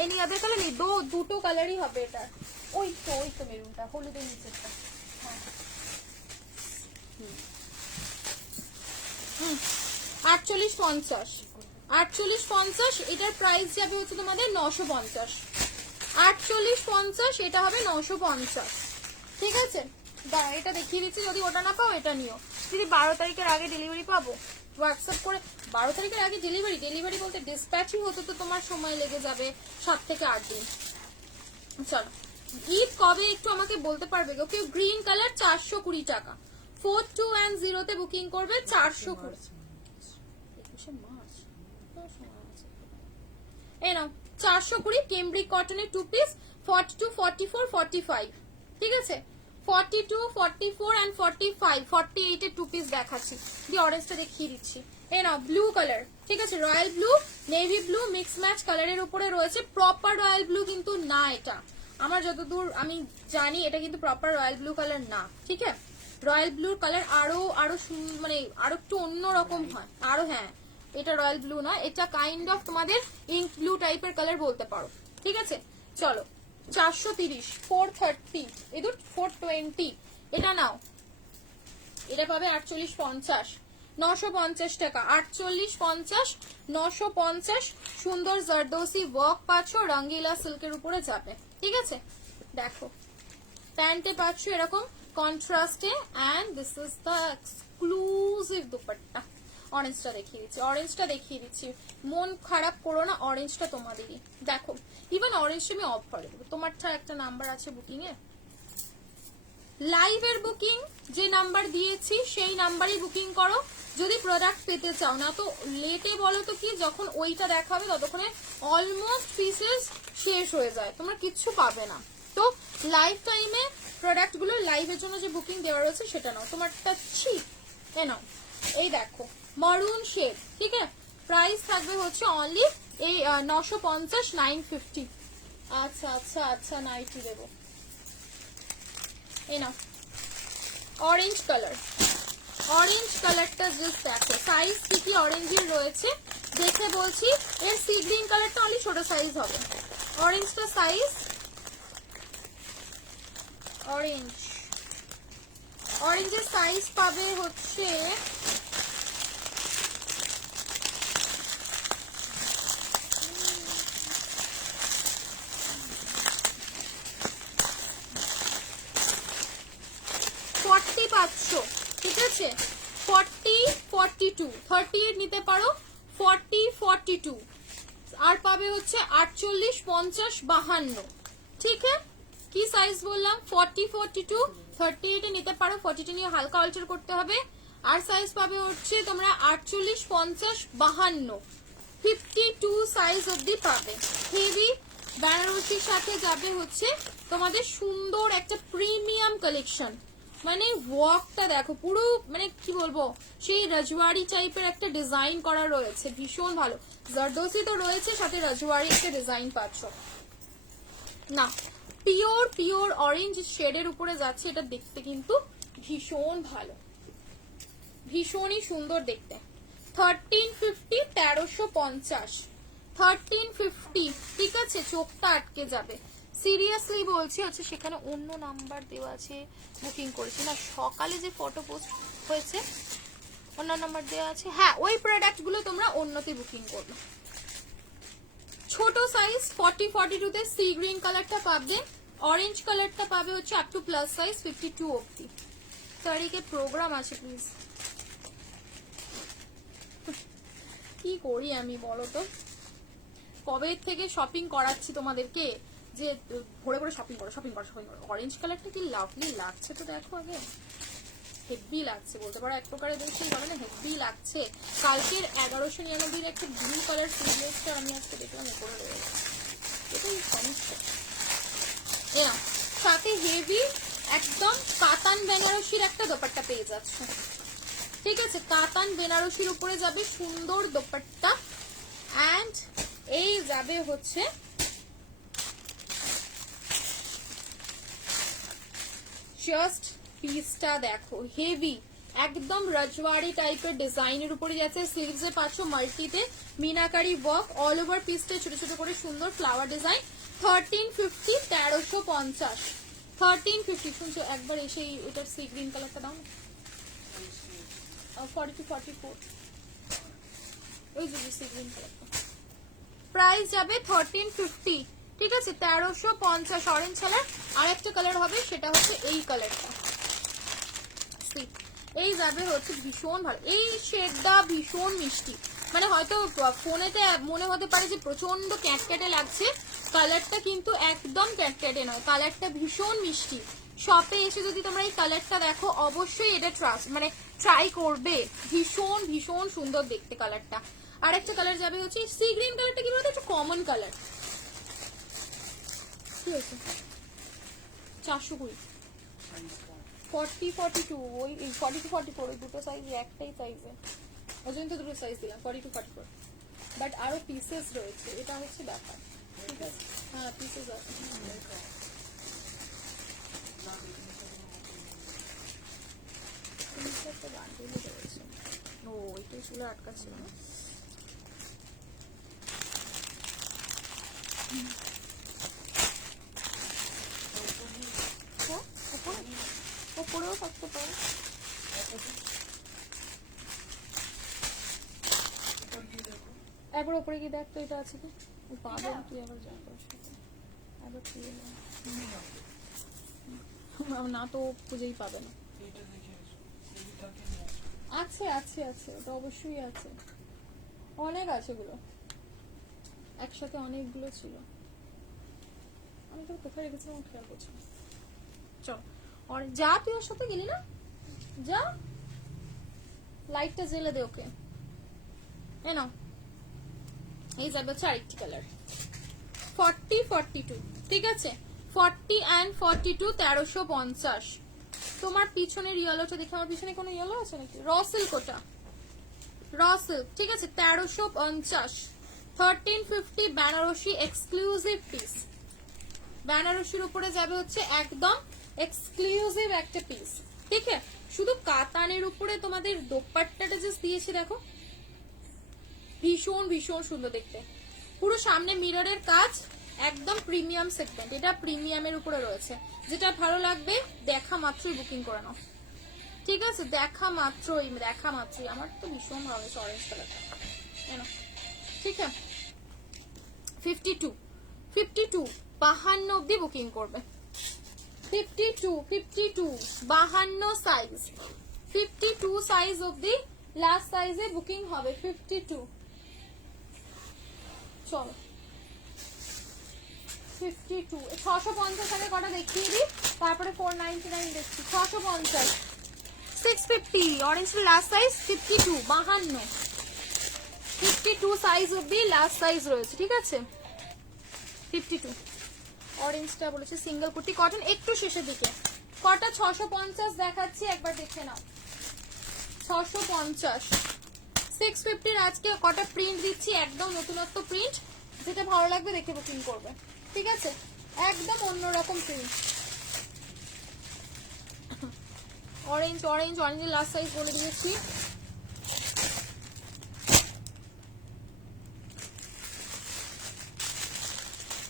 এই নিয়ে আবার কালার নেই, দুটো কালারই হবে এটা। ওই তো মেরুনটা, হলুদের নিচেরটা। হ্যাঁ 4850, 4850, এটার প্রাইস যাবে হচ্ছে তোমাদের 950। 4850, এটা হবে 950। ঠিক আছে, দাঁড়া এটা দেখিয়ে দিচ্ছি, যদি ওটা না পাও এটা নিও। যদি 12 তারিখের আগে ডেলিভারি পাবো হোয়াটসঅ্যাপ করে, 12 তারিখের আগে ডেলিভারি বলতে ডিসপ্যাচই হতে তো তোমার সময় লেগে যাবে 7 থেকে 8 দিন। চলো ঈদ কবে একটু আমাকে বলতে পারবে গো কেউ? গ্রিন কালার 420 টাকা, 4210 তে বুকিং করবে 420। এই নাও 420 কেমব্রিক কটনের 2 পিস, 42, 44, 45। ঠিক আছে, 42, 44 and 45, 48 এর 2 পিস দেখাচ্ছি। দিয়ে অরেঞ্জটা দেখিয়ে দিচ্ছি। এই নাও ব্লু কালার, ঠিক আছে, royal blue, navy blue mix match কালারের উপরে রয়েছে। প্রপার রয়্যাল ব্লু কিন্তু না, এটা আমার যতদূর আমি জানি এটা কিন্তু প্রপার রয়্যাল ব্লু কালার না। ঠিক আছে, রয়্যাল ব্লুর কালার আরো মানে আরো একটু অন্যরকম হয় আরো। হ্যাঁ এটা রয়্যাল ব্লু না, এটা কাইন্ড অফ তোমাদের ইঙ্ক ব্লু টাইপের কালার বলতে পারো। ঠিক আছে, চলো 430, 430, এদুর 420, এটা নাও, এটা পাবে 4850, 950 টাকা, 4850, 950। সুন্দর জারদোসি ওয়ার্ক পাচ্ছ, রঙ্গিলা সিল্কের উপরে যাবে। ঠিক আছে, দেখো প্যান্টে পাচ্ছ এরকম কন্ট্রাস্টে, and this is the exclusive dupatta. অরেঞ্জটা দেখিয়ে দিচ্ছি, মন খারাপ করো না, অরেঞ্জটা তোমাদেরই। দেখো ইভেন অরেঞ্জটা আমি অফ করে দেবো। তোমারটা একটা নাম্বার আছে বুকিং এ, লাইভের বুকিং যে নাম্বার দিয়েছি সেই নাম্বারই বুকিং করো যদি প্রোডাক্ট পেতে চাও। না তো লেটে বলো তো কি, যখন ওইটা দেখাবে ততক্ষণে অলমোস্ট পিসেস শেষ হয়ে যায়, তোমরা কিচ্ছু পাবে না। তো লাইভ টাইমে প্রোডাক্টগুলো লাইভের জন্য যে বুকিং দেওয়া রয়েছে সেটা নাও। তোমারটা ঠিক এ নাও, এই দেখো মারুন শেড। ঠিক আছে, প্রাইস থাকবে হচ্ছে অনলি এই 950, 950। আচ্ছা আচ্ছা আচ্ছা, নাইটি দেবো। এই নাও অরেঞ্জ কালারটা জাস্ট দেখো, সাইজ কি অরেঞ্জের রয়েছে দেখে বলছি। এর সি গ্রিন কালারটা অনলি ছোট সাইজ হবে, অরেঞ্জটা সাইজ অরেঞ্জের সাইজ পাবে হচ্ছে 40 পাচ্ছ। ঠিক আছে, 40, 42, 38 নিতে পারো, 40, 42 আর পাবে হচ্ছে 48, 50, 52। ঠিক আছে, কি সাইজ বললাম? 40, 42, 38 এ নিতে পারো, 40 নিয়ে হালকা অল্টার করতে হবে। আর সাইজ পাবে হচ্ছে তোমরা 48, 50, 52, 52 সাইজ অবধি পাবে। হেভি বেনারসির সাথে যাবে হচ্ছে তোমাদের সুন্দর একটা প্রিমিয়াম কালেকশন। মানে ওয়ার্কটা দেখো পুরো, মানে কি বলবো, সেই রাজওয়াড়ি টাইপের একটা ডিজাইন করা রয়েছে, ভীষণ ভালো। জারদোসি তো রয়েছে, সাথে রাজওয়াড়ি একটা ডিজাইন পাচ্ছ। না, পিওর পিওর অরেঞ্জ শেডের উপরে যাচ্ছে, এটা দেখতে কিন্তু ভীষণ ভালো, ভীষণই সুন্দর দেখতে। 1350, 1350, 1350, ঠিক আছে, চোখটা আটকে যাবে, সিরিয়াসলি বলছি। হচ্ছে সেখানে অন্য নাম্বার দেওয়া আছে, বুকিং করেছি না, সকালে যে ফটো পোস্ট হয়েছে অন্য নাম্বার দেওয়া আছে, হ্যাঁ ওই প্রোডাক্ট গুলো তোমরা অন্যতে বুকিং করবে। ছোট সাইজ 40-42 তে সি গ্রিন কালারটা পাবে, অরেঞ্জ কালারটা পাবে হচ্ছে আপ টু প্লাস সাইজ 52 অবধি। তারিখে প্রোগ্রাম আছে প্লিজ। কি করি আমি বলো তো, কবে থেকে শপিং করাচ্ছি তোমাদেরকে যে ভরে ভরে শপিং করো শপিং করো শপিং করো। অরেঞ্জ কালারটা কি লাভলি লাগছে তো দেখো আগে, হেভি লাগছে বলতে পারো, এক প্রকারে দেখছেন বলে না, হেভি লাগছে। কালকের 1199 একটা ব্লু কালার সিরিয়াসটা আমি আজকে দেখলাম উপরে রয়েছে, এটাই সমস্যা। এরা সাথে হেভি একদম কাতান বেনারসির একটা দোপাট্টা পেয়ে যাচ্ছ, ঠিক আছে, কাতান বেনারসির উপরে যাবে সুন্দর দোপাট্টা, অ্যান্ড এই যাবে হচ্ছে জাস্ট পিসটা দেখো, হেভি একদম রজওয়াড়ি টাইপের ডিজাইনের উপরে যাচ্ছে, স্লিভস এ পাচ্ছ মাল্টিতে মিনাকারি ওয়ার্ক, অল ওভার পিসটা ছোট ছোট করে সুন্দর ফ্লাওয়ার ডিজাইন। 1350, 1350, 1350। শুনছো একবার এসে এটার সি গ্রিন কালারটা দাও না, 40-44, ওই যে সি গ্রিন কালারটা, প্রাইস যাবে 1350, ঠিক আছে, 1350 অরেঞ্জ কালার। আর একটা কালার হবে সেটা হচ্ছে এই কালারটা, এই যাবে হচ্ছে ভীষণ ভালো, এই শেডটা ভীষণ মিষ্টি, মানে হয়তো ফোনেতে মনে হতে পারে যে প্রচন্ড ক্যাটক্যাটে লাগছে, কালারটা কিন্তু একদম ক্যাটক্যাটে নয়, কালারটা ভীষণ মিষ্টি। শপে এসে যদি তোমরা এই কালারটা দেখো অবশ্যই এটা ট্রাই করবে, ভীষণ ভীষণ সুন্দর দেখতে কালারটা। আর একটা কালার যাবে হচ্ছে সি গ্রিন কালারটা, কি বলতো একটু কমন কালার, কি হয়েছে 420, 40-42, ওই 40-44, ওই দুটো সাইজ একটাই সাইজে, ওই জন্য তো দুটো সাইজ দিলাম 40-44, বাট আরো পিসেস রয়েছে, এটা হচ্ছে ব্যাপার, ঠিক আছে, হ্যাঁ পিসেস আছে। ও ওইটাই চুলে আটকাচ্ছিল না, ওপরেও থাকতে পারে, একবার ওপরে গিয়ে দেখ তো এটা আছে কি, পাবে তুই আবার যা করিস একবার খুঁজে না, তো খুঁজেই পাবে না। আছে আছে আছে, ওটা অবশ্যই আছে, অনেক আছে গুলো, একসাথে অনেকগুলো ছিল, আমি তো কোথায় রেখেছিলাম খেয়াল করছি না। চল আর যা, তুই ওর সাথে গেলি না, যা লাইটটা জ্বেলে দে ওকে, এ নাও, এই যাবে হচ্ছে আরেকটি কালার 40-42, ঠিক আছে, 40 and 42, 1350। তোমার পিছনের ইয়েলোটা দেখে, আমার পিছনে কোনো ইয়েলো আছে নাকি, র সিল্ক, ওটা র সিল্ক, ঠিক আছে, 1350, 1350 বেনারসি এক্সক্লুসিভ পিস, বেনারসির উপরে যাবে হচ্ছে একদম এক্সক্লুসিভ একটা পিস, ঠিক আছে। শুধু কাতানের উপরে তোমাদের দোপাট্টাটা জাস্ট দিয়েছি দেখো, ভীষণ ভীষণ সুন্দর দেখতে, পুরো সামনে মিররের কাজ, একদম প্রিমিয়াম সেগমেন্ট, এটা প্রিমিয়ামের উপরে রয়েছে, যেটা ভালো লাগবে দেখা মাত্রই বুকিং করে নাও, ঠিক আছে, দেখা মাত্রই আমার তো ভীষণ ভালো হয়েছে অরেঞ্জ কালারটা, ঠিক আছে। 52 52 অব্দি বুকিং করবে, 52 সাইজ, 52 সাইজ অব্দি লাস্ট সাইজে বুকিং হবে, 52। চলো 52, 650 আগে কটা দেখিয়ে দিই, তারপরে 499 দেখছি, 650, 650 অরেঞ্জের লাস্ট সাইজ, 52 52 সাইজ অব্দি লাস্ট সাইজ রয়েছে, ঠিক আছে, 52 অরেঞ্জটা বলেছে সিঙ্গেল কুর্তি কটন, একটু শেষের দিকে কটা 650 দেখাচ্ছি, একবার দেখে নাও, 650, 650 আজকে কটা প্রিন্ট দিচ্ছি, একদম নতুনত্ব প্রিন্ট, যেটা ভালো লাগবে দেখে বুকিং করবে, ঠিক আছে। একদম অন্যরকম প্রিন্ট। অরেঞ্জ অরেঞ্জ অরেঞ্জের লাস্ট সাইজ বলে দিয়েছি।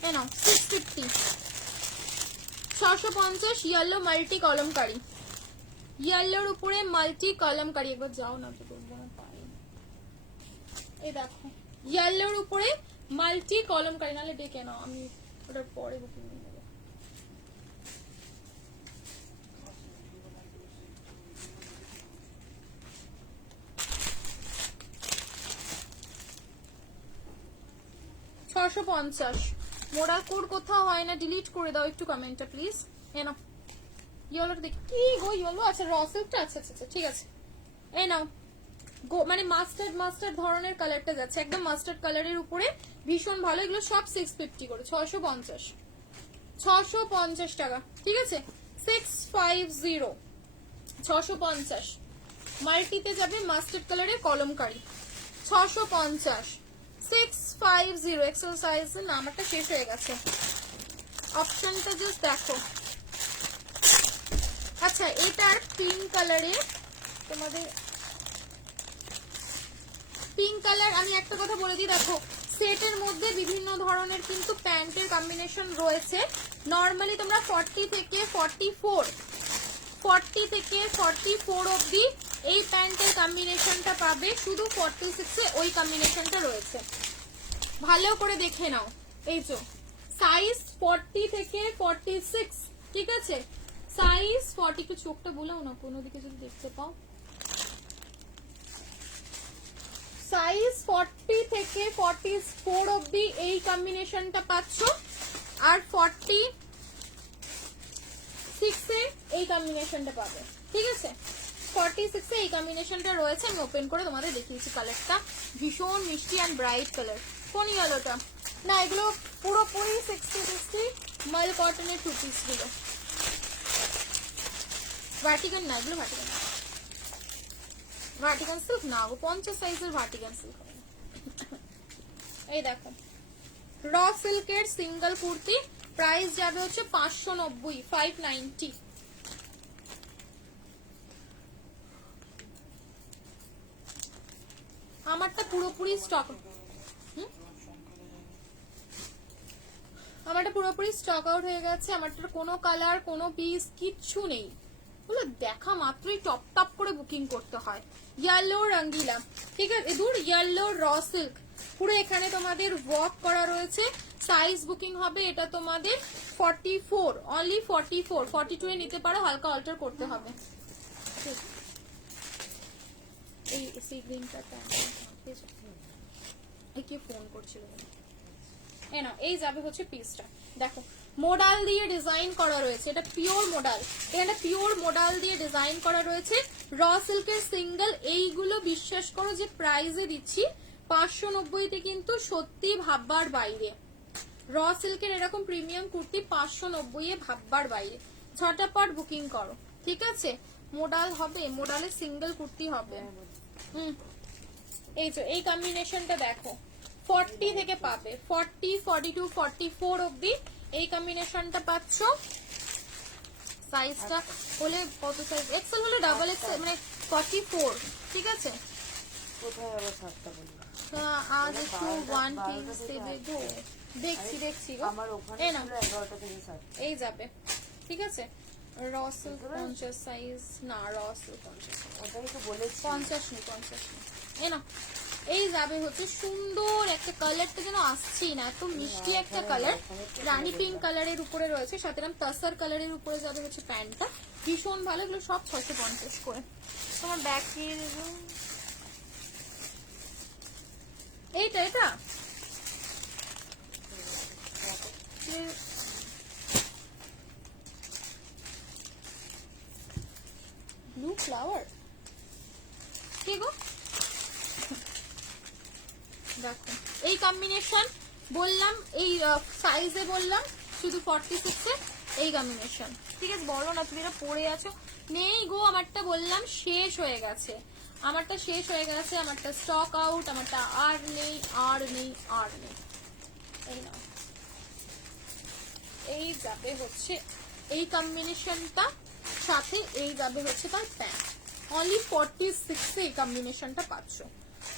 এ নাও 650, 650 ইয়েলো মাল্টি কলমকারি, ইয়েলোর উপরে মাল্টি কলমকারি। একবার যাও না তো পাই। এই দেখো ইয়েলোর উপরে মাল্টি কলমকারি, নাহলে ডেকে নাও, আমি ওটার পরে বুকিং নেব। $650 মোডাল কোড কোথাও হয় না, ডিলিট করে দাও একটু কমেন্টটা প্লিজ। এ নাও ইয়েলোটা দেখি কি গো, ইয়েলো আচ্ছা র সিল্কটা, আচ্ছা আচ্ছা ঠিক আছে। এই নাও গো, মানে মাস্টার্ড মাস্টার্ড ধরনের কালারটা যাচ্ছে, একদম মাস্টার্ড কালারের উপরে ভীষণ ভালো। এগুলো সব 650 করে, 650, 650 টাকা, ঠিক আছে 650, 650 মাল্টিতে যাবে মাস্টার্ড কালারের কলমকারি, 650, 650 এক্সেল সাইজ। না আমারটা শেষ হয়ে গেছে, অপশনটা জাস্ট দেখো। আচ্ছা এটার পিঙ্ক কালারে তোমাদের, পিঙ্ক কালার আমি একটা কথা বলে দিই, দেখো সেটের মধ্যে বিভিন্ন ধরনের কিন্তু প্যান্টের কম্বিনেশন রয়েছে। নর্মালি তোমরা 40 থেকে 44, 40 থেকে 44 অবধি এই প্যান্টের কম্বিনেশনটা পাবে, শুধু 46 এ ওই কম্বিনেশনটা রয়েছে, ভালো করে দেখে নাও। এই যে সাইজ 40 থেকে 46, ঠিক আছে সাইজ 40, একটু চোখটা বোলাও না কোনো দিকে যদি দেখতে পাও। সাইজ 40 থেকে 44 অবধি এই কম্বিনেশনটা পাচ্ছ, আর 46 এ এই কম্বিনেশনটা পাবে, ঠিক আছে 46 এ এই কম্বিনেশনটা রয়েছে। আমি ওপেন করে তোমাদের দেখিয়েছি, কালারটা ভীষণ মিষ্টি অ্যান্ড ব্রাইট কালার। কোন ইয়েলোটা না, এগুলো পুরোপুরি 60-60 মাল কটনের 2 পিস গুলো, ভার্টিকান না, এগুলো ভার্টিকান না, ভার্টিকান সিল্ক না গো, 50 সাইজের ভার্টিকান সিল্ক। এই দেখো র সিল্কের সিঙ্গেল কুর্তি, প্রাইস যাবে হচ্ছে 590, 590। আমারটা পুরোপুরি স্টক, আমারটা পুরোপুরি স্টক আউট হয়ে গেছে। আমারটার কোনো কালার কোনো পিস কিচ্ছু নেই, ওগুলো দেখা মাত্রই টপ টপ করে বুকিং করতে হয়। ইয়েলো রঙ্গিলা, ঠিক আছে দূর, ইয়েলো র সিল্ক পুরো এখানে তোমাদের ওয়ার্ক করা রয়েছে। সাইজ বুকিং হবে এটা তোমাদের 44, অনলি 44, 42 এ নিতে পারো, হালকা অল্টার করতে হবে। এই সি গ্রিনটা কি ফোন করছিল, এই না এই যাবে হচ্ছে পিসটা। দেখো মোডাল দিয়ে ডিজাইন করা রয়েছে, এটা পিওর মোডাল, এটা পিওর মোডাল দিয়ে ডিজাইন করা রয়েছে। র সিল্কের সিঙ্গেল, এইগুলো বিশ্বাস করো যে প্রাইসে দিচ্ছি 590 তে, কিন্তু সত্যি ভাববার বাইরে। র সিল্কের এরকম প্রিমিয়াম কুর্তি 590 এ ভাববার বাইরে, ঝটাপট বুকিং করো, ঠিক আছে মোডাল হবে, মোডালের সিঙ্গেল কুর্তি হবে। এই যে এই কম্বিনেশনটা দেখো 40 থেকে পাবে, 40, 42, 44 অবধি এই কম্বিনেশনটা পাচ্ছ। সাইজটা হলে কত সাইজ, এক্সেল হলে ডাবল এক্সেল, মানে 44, ঠিক আছে। কোথায় আবার সাতটা বলবো, আজ একটু ওয়ান পিস দেবে গো, দেখছি দেখছি গো, আমার ওখানে এই না ছিল 11টা থেকে 7। এই যাবে, ঠিক আছে রসেল 50 সাইজ না, রসেল 50, ওটাই তো বলেছি 50 নেই, 50 নেই। এই না এই যাবে হচ্ছে সুন্দর একটা কালারটা যেন আসছেই না, এত মিষ্টি একটা কালার, রানী পিঙ্ক কালারের উপরে রয়েছে, সাথে এরকম তাসার কালারের উপরে যাবে হচ্ছে প্যান্টটা, ভীষণ ভালো। এগুলো সব 650 করে। তোমার ব্যাগ কি এইটা, এটা ব্লু ফ্লাওয়ার কি গো, দেখো এই কম্বিনেশন বললাম, এই সাইজে বললাম শুধু 46 এ এই কম্বিনেশন, ঠিক আছে বলো না তুমি এটা পরে আছো, নেই গো আমারটা বললাম শেষ হয়ে গেছে, আমারটা শেষ হয়ে গেছে, আমারটা স্টক আউট, আমারটা আর নেই আর নেই আর নেই। এই নাও এই যাবে হচ্ছে এই কম্বিনেশনটা, সাথে এই যাবে হচ্ছে তার প্যান্ট। অনলি 46 এই কম্বিনেশনটা পাচ্ছ।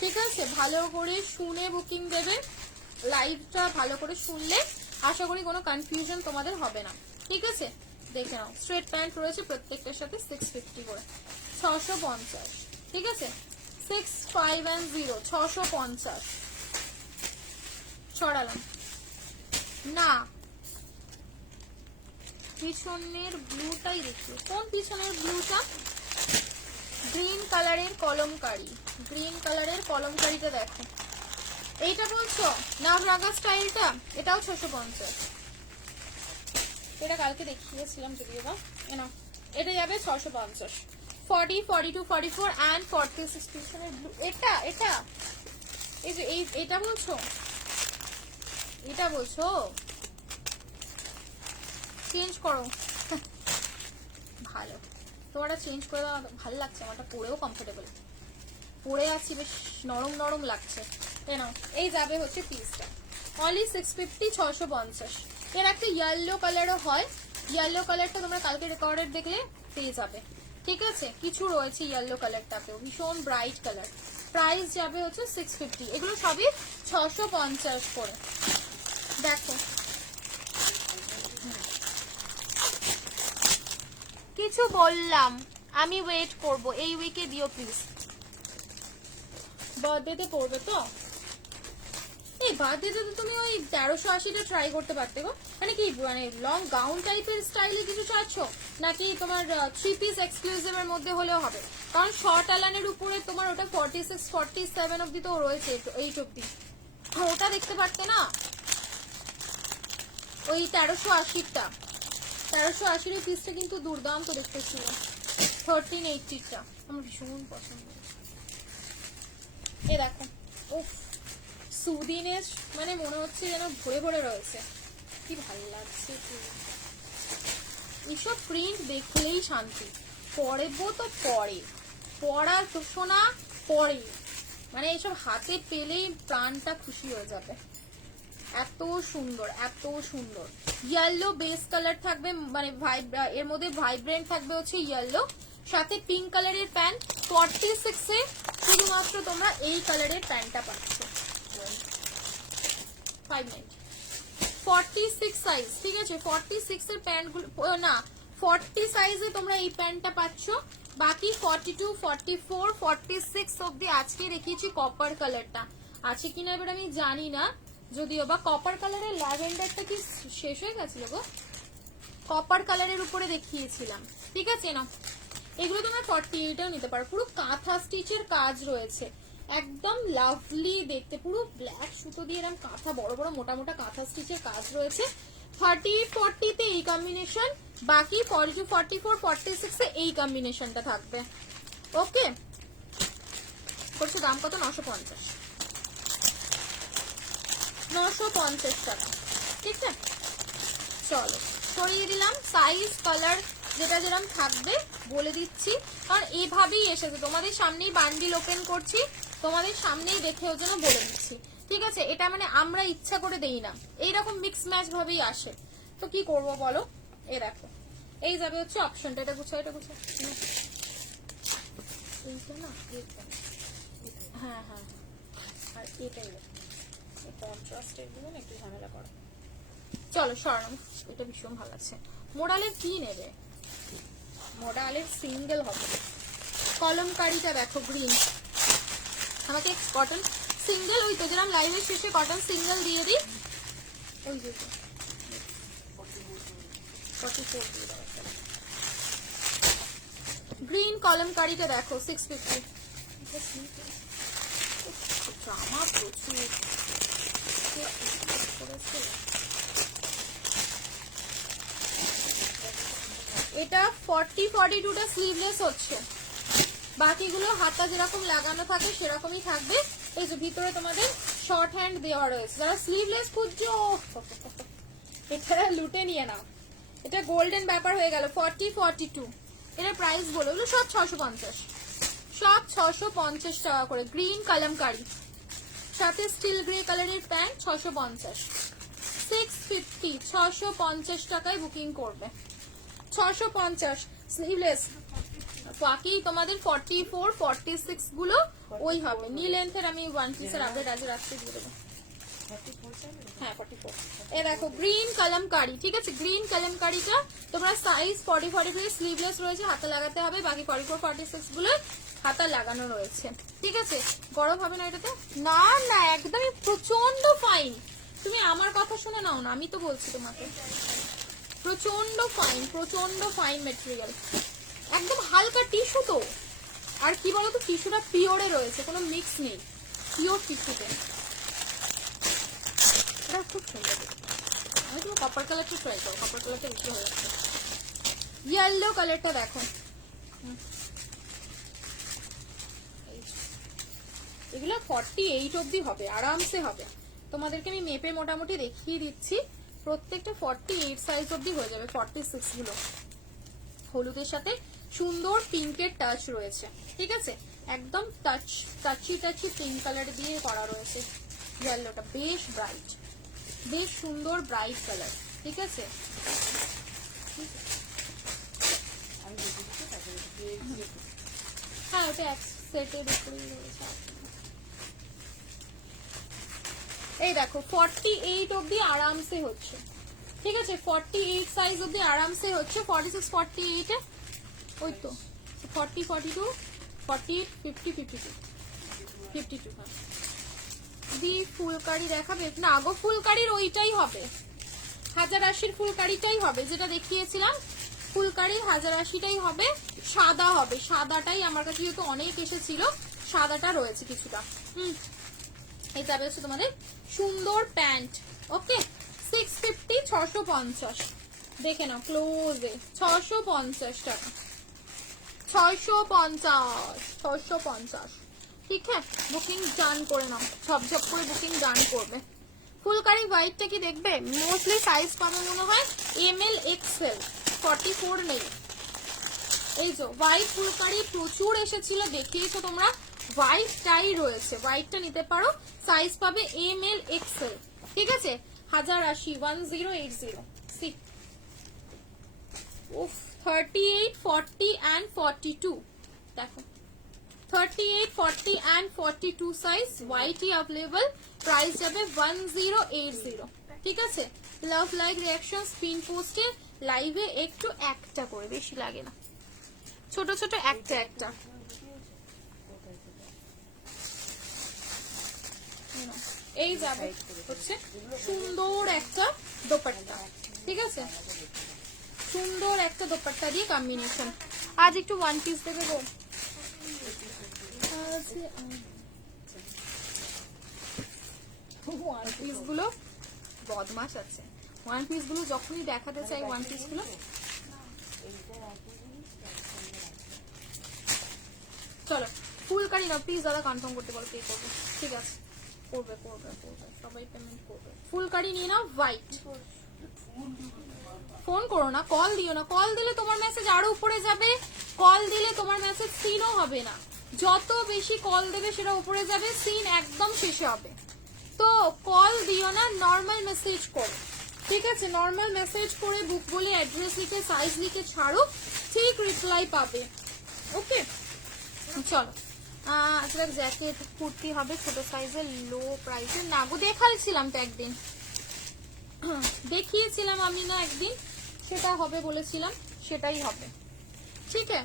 ঠিক আছে, ভালো করে শুনে বুকিং দেবে। লাইভটা ভালো করে শুনলে আশা করি কোনো কনফিউশন তোমাদের হবে না। ঠিক আছে, দেখে নাও স্ট্রেট প্যান্ট রয়েছে প্রত্যেকটার সাথে 650 করে, 650। ঠিক আছে, 6, 5 and 0, 650 ছড়ালাম না। পিছনের ব্লুটাই দেখি, কোন পিছনের ব্লুটা? গ্রিন কালারের কলমকারি, গ্রিন কালারের কলমকারিটা দেখো। এইটা বলছো নাভরাগা স্টাইলটা, এটাও 650। এটা কালকে দেখিয়েছিলাম যদিও বা। না, এটা যাবে 650। 40, 42, 44 and 46 পিছনের ব্লু। এটা এটা এই যে এটা বলছো, এটা বলছো? চেঞ্জ করো। ভালো, তোমারটা চেঞ্জ করে দাও, ভালো লাগছে আমারটা, পরেও কমফোর্টেবল, পরে আছি বেশ নরম নরম লাগছে। নাও, এই যাবে হচ্ছে পিসটা অনলি 650, 650। এর একটা ইয়েলো কালারও হয়, ইয়েলো কালারটা তোমরা কালকে রেকর্ডেড দেখলে পেয়ে যাবে। ঠিক আছে, কিছু রয়েছে ইয়েলো কালারটাতেও, ভীষণ ব্রাইট কালার। প্রাইস যাবে হচ্ছে 650। এগুলো সবই 650 করে। দেখো কিছু বললাম, আমি ওয়েট করব, এই উইকে দিও প্লিজ। বার্থডেতে পড়বে তো? এই বার্থডেতে তো তুমি ওই 1380টা ট্রাই করতে পারতে গো। মানে কি, মানে লং গাউন টাইপের স্টাইলে কিছু চাচ্ছ, নাকি তোমার 3 পিস এক্সক্লুসিভ এর মধ্যে হলেও হবে? কারণ শর্ট অ্যালানের উপরে তোমার ওটা 46, 47 অব্দি তো রয়েছে, 8 অব্দি। ওটা দেখতে পারতে না, ওই 1380টা, 1380 এর পিসটা কিন্তু দুর্দান্ত দেখতে ছিল। 1380টা আমার ভীষণ পছন্দ। এ দেখো, উফ, সুদিনের মানে মনে হচ্ছে যেন ভরে ভরে রয়েছে, কি ভালো লাগছে। এইসব প্রিন্ট দেখলেই শান্তি। পরেবো তো পরে, পড়ার তো শোনা পরে, মানে এইসব হাতে পেলেই প্রাণটা খুশি হয়ে যাবে। এত সুন্দর, এত সুন্দর। ইয়েলো বেস কালার থাকবে, মানে এর মধ্যে ভাইব্রেন্ট থাকবে হচ্ছে ইয়েলো, সাথে পিঙ্ক কালারের প্যান্ট। 46 এ শুধুমাত্র তোমরা এই কালারের প্যান্টটা পাচ্ছ। 46 সাইজ, ঠিক আছে। 46 এর প্যান্টগুলো না, 40 সাইজে তোমরা এই প্যান্টটা পাচ্ছ। বাকি 42, 44, 46 অব্দি আজকে দেখিয়েছি কপার কালারটা, আছে কিনা এবার আমি জানি না, যদিও বা কপার কালারের ল্যাভেন্ডারটা কি শেষ হয়ে গেছিল গো, কপার কালারের উপরে দেখিয়েছিলাম। ঠিক আছে না, এগুলো তোমরা 48ও নিতে পারো। পুরো কাঁথা স্টিচের কাজ রয়েছে, একদম লাভলি দেখতে, পুরো ব্ল্যাক সুতো দিয়ে এরকম কাঁথা, বড় বড় মোটা মোটা কাঁথা স্টিচের কাজ রয়েছে। 30, 40 তে এই কম্বিনেশন, বাকি 42, 44, 46 এ এই কম্বিনেশনটা থাকবে। ওকে, করছে দাম কত? 950, 950 টাকা। ঠিক আছে, চলো সরিয়ে দিলাম। সাইজ কালার যেটা যেরকম থাকবে বলে দিচ্ছি, কারণ এভাবেই এসেছে, তোমাদের সামনেই বান্ডিল ওপেন করছি, তোমাদের সামনেই দেখেও যেন বলে দিচ্ছি। ঠিক আছে, এটা মানে আমরা ইচ্ছা করে দেই না, এইরকম মিক্স ম্যাচ ভাবেই আসে। তো কি করব বলো, এ দেখো, এই যাবে হচ্ছে অপশনটা। এটা গুছাও, এটা গুছাও, এইটা না, হ্যাঁ হ্যাঁ, আর এটাই কন্ট্রাস্টের গুলো না একটু ঝামেলা করো। চলো সরানো, এটা ভীষণ ভালো আছে। মোডালের কি নেবে? মোডালের সিঙ্গেল হবে। কলমকারিটা দেখো, গ্রিন, আমাকে কটন সিঙ্গেল, ওই তো যেরকম লাইভের শেষে কটন সিঙ্গেল দিয়ে দিই, ওই যে 44 দিয়ে দাও। গ্রিন কলমকারিটা দেখো 650। জামা প্রচুর এটা 40, 42টা স্লিভলেস হচ্ছে, বাকিগুলো হাতা যেরকম লাগানো থাকে সেরকমই থাকবে। এই যে ভিতরে তোমাদের শর্ট হ্যান্ড দেওয়া রয়েছে, যারা স্লিভলেস খুঁজছো এটা লুটে নিয়ে নাও, এটা গোল্ডেন ব্যাপার হয়ে গেল। 40, 42 এটার প্রাইস বলো, এগুলো সব 650, সব 650 টাকা করে। গ্রিন কলমকারি, সাথে স্টিল গ্রে কালারের প্যান্ট 650, 650 650 টাকায় বুকিং করবে 650 স্লিভলেস বাকি তোমাদের 44 46 গুলো ওই হবে নি লেন্থের আমি ওয়ান পিসের আপডেট আজ রাত্রে দিয়ে দেবো হ্যাঁ 44 এ দেখো গ্রিন কালামকারি ঠিক আছে গ্রিন কালামকারিটা তোমরা সাইজ 40 43 স্লিভলেস রয়েছে হাতে লাগাতে হবে বাকি 44 46 গুলো হাতা লাগানো রয়েছে ঠিক আছে গরম হবে না এটাতে না না একদমই প্রচন্ড ফাইন তুমি আমার কথা শুনে নাও না আমি তো বলছি তোমাকে প্রচন্ড ফাইন ম্যাটেরিয়াল একদম হালকা টিস্যু তো আর কি বলতো টিস্যুটা পিওরে রয়েছে কোনো মিক্স নেই পিওর টিস্যুতে এটা খুব সুন্দর আমি তুমি কপার কালারটা ট্রাই করো কপার কালারটা বেশি হয়ে যাচ্ছে ইয়েলো কালারটা দেখো এগুলো 48 অবধি হবে আরামসে হবে তোমাদেরকে আমি মেপে মোটামুটি দেখিয়ে দিচ্ছি প্রত্যেকটা 48 সাইজ অবধি হয়ে যাবে 46 গুলো হলুদের সাথে সুন্দর পিঙ্কের টাচ রয়েছে ঠিক আছে একদম টাচি পিঙ্ক কালার দিয়ে করা রয়েছে ইয়েলোটা বেশ ব্রাইট বেশ সুন্দর ব্রাইট কালার ঠিক আছে হ্যাঁ ওটা এক সেটের উপরেই রয়েছে এই দেখো 48 অবধি আরামসে হচ্ছে ঠিক আছে 48 সাইজ অবধি আরামসে হচ্ছে 46 48 এ ওই তো 40 42 48 50 52 52 হ্যাঁ দি ফুলকারি দেখাবে না আগো ফুলকারির ওইটাই হবে 1080 ফুলকারিটাই হবে যেটা দেখিয়েছিলাম ফুলকারির 1080টাই হবে সাদা হবে সাদাটাই আমার কাছে যেহেতু অনেক এসেছিল সাদাটা রয়েছে কিছুটা এই যাবে হচ্ছে তোমাদের সুন্দর প্যান্ট ওকে 650 650 দেখে নাও ক্লোজে 650 টাকা 650 ঠিক আছে বুকিং ডান করে নাও ঝপঝপ করে বুকিং ডান করবে ফুলকারি হোয়াইটটা কি দেখবে মোস্টলি সাইজ পাবে মনে হয় এমএল এক্সএল 44 নেই এই যে হোয়াইট ফুলকারি প্রচুর এসেছিল দেখিয়েছো তোমরা হোয়াইটটাই রয়েছে হোয়াইটটা নিতে পারো সাইজ পাবে এমএল এক্সএল ঠিক আছে 1080 1080 সি উফ 38 40 and 42 দেখো 38 40 and 42 সাইজ হোয়াইটই अवेलेबल প্রাইস যাবে 1080 ঠিক আছে লাভ লাইক রিঅ্যাকশন স্পিন পোস্টে লাইভে একটু একটা করে বেশি লাগে না ছোট ছোট একটা এই যাবে হচ্ছে সুন্দর একটা দোপাট্টা ঠিক আছে সুন্দর একটা দোপাট্টা দিয়ে কম্বিনেশন আজ একটু ওয়ান পিস দেবে গো ওয়ান পিস গুলো বদমাশ আছে ওয়ান পিস গুলো যখনই দেখাতে চাই ওয়ান পিস গুলো চলো ফুলকারি না প্লিজ দাদা কনফার্ম করতে বলো পে করবে ঠিক আছে করবে সবাই পেমেন্ট করবে ফুলকারি নিয়ে নাও হোয়াইট ফোন করো না কল দিও না কল দিলে তোমার মেসেজ আরো উপরে যাবে কল দিলে তোমার মেসেজ সিনও হবে না যত বেশি কল দেবে সেটা উপরে যাবে সিন একদম শেষে হবে তো কল দিও না নরমাল মেসেজ করো ঠিক আছে নরমাল মেসেজ করে বুক বলে অ্যাড্রেস লিখে সাইজ লিখে ছাড়ো ঠিক রিপ্লাই পাবে ওকে চলো আজকে জ্যাকেট কুর্তি হবে ছোট সাইজের লো প্রাইসে না গো দেখাইছিলাম তো একদিন দেখিয়েছিলাম আমি না একদিন সেটা হবে বলেছিলাম সেটাই হবে ঠিক আছে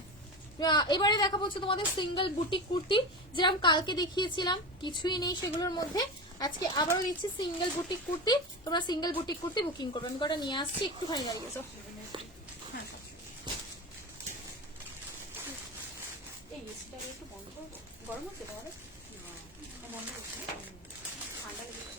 এবারে দেখাবো হচ্ছে তোমাদের সিঙ্গেল বুটিক কুর্তি যেরকম কালকে দেখিয়েছিলাম কিছুই নেই সেগুলোর মধ্যে আজকে আবারও দিচ্ছি সিঙ্গেল বুটিক কুর্তি তোমরা সিঙ্গেল বুটিক কুর্তি বুকিং করবে আমি কটা নিয়ে আসছি একটুখানি দাঁড়িয়ে গেছো এই এসিটা একটু বন্ধ করবো গরম হচ্ছে তোমাদের বন্ধ হচ্ছে ঠান্ডা লেগে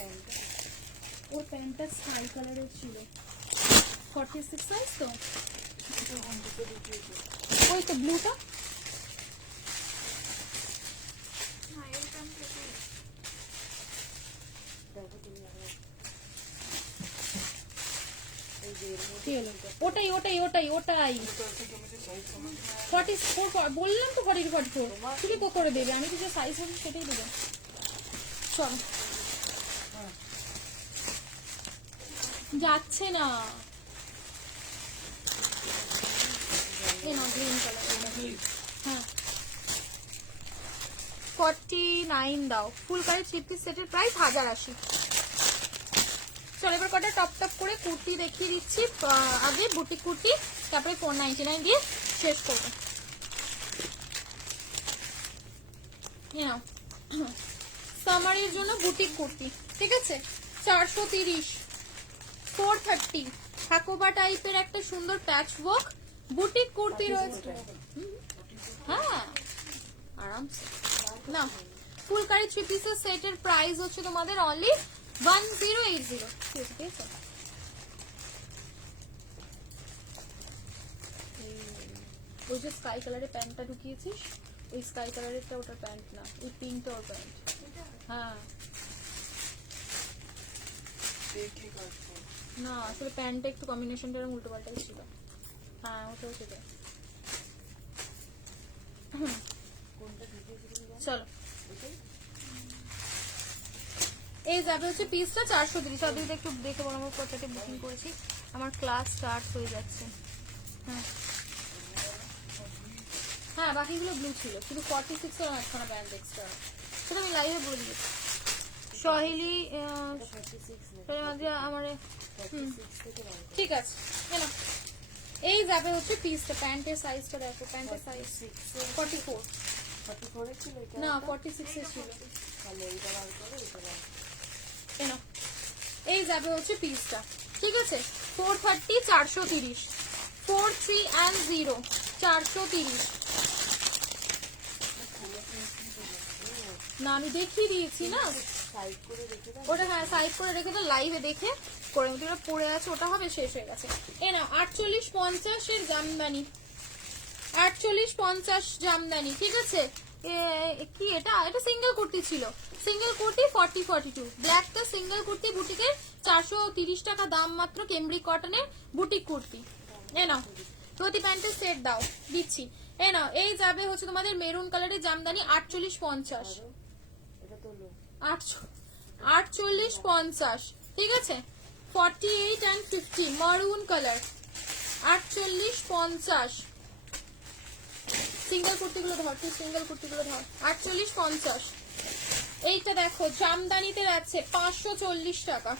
প্যান্টটা ওর প্যান্টটা স্কাই কালারের ছিল 46 সাইজ তো ওই তো ব্লুটা দেখো তুমি আবার এই যে এর মধ্যে কি হলো? ওটাই ওটাই ওটাই ওটাই तो ऐसे कि मुझे साइज समझ में आया 44 বললাম তো 44 তুমি তো করে দেবে আমি তো যে সাইজ হবে সেটাই দেবো চল যাচ্ছে না এই না গ্রিন কালার হ্যাঁ 49 দাও ফুল কারি 3 পিস সেটের প্রাইস 1080 চল এবার কটা টপ টপ করে কুর্তি দেখিয়ে দিচ্ছি আগে বুটিক কুর্তি তারপরে 499 দিয়ে শেষ করবো নাও সামারের জন্য বুটিক কুর্তি ঠিক আছে 430 430 হাকোবা টাইপের একটা সুন্দর প্যাচ ওয়ার্ক বুটিক কুর্তি রয়েছে হ্যাঁ আরামসে না ফুলকারি 3 পিসের সেটের প্রাইস হচ্ছে তোমাদের অনলি 1080 ঠিক আছে ওই যে স্কাই কালারের প্যান্টটা ঢুকিয়েছিস ওই স্কাই কালারেরটা ওটা প্যান্ট না এই পিঙ্কটা ওর প্যান্ট হ্যাঁ एक ही काट को না আসলে প্যান্টটা একটু কম্বিনেশনটা উল্টো পাল্টাই ছিল হ্যাঁ ওটাও সেটা কোনটা ঢুকিয়েছি তুমি জানো? চলো ওটাই? এই যাবে হচ্ছে পিসটা 430 আর দুইটা একটু দেখে বলো আমার কতটা বুকিং করেছি আমার ক্লাস স্টার্ট হয়ে যাচ্ছে হ্যাঁ হ্যাঁ বাকিগুলো ব্লু ছিল শুধু 46 এর একখানা ব্যান্ড এক্সট্রা সেটা আমি লাইভে বলে দিচ্ছি সহেলি এটা 36 এর মধ্যে আমার 36 থেকে বার করো। ঠিক আছে এনো এই যাবে হচ্ছে পিসটা প্যান্টের সাইজটা দেখো প্যান্টের সাইজ 44 44 এর ছিল এটা না 46 এর ছিল তাহলে এইটা বার করো এটা বার করো। এনো এই যাবে হচ্ছে পিসটা ঠিক আছে 430 430 43 and 0 430 না আমি দেখিয়ে দিয়েছি না সাইড করে রেখে দাও ওটা হ্যাঁ সাইড করে রেখে তো লাইভে দেখে করে ওটা পড়ে আছে ওটা হবে শেষ হয়ে গেছে এ নাও 48-50 এর জামদানি 48-50 জামদানি ঠিক আছে কি এটা এটা সিঙ্গেল কুর্তি ছিল সিঙ্গেল কুর্তি 40-42 ব্ল্যাকটা সিঙ্গেল কুর্তি বুটিকের 430 টাকা দাম মাত্র কেমব্রিক কটনের বুটিক কুর্তি এ নাও প্রতি প্যান্টের সেট দাও দিচ্ছি এ নাও এই যাবে হচ্ছে তোমাদের মেরুন কালারের জামদানি 48-50 এটা তো লো 48-50 ঠিক আছে 48 and 50 মারুন কালার 48-50 সিঙ্গেল কুর্তিগুলো ধর তুই সিঙ্গেল কুর্তিগুলো ধর 48-50 এইটা দেখো জামদানিতে আছে 540 টাকা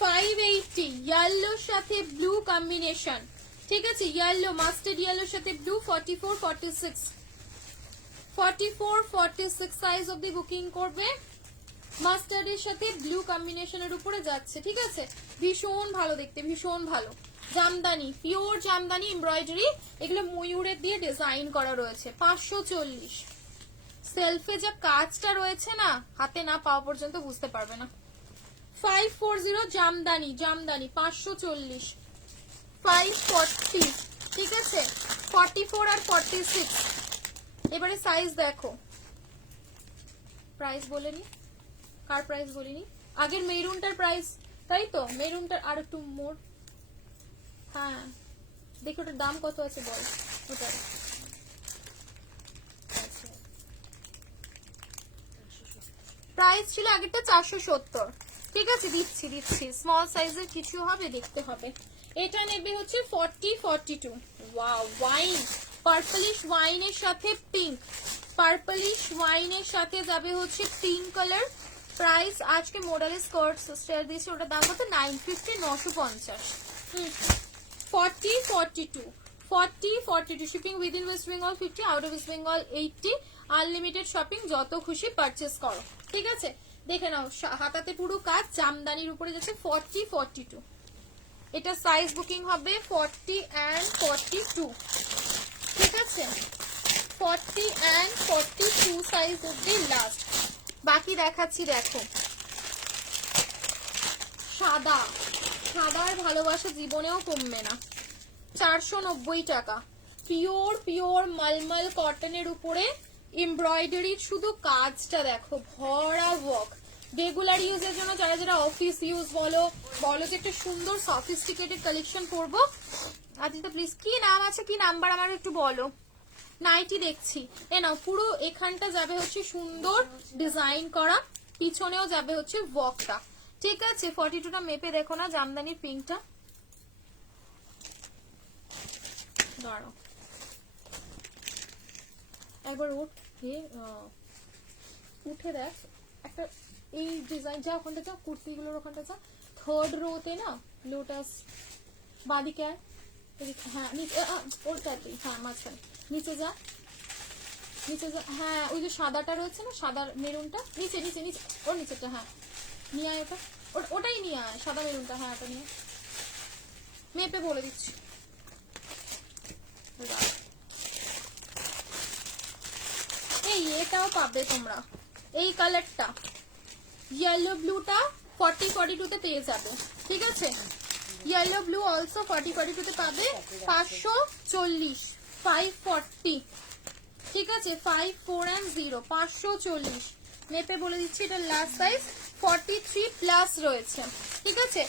580 ইয়েলোর সাথে ব্লু কম্বিনেশন ঠিক আছে ইয়েলো মাস্টার্ড ইয়েলোর সাথে ব্লু 44-46 সাইজ অবধি বুকিং করবে মাস্টার্ডের সাথে ব্লু কম্বিনেশনের উপরে যাচ্ছে ঠিক আছে ভীষণ ভালো দেখতে ভীষণ ভালো জামদানি পিওর জামদানি এমব্রয়ডারি এগুলো ময়ূরের দিয়ে ডিজাইন করা রয়েছে 540 সেলফে যা কাজটা রয়েছে না হাতে না পাওয়া পর্যন্ত বুঝতে পারবে না 540 জামদানি জামদানি 540 540 ঠিক আছে 44 আর 46 এবারে সাইজ দেখো প্রাইস বলেনি কার প্রাইস বলিনি আগের মেরুনটার প্রাইস তাই তো মেরুনটার আর একটু মোর হ্যাঁ দেখি ওটার দাম কত আছে বল ওটার প্রাইস ছিল আগেরটা 470 ঠিক আছে দিচ্ছি দিচ্ছি স্মল সাইজের কিছু হবে দেখতে হবে এটা নেবে হচ্ছে 40-42 ওয়াও ওয়াইন পার্পলিশ ওয়াইনের সাথে পিঙ্ক পার্পলিশ ওয়াইনের সাথে যাবে হচ্ছে পিঙ্ক কালার প্রাইস আজকে মডেলের স্কার্ট স্টাইল দিয়েছে ওটার দাম কত 950 950 40-42 shipping within West Bengal 50 out of West Bengal 80 unlimited shopping যত খুশি পারচেস করো ঠিক আছে দেখে নাও হাতাতে পুরো কাজ জামদানির উপরে যাচ্ছে 40-42 এটা সাইজ বুকিং হবে 40 and 42 ঠিক আছে 40 and 42 সাইজ অবধি লাস্ট বাকি দেখাচ্ছি দেখো সাদা, সাদার ভালোবাসা জীবনেও কমবে না। 490 টাকা। পিওর পিওর মালমাল কটনের উপরে এমব্রয়ডারি, শুধু কাজটা দেখো, ভরা ওয়ার্ক। রেগুলার ইউজের জন্য যারা যারা অফিস ইউজ বলো বলো যে একটা সুন্দর সফিস্টিকেটেড কালেকশন করবো, আজকে প্লিজ কি নাম আছে, কি নাম্বার আমার একটু বলো। নাইটি দেখছি, এ নাও, পুরো এখানটা যাবে হচ্ছে সুন্দর ডিজাইন করা, পিছনেও যাবে হচ্ছে ওয়ার্কটা, ঠিক আছে। 42টা মেপে দেখো না, জামদানির পিঙ্কটা, দাঁড়াও একবার উঠে দেখ একটা, এই ডিজাইন যা ওখানটা যা, কুর্তিগুলোর ওখানটা যা, থার্ড রোতে না লোটাস বাঁদিকে, হ্যাঁ নিচে, ওরটাতেই, হ্যাঁ মাঝখানে, নিচে যা, নিচে যা, হ্যাঁ ওই যে সাদাটা রয়েছে না, সাদা মেরুনটা, নিচে নিচে নিচে, ওর নিচেটা, হ্যাঁ নিয়ে আয় ওটা, ওটাই নিয়ে আয়, সাদা মেরুনটা, হ্যাঁ ওটা নিয়ে, মেপে বলে দিচ্ছি। এই এটাও পাবে তোমরা, এই কালারটা ইয়েলো ব্লুটা 40-42 তে পেয়ে যাবে, ঠিক আছে। ইয়েলো ব্লু অলসো 40-42 তে পাবে, 540, 540, ঠিক আছে। 54 540 মেপে বলে দিচ্ছি, এটা লাস্ট সাইজ 43 প্লাস রয়েছে, ঠিক আছে।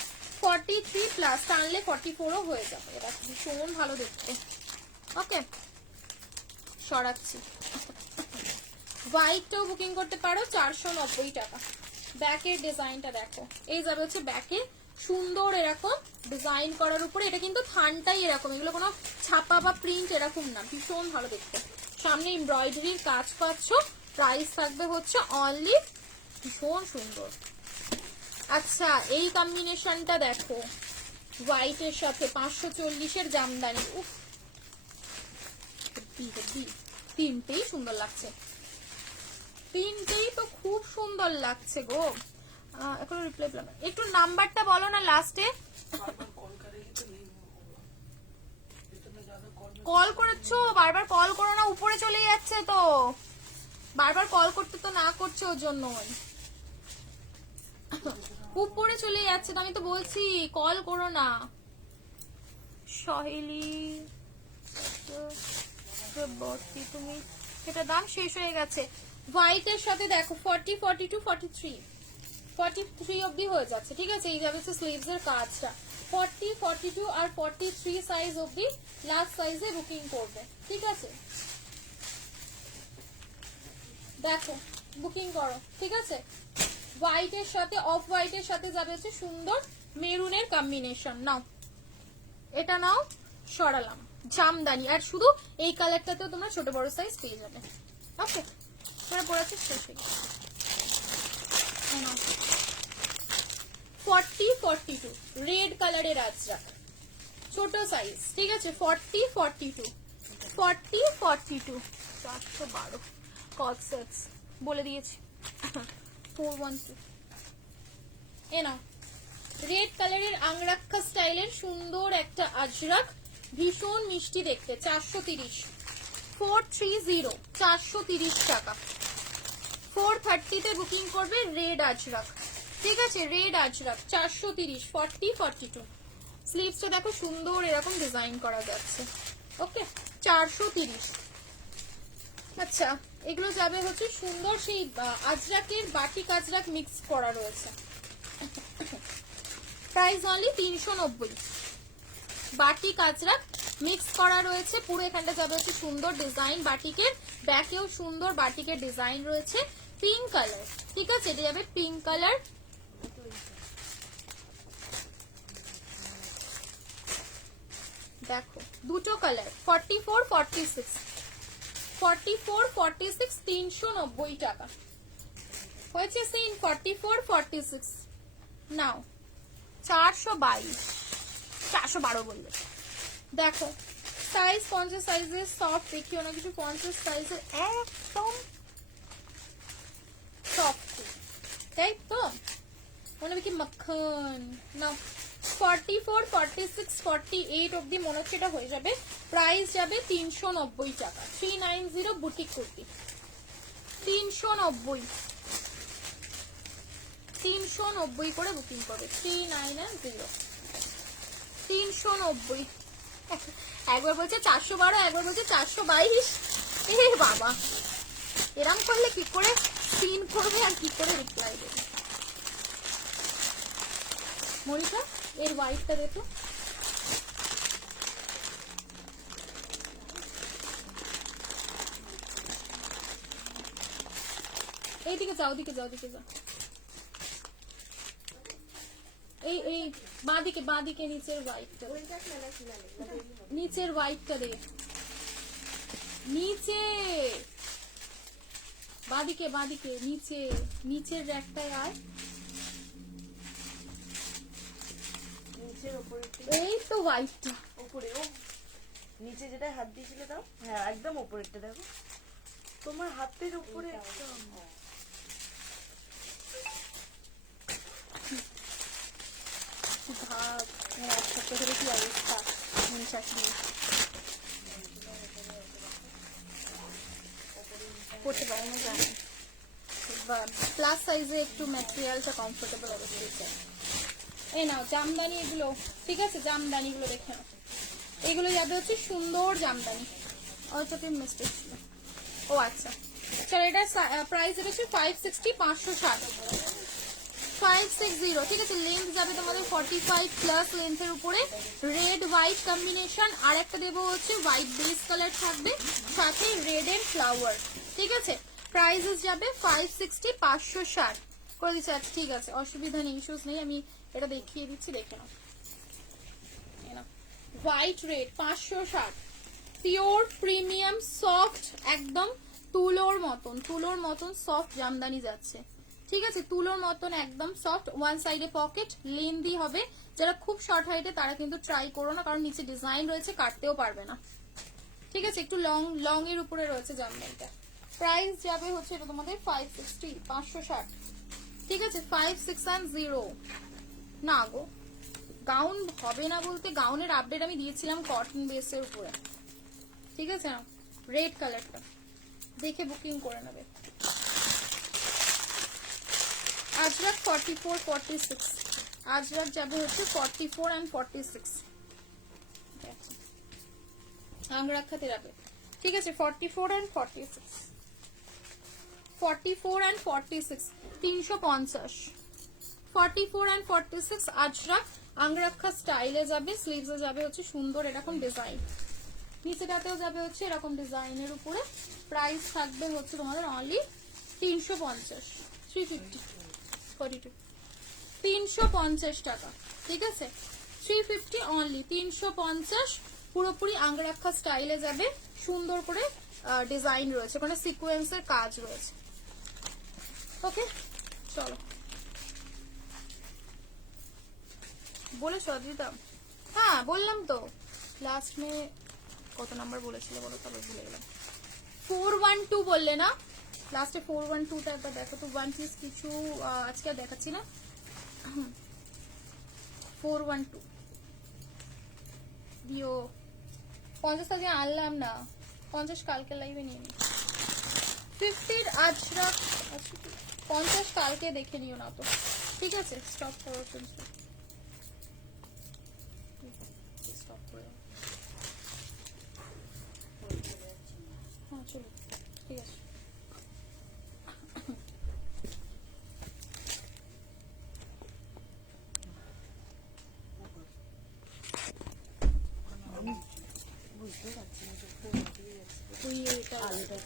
43 প্লাস, টানলে 44ও হয়ে যাবে, এটা ভীষণ ভালো দেখতে। ওকে, সরাচ্ছি। হোয়াইটটাও বুকিং করতে পারো, 490 টাকা। ব্যাকের ডিজাইনটা দেখো, এই যাবে হচ্ছে ব্যাকে, সুন্দর এরকম ডিজাইন করার উপরে, এটা কিন্তু থানটাই এরকম, এগুলো কোনো ছাপা বা প্রিন্ট এরকম না, ভীষণ ভালো দেখতে। সামনে এমব্রয়ডারির কাজ পাচ্ছ, প্রাইস থাকবে হচ্ছে অনলি, ভীষণ সুন্দর। আচ্ছা এই কম্বিনেশনটা দেখো, হোয়াইটের সাথে 540-এর জামদানি, উফ তিনটেই সুন্দর লাগছে, তিনটেই তো খুব সুন্দর লাগছে গো। এখন রিপ্লাই পেলাম, একটু নাম্বারটা বলো না লাস্টে। কল করেছো, বারবার কল করো না, উপরে চলে যাচ্ছে তো, বারবার কল করতে তো না করছে, ওর জন্য উপরে চলে যাচ্ছে তো, আমি তো বলছি কল করো না। সহেলি তুমি, এটা দাম শেষ হয়ে গেছে। হোয়াইটের সাথে দেখো 40, 42, 43 অবধি হয়ে যাচ্ছে, ঠিক আছে। এই যাবে স্লিভস এর কাজটা, 40, 42 আর 43 সাইজ অবধি লাস্ট সাইজে বুকিং করবে, ঠিক আছে। দেখো বুকিং করো, ঠিক আছে। হোয়াইটের সাথে অফ হোয়াইটের সাথে যাবে হচ্ছে সুন্দর মেরুনের কম্বিনেশন, নাও এটা নাও, সরালাম জামদানি, আর শুধু এই কালারটাতেও তোমরা ছোট বড় সাইজ পেয়ে যাবে। ওকে, তোমরা পড়াচ্ছি শেষ হয়ে গেছে। 40, 42 রেড কালারের আজরাক, ছোট সাইজ, ঠিক আছে। 40, 42, 40, 42, 412 কট সেটস বলে দিয়েছি। 412 এ নাও, রেড কালারের আংরাক্ষা স্টাইলের সুন্দর একটা আজরাক, ভীষণ মিষ্টি দেখতে, 430, 430, 430 টাকা। 430 তে বুকিং করবে, রেড আজরাক, ঠিক আছে। রেড আজরাক 430, 40, 42 স্লিভসটা দেখো সুন্দর এরকম ডিজাইন করা যাচ্ছে, ওকে 430। আচ্ছা এগুলো যাবে হচ্ছে সুন্দর সেই আজরাকের বাটিক আজরাক মিক্স করা রয়েছে, price only 390। Batik Ajrak mix করা রয়েছে, পুরো এখানটা যাবে হচ্ছে সুন্দর ডিজাইন বাটিকের, ব্যাকেও সুন্দর বাটিকের ডিজাইন রয়েছে, পিঙ্ক কালার, ঠিক আছে। এটা যাবে পিঙ্ক কালার, দেখো দুটো কালার, 44, 46, 44, 46, 390 টাকা হয়েছে সিন। 44, 46 নাও, 422, 412 বললে। দেখো সাইজ 50 সাইজের, সফট দেখিও না কিছু, 50 সাইজের একদম সফট, তাই তো মনে হবে কি মাখন। নাও 44, 46, 48 অব্দি মনে হচ্ছে এটা হয়ে যাবে, প্রাইস যাবে 390 টাকা। 390 বুটিক কুর্তি, 390, 390 করে বুকিং করবে, 3990, 390। একবার বলছে 412, একবার বলছে 422। এ বাবা, এরম করলে কি করে সিন করবে আর কি করে রিপ্লাই দেবে? মনিকা এর হোয়াইটটা দেখো, এইদিকে যাও, দিকে যাও, দিকে যাও, এই এই বাঁদিকে, বাঁদিকে নিচের হোয়াইটটা, নিচের হোয়াইটটা দে, নিচে বাঁদিকে, বাঁদিকে নিচে, নিচের র্যাকটায় আয়, নিচের উপরে এই তো হোয়াইটটা উপরে, ও নিচে যেটা হাত দিয়েছিলে দাও, হ্যাঁ একদম উপরেরটা দেখো, তোমার হাতের উপরে একদম। ভাব এক সপ্তাহ ধরে কি অবস্থা নিঃশ্বাস নিয়ে করতে পারে না, জানি। প্লাস সাইজে একটু ম্যাটেরিয়ালটা কমফোর্টেবল অবশ্যই চাই। এই নাও জামদানি এগুলো, ঠিক আছে, জামদানিগুলো দেখে নাও, এগুলো যাবে হচ্ছে সুন্দর জামদানি। অল্পতে মিস্টেক ছিল, ও আচ্ছা চলো, এটা প্রাইস এটা হচ্ছে 560, 560, 560, ঠিক আছে। লেন্থ যাবে তোমাদের 45 প্লাস লেন্থের উপরে, রেড হোয়াইট কম্বিনেশন, আর একটা দেবো হচ্ছে হোয়াইট বেস কালার থাকবে, সাথে রেড এন্ড ফ্লাওয়ার, ঠিক আছে। প্রাইসেস যাবে 560, 560 করে দিচ্ছি। আচ্ছা ঠিক আছে, অসুবিধা নেই, ইস্যুস নেই, আমি এটা দেখিয়ে দিচ্ছি, দেখে নাও। White red 560, pure premium soft, একদম তুলোর মতন, তুলোর মতন সফট জামদানি যাচ্ছে, ঠিক আছে, তুলোর মতন একদম সফট। ওয়ান সাইডে পকেট, লেন্দি হবে, যারা খুব শর্ট হাইটে তারা কিন্তু ট্রাই করো না, কারণ নিচে ডিজাইন রয়েছে, কাটতেও পারবে না, ঠিক আছে, একটু লং লং এর উপরে রয়েছে জামদানিটা। প্রাইস যাবে হচ্ছে এটা তোমাদের 560, 560, ঠিক আছে, 560 না গো, গাউন হবে না বলতে গাউনের আপডেট আমি দিয়েছিলাম কটন বেসের উপরে, ঠিক আছে না, রেড কালারটা দেখে বুকিং করে নেবে। আজরাক 44, 46, আজরাক যাবে হচ্ছে 44 and 46, আংরাখাতে যাবে, ঠিক আছে, 44 and 46, 44 and 46, 350, 44 and 46 Ajrak angrakha স্টাইলে যাবে, স্লিভসে যাবে হচ্ছে সুন্দর এরকম ডিজাইন, নিচেটাতেও যাবে হচ্ছে এরকম ডিজাইনের উপরে। প্রাইস থাকবে হচ্ছে তোমাদের অনলি 350, 350, 42, 350 টাকা, ঠিক আছে, 350 অনলি, 350, পুরোপুরি আংরাখা স্টাইলে যাবে, সুন্দর করে ডিজাইন রয়েছে, ওখানে সিকোয়েন্সের কাজ রয়েছে। ওকে চলো, বলেছো অদ্রিতা? হ্যাঁ বললাম তো, লাস্ট মে কত নাম্বার বলেছিল বলো, তবে ভুলে গেলাম। 412 বললে না লাস্টে, 412টা একবার দেখো তো, ওয়ান পিস কিছু আজকে আর দেখাচ্ছি না, 412 দিও। 50 আজকে আনলাম না, 50 কালকে লাইভে নিয়ে নি, 50 আজরাক 50 কালকে দেখে নিও না তো, ঠিক আছে, স্টপ করো, স্টপ করে দাও। হ্যাঁ চলো ঠিক আছে। বুঝতে পারছি না, তুই এটা আলুটা